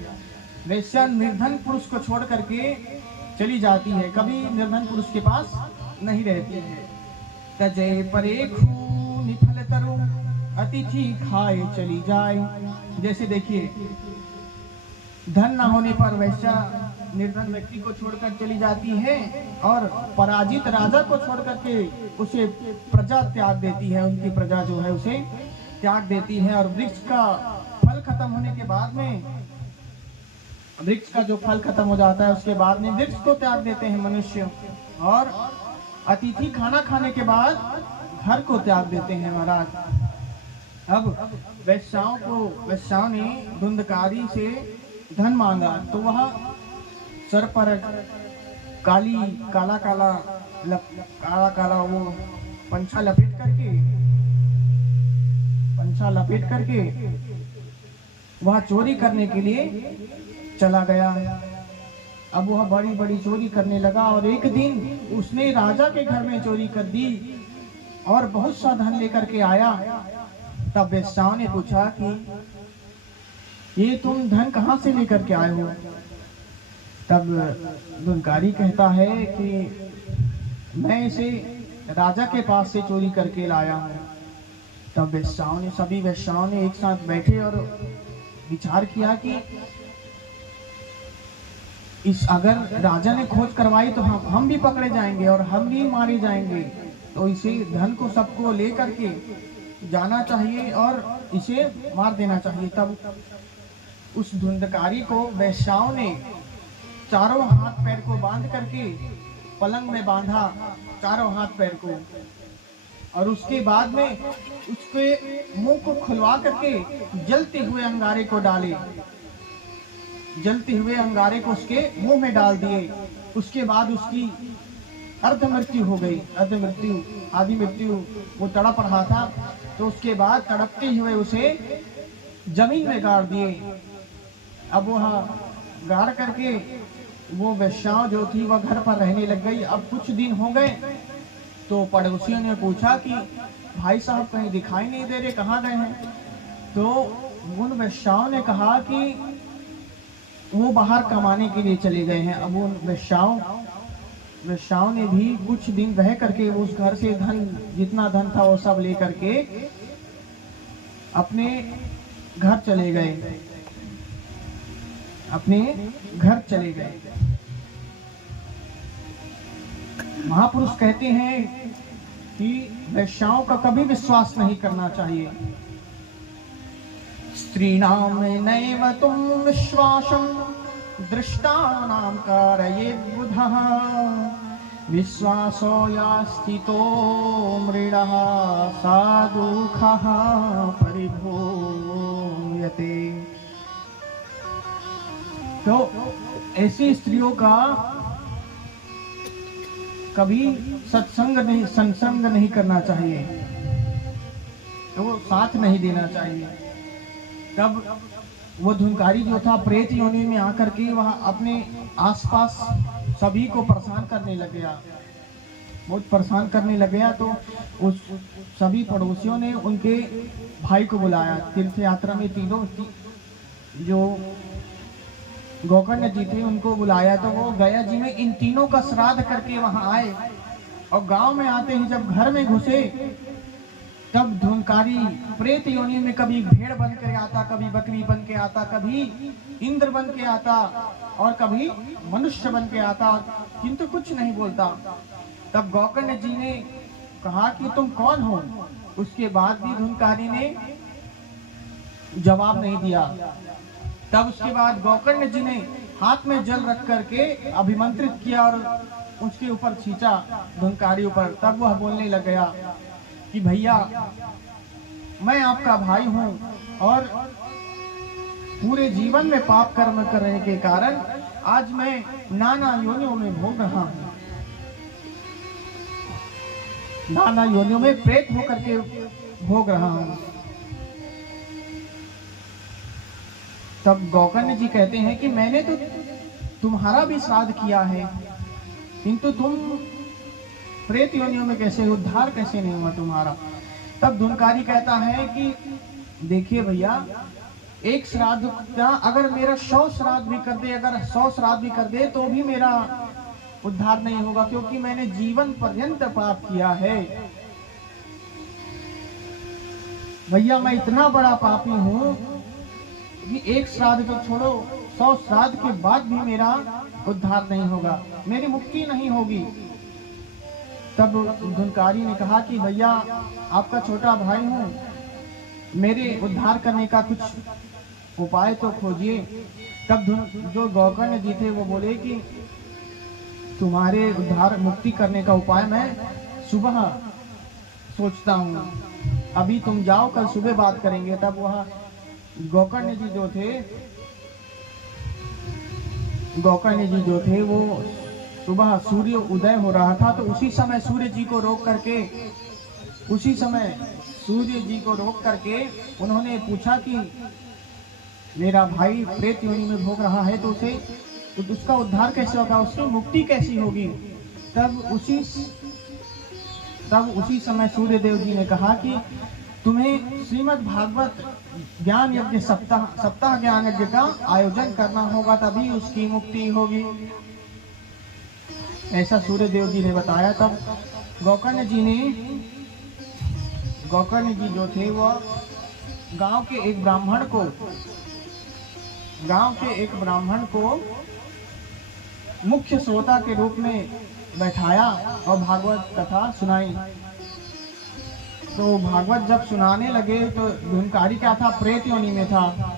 वैश्या निर्धन पुरुष को छोड़ करके चली जाती है, कभी निर्धन पुरुष के पास नहीं रहती है। तजय परे खून फल तरु अतिथि खाए चली जाए। जैसे देखिए धन ना होने पर वैश्या निर्धन व्यक्ति को छोड़कर चली जाती है और पराजित राजा को छोड़ करके उसे प्रजा त्याग देती है, उनकी प्रजा जो है उसे त्याग देती है। और वृक्ष का फल खत्म होने के बाद में, वृक्ष का जो फल खत्म हो जाता है उसके बाद में वृक्ष को त्याग देते हैं मनुष्य। और अतिथि खाना खाने के बाद घर को त्याग देते हैं महाराज। अब वैश्याओं ने धुंधकारी से धन मांगा तो वह सर पर काला काला वो पंछा लपेट करके वह चोरी करने के लिए चला गया। अब वह बड़ी बड़ी चोरी करने लगा और एक दिन उसने राजा के घर में चोरी कर दी और बहुत सा धन लेकर के आया। तब वेश्याओं ने पूछा कि ये तुम धन कहाँ से लेकर के आए हो? तब धुनकारी कहता है कि मैं इसे राजा के पास से चोरी करके लाया हूँ। तब सभी वेश्याओं ने एक साथ बैठे और विचार किया कि अगर राजा ने खोज करवाई तो हम भी पकड़े जाएंगे और हम भी मारे जाएंगे, तो इसे धन को सबको लेकर के जाना चाहिए और इसे मार देना चाहिए। तब उस धुंधकारी को वैश्याओं ने चारों हाथ पैर को बांध करके पलंग में बांधा, चारों हाथ पैर को, और उसके बाद में उसके मुंह को खुलवा करके जलते हुए अंगारे को डाले, जलते हुए अंगारे को उसके मुंह में डाल दिए। उसके बाद उसकी अर्ध मृत्यु हो गई, अर्ध मृत्यु, आधी मृत्यु, वो तड़प रहा था। तो उसके बाद तड़पते हुए उसे जमीन में गाड़ दिए। अब वह गाड़ करके वो वेश्याओं जो थी वह घर पर रहने लग गई। अब कुछ दिन हो गए तो पड़ोसियों ने पूछा कि भाई साहब कहीं दिखाई नहीं दे रहे, कहाँ गए हैं? तो उन वेश्याओं ने कहा कि वो बाहर कमाने के लिए चले गए हैं। अब उन वेश्याओं ने भी कुछ दिन रह करके उस घर से धन, जितना धन था वो सब ले करके अपने घर चले गए। अपने घर चले गए। महापुरुष कहते हैं कि वैश्याओं का कभी विश्वास नहीं करना चाहिए। स्त्रीणाम नैव तुम विश्वासं दृष्टानां कारयेत् बुधः विश्वासो यास्थितो मृडः साधुखः परिभूयते। तो ऐसी स्त्रियों का कभी संसंग नहीं करना चाहिए, तो वो साथ नहीं देना चाहिए। तब वो धुंकारी जो था प्रेत योनि में आकर के वह अपने आसपास सभी को परेशान करने लग गया, बहुत परेशान करने लग गया। तो उस सभी पड़ोसियों ने उनके भाई को बुलाया। तीर्थ यात्रा में तीनों जो गोकर्ण जी थे उनको बुलाया, तो वो गया जी में इन तीनों का श्राद्ध करके वहां आए। और गांव में आते ही जब घर में घुसे, तब धुंकारी प्रेत योनि में कभी भेड़ बन के आता, कभी बकरी बन के आता, कभी इंद्र बन के आता और कभी मनुष्य बन के आता, किंतु कुछ नहीं बोलता। तब गोकर्ण जी ने कहा कि तुम कौन हो? उसके बाद भी धुंकारी ने जवाब नहीं दिया। तब उसके बाद गोकर्ण जी ने हाथ में जल रख करके अभिमंत्रित किया और उसके ऊपर खींचा धुंकारी ऊपर। तब वह बोलने लग गया कि भैया, मैं आपका भाई हूं और पूरे जीवन में पाप कर्म करने के कारण आज मैं नाना योनियों में भोग रहा हूं, नाना योनियों में प्रेत होकर के भोग रहा हूं। तब गोकर्ण जी कहते हैं कि मैंने तो तुम्हारा भी श्राद्ध किया है, किंतु तुम प्रेत योनियों में कैसे, उद्धार कैसे नहीं हुआ तुम्हारा? तब धुंकारी कहता है कि देखिए भैया, एक श्राद्ध का अगर मेरा 100 श्राद्ध भी कर दे, अगर 100 श्राद्ध भी कर दे तो भी मेरा उद्धार नहीं होगा, क्योंकि मैंने जीवन पर्यंत पाप किया है। भैया, मैं इतना बड़ा पापी हूं कि एक श्राद्ध तो छोड़ो, 100 श्राद्ध के बाद भी मेरा उद्धार नहीं होगा, मेरी मुक्ति नहीं होगी। तब धुंकारी ने कहा कि भैया, आपका छोटा भाई हूं, मेरे उद्धार करने का कुछ उपाय तो खोजिए। तब जो गोकर्ण जी थे वो बोले कि तुम्हारे उद्धार मुक्ति करने का उपाय मैं सुबह सोचता हूँ, अभी तुम जाओ, कल सुबह बात करेंगे। तब वह गोकर्ण जी जो थे वो सुबह सूर्य उदय हो रहा था, तो उसी समय सूर्य जी को रोक करके उन्होंने पूछा कि मेरा भाई प्रेत योनि में भोग रहा है, तो उसका उद्धार कैसे होगा, उसकी मुक्ति कैसी होगी? तब उसी समय सूर्य देव जी ने कहा कि तुम्हें श्रीमद् भागवत ज्ञान यज्ञ सप्ताह ज्ञान यज्ञ का आयोजन करना होगा, तभी उसकी मुक्ति होगी। ऐसा सूर्य देव जी ने बताया। तब गोकर्ण जी जो थे वह गांव के एक ब्राह्मण को मुख्य श्रोता के रूप में बैठाया और भागवत कथा सुनाई। तो भागवत जब सुनाने लगे तो धुंकारी क्या था, प्रेत योनि में था।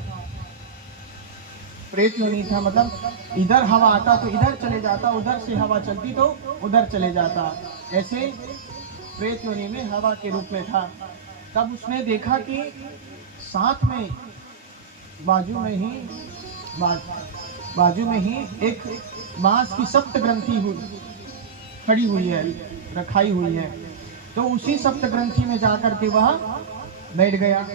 प्रेत योनि था मतलब इधर हवा आता तो इधर चले जाता, उधर से हवा चलती तो उधर चले जाता, ऐसे प्रेत योनि में हवा के रूप में था। तब उसने देखा कि साथ में बाजू में ही एक बांस की सप्त ग्रंथि खड़ी हुई है, रखाई हुई है। तो उसी सप्त ग्रंथि में जाकर के वह बैठ गया।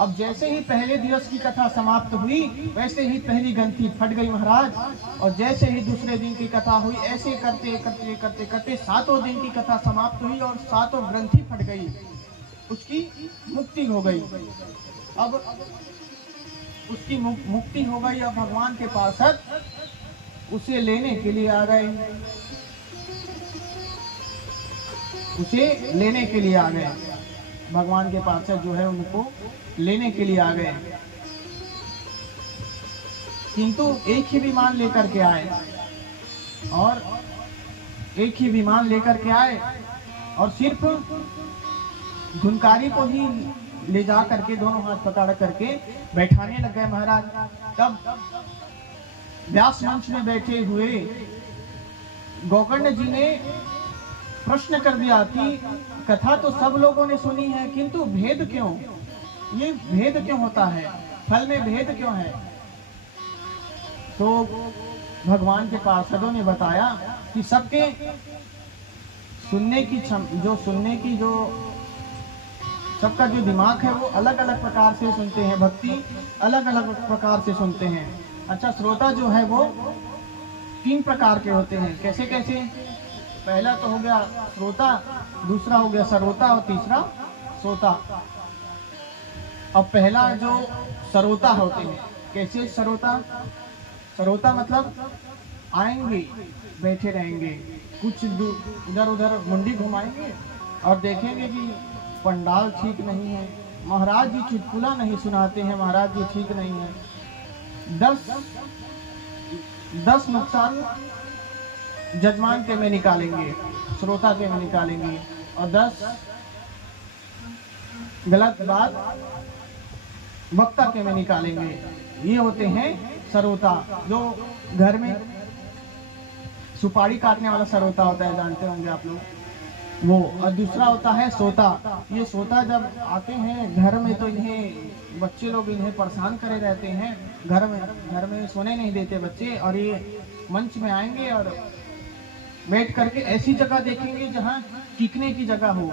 अब जैसे ही पहले दिवस की कथा समाप्त हुई, वैसे ही पहली ग्रंथि फट गई महाराज, और जैसे ही दूसरे दिन की कथा हुई, ऐसे करते 7वें दिन की कथा समाप्त हुई और 7 ग्रंथि फट गई, उसकी मुक्ति हो गई। अब उसकी मुक्ति हो गई। अब भगवान के पार्षद उसे लेने के लिए आ गए, भगवान के पार्षद जो है उनको लेने के लिए आ गए। किंतु एक ही विमान लेकर के आए और एक ही विमान लेकर के आए और सिर्फ धुनकारी को ही ले जा करके दोनों हाथ पकड़ करके बैठाने लग गए महाराज। तब व्यास मंच में बैठे हुए गोकर्ण जी ने प्रश्न कर दिया कि कथा तो सब लोगों ने सुनी है, किंतु भेद क्यों, ये भेद क्यों होता है, फल में भेद क्यों है। तो भगवान के पार्षदों ने बताया कि सबके सुनने की जो सबका जो दिमाग है वो अलग अलग प्रकार से सुनते हैं, भक्ति अलग अलग प्रकार से सुनते हैं। अच्छा, श्रोता जो है वो 3 प्रकार के होते हैं। कैसे कैसे? पहला तो हो गया श्रोता, दूसरा हो गया सरोता और तीसरा श्रोता। अब पहला जो सरोता होते हैं, कैसे सरोता? सरोता मतलब आएंगे, बैठे रहेंगे, कुछ इधर उधर मुंडी घुमाएंगे और देखेंगे कि पंडाल ठीक नहीं है, महाराज जी चुटकुला नहीं सुनाते हैं, महाराज जी ठीक नहीं है। 10 नुकसान जजमान के में निकालेंगे, श्रोता के में निकालेंगे, और 10 गलत बात वक्ता के में निकालेंगे। ये होते हैं सरोता, जो घर में सुपारी काटने वाला सरोता होता है, जानते होंगे आप लोग वो। और दूसरा होता है सोता। ये सोता जब आते हैं घर में तो इन्हें बच्चे लोग इन्हें परेशान करे रहते हैं, घर में सोने नहीं देते बच्चे, और ये मंच में आएंगे और बैठ करके ऐसी जगह देखेंगे जहाँ टिकने की जगह हो,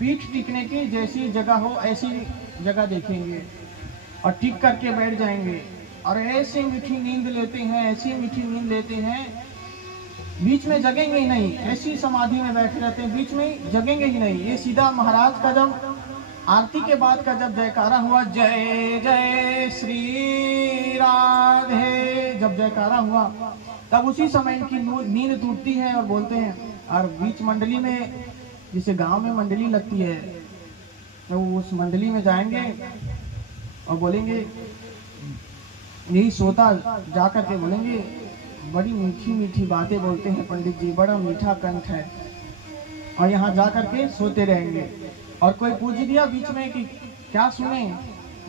पीठ टिकने की जैसी जगह हो ऐसी जगह देखेंगे और टिक करके बैठ जाएंगे और ऐसी मीठी नींद लेते हैं, ऐसी मीठी नींद लेते हैं, बीच में जगेंगे ही नहीं, ऐसी समाधि में बैठे रहते हैं, बीच में जगेंगे ही नहीं। ये सीधा महाराज का जब आरती के बाद का जब जयकारा हुआ, जय जय श्री राधे, जब जयकारा हुआ तब उसी समय इनकी नींद टूटती है और बोलते हैं। और बीच मंडली में, जिसे गांव में मंडली लगती है, तो उस मंडली में जाएंगे और बोलेंगे, यही सोता जा करके बोलेंगे, बड़ी मीठी मीठी बातें बोलते हैं पंडित जी, बड़ा मीठा कंठ है, और यहाँ जा करके सोते रहेंगे। और कोई पूछ दिया बीच में कि क्या सुने,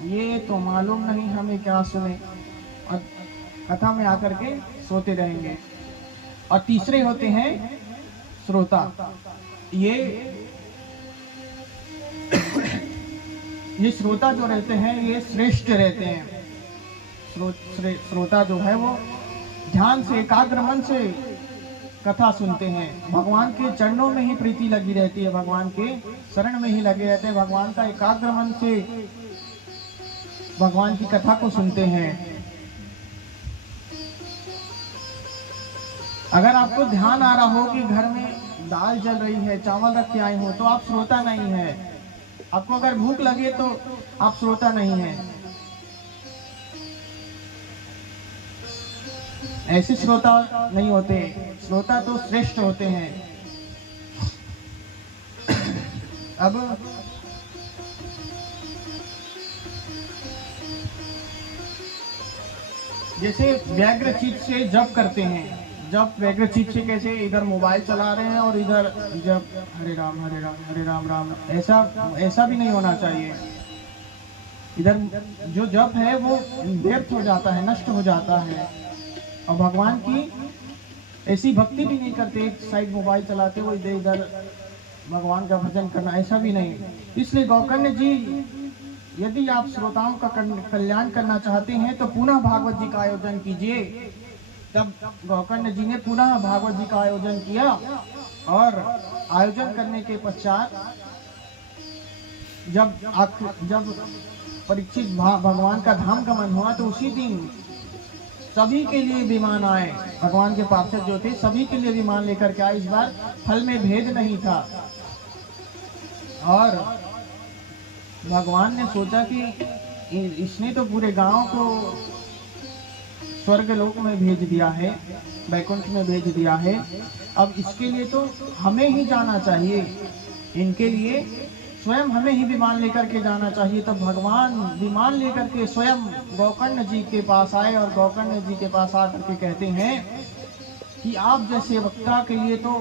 ये तो मालूम नहीं हमें क्या सुने, और कथा में आकर के सोते रहेंगे। और तीसरे होते हैं श्रोता। ये श्रोता जो रहते हैं ये श्रेष्ठ रहते हैं। श्रोता जो है वो ध्यान से, एकाग्र मन से कथा सुनते हैं, भगवान के चरणों में ही प्रीति लगी रहती है, भगवान के शरण में ही लगे रहते हैं, भगवान का एकाग्र मन से भगवान की कथा को सुनते हैं। अगर आपको ध्यान आ रहा हो कि घर में दाल जल रही है, चावल रख के आए हो, तो आप श्रोता नहीं है। आपको अगर भूख लगे तो आप श्रोता नहीं है। ऐसे श्रोता नहीं होते, श्रोता तो श्रेष्ठ होते हैं। अब जैसे व्यग्र चित्त से जप करते हैं, जब व्यग्र चित्त से कैसे इधर मोबाइल चला रहे हैं और इधर जब हरे राम हरे राम हरे राम राम, ऐसा भी नहीं होना चाहिए। इधर जो जप है वो व्यर्थ हो जाता है, नष्ट हो जाता है। और भगवान की ऐसी भक्ति भी नहीं करते, एक साइड मोबाइल चलाते हुए इधर इधर भगवान का भजन करना, ऐसा भी नहीं। इसलिए गोकर्ण जी, यदि आप श्रोताओं का कल्याण करना चाहते हैं तो पुनः भागवत जी का आयोजन कीजिए। तब गोकर्ण जी ने पुनः भागवत जी का आयोजन किया, और आयोजन करने के पश्चात जब परीक्षित भगवान का धाम गमन हुआ तो उसी दिन सभी के लिए विमान आए। भगवान के पार्षद जो थे सभी के लिए विमान लेकर के आए। इस बार फल में भेद नहीं था, और भगवान ने सोचा कि इसने तो पूरे गांव को स्वर्ग लोक में भेज दिया है, वैकुंठ में भेज दिया है, अब इसके लिए तो हमें ही जाना चाहिए। इनके लिए स्वयं हमें ही विमान लेकर के जाना चाहिए। तब भगवान विमान लेकर के स्वयं गोकर्ण जी के पास आए और गोकर्ण जी के पास आकर के कहते हैं कि आप जैसे वक्ता के लिए तो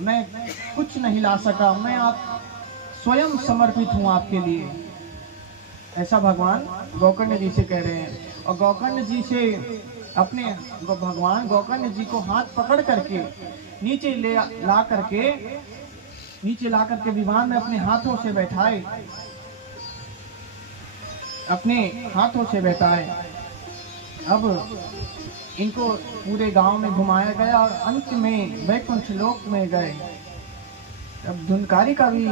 मैं कुछ नहीं ला सका, मैं आप स्वयं समर्पित हूँ आपके लिए। ऐसा भगवान गोकर्ण जी से कह रहे हैं। और गोकर्ण जी से अपने भगवान गोकर्ण जी को हाथ पकड़ करके नीचे ला करके विमान में अपने हाथों से बैठाए, अपने हाथों से बैठाए। अब इनको पूरे गांव में घुमाया गया और अंत में वैकुंठ लोक में गए। अब धुनकारी का भी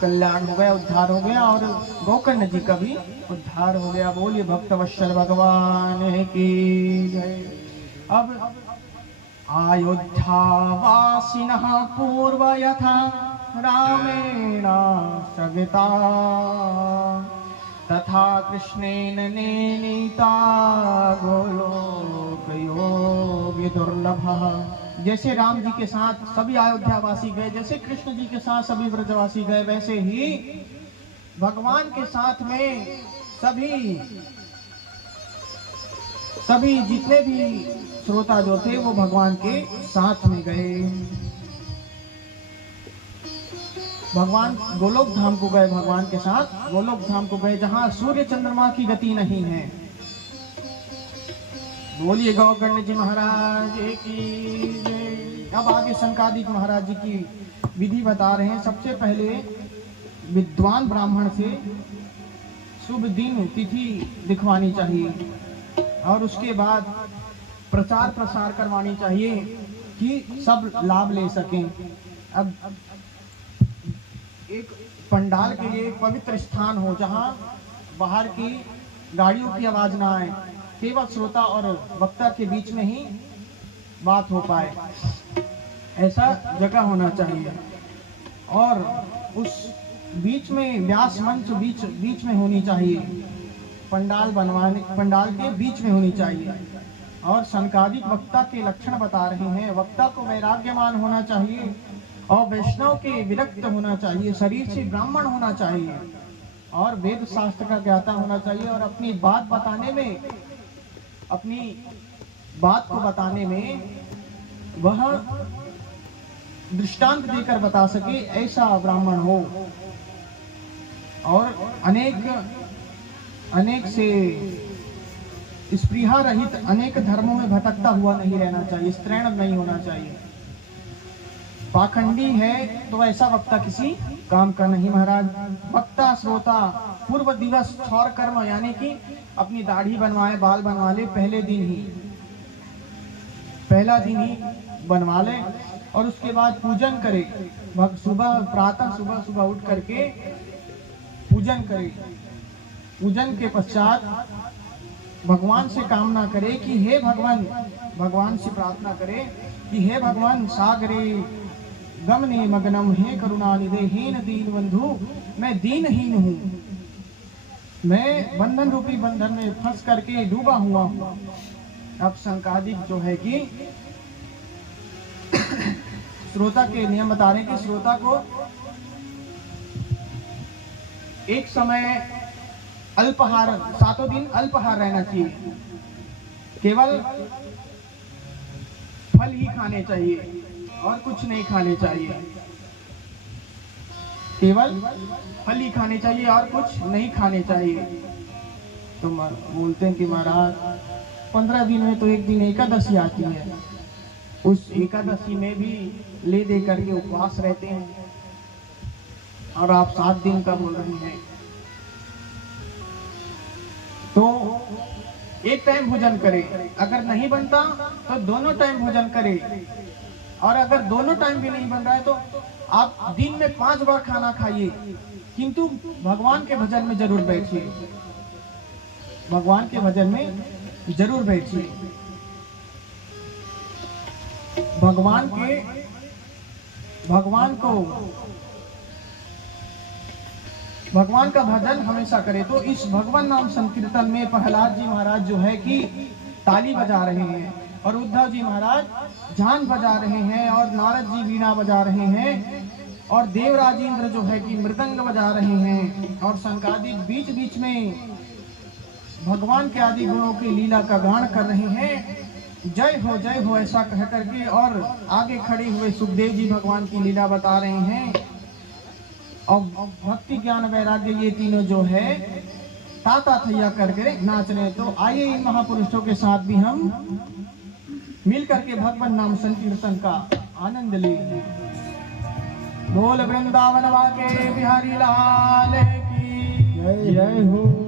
कल्याण हो गया, उद्धार हो गया, और गोकर्ण जी का भी उद्धार हो गया। बोलिए भक्तवत्सल भगवान की जय। अब अयोध्यावासिनः पूर्व यथा रामेण स्थगिता तथा कृष्णेन नीता गोलोकयोगी दुर्लभः। जैसे राम जी के साथ सभी अयोध्यावासी गए, जैसे कृष्ण जी के साथ सभी ब्रजवासी गए, वैसे ही भगवान के साथ में सभी जितने भी श्रोता जो थे वो भगवान के साथ में गए। भगवान गोलोक धाम को गए, भगवान के साथ गोलोक धाम को गए, जहां सूर्य चंद्रमा की गति नहीं है। बोलिए गोकर्ण जी महाराज की जय। अब आगे शंकादिक महाराज जी की विधि बता रहे हैं। सबसे पहले विद्वान ब्राह्मण से शुभ दिन तिथि दिखवानी चाहिए और उसके बाद प्रचार प्रसार करवानी चाहिए कि सब लाभ ले सकें। अब एक पंडाल के लिए एक पवित्र स्थान हो जहां बाहर की गाड़ियों की आवाज ना आए, केवल श्रोता और वक्ता के बीच में ही बात हो पाए, ऐसा जगह होना चाहिए। और उस बीच में व्यास मंच बीच में होनी चाहिए, पंडाल के बीच में होनी चाहिए। और संकादिक वक्ता के लक्षण बता रहे हैं। वक्ता को वैराग्यमान होना चाहिए और वैष्णव के विरक्त होना चाहिए, शरीर से ब्राह्मण होना चाहिए और वेद शास्त्र का ज्ञाता होना चाहिए। और अपनी बात को बताने में वह दृष्टांत देकर बता सके, ऐसा ब्राह्मण हो। और अनेक से स्पृहा रहित अनेक धर्मों में भटकता हुआ नहीं रहना चाहिए, स्त्रैण नहीं होना चाहिए। पाखंडी है तो ऐसा वक्ता किसी काम का नहीं महाराज। वक्ता श्रोता पूर्व दिवस क्षौर कर्म, यानी कि अपनी दाढ़ी बनवाए, बाल बनवा ले, पहला दिन ही बनवा ले और उसके बाद पूजन करे। प्रातः सुबह उठ करके पूजन करे। पूजन के पश्चात भगवान से कामना करे कि हे भगवान से प्रार्थना करे कि हे भगवान सागरे गमने मगनम, हे करुणानिधे हीन दीन बंधु, मैं दीनहीन हूँ, मैं बंधन रूपी बंधन में फंस करके डूबा हुआ हूँ। अब संकादिक जो है कि श्रोता के नियम बता रहे हैं कि श्रोता को एक समय अल्पाहार, 7 दिन अल्पाहार रहना चाहिए, केवल फल ही खाने चाहिए और कुछ नहीं खाने चाहिए। केवल फल ही खाने चाहिए और कुछ नहीं खाने चाहिए। तो बोलते हैं कि महाराज 15 दिन में तो एक दिन एकादशी आती है, उस एकादशी में भी ले दे करके उपवास रहते हैं और आप 7 दिन का बोल रहे हैं। तो एक टाइम भोजन करे, अगर नहीं बनता तो दोनों टाइम भोजन करे, और अगर दोनों टाइम भी नहीं बन रहा है तो आप दिन में 5 बार खाना खाइए, किंतु भगवान के भजन में जरूर बैठिए, भगवान के भजन में जरूर बैठिए। भगवान का भजन हमेशा करे। तो इस भगवान नाम संकीर्तन में प्रहलाद जी महाराज जो है कि ताली बजा रहे हैं और उद्धव जी महाराज झांझ बजा रहे हैं और नारद जी वीणा बजा रहे हैं और देवराजेंद्र जो है कि मृदंग बजा रहे हैं और संकादिक बीच बीच में भगवान के आदि गुणों की लीला का गान कर रहे हैं। जय हो ऐसा कह करके और आगे खड़े हुए सुखदेव जी भगवान की लीला बता रहे हैं। और भक्ति ज्ञान वैराग्य ये तीनों जो है ताता थैया करके नाच रहे। तो आइए इन महापुरुषों के साथ भी हम मिल करके भगवान नाम संकीर्तन का आनंद ले। बोल वृंदावन वाके बिहारी लाल की जय हो।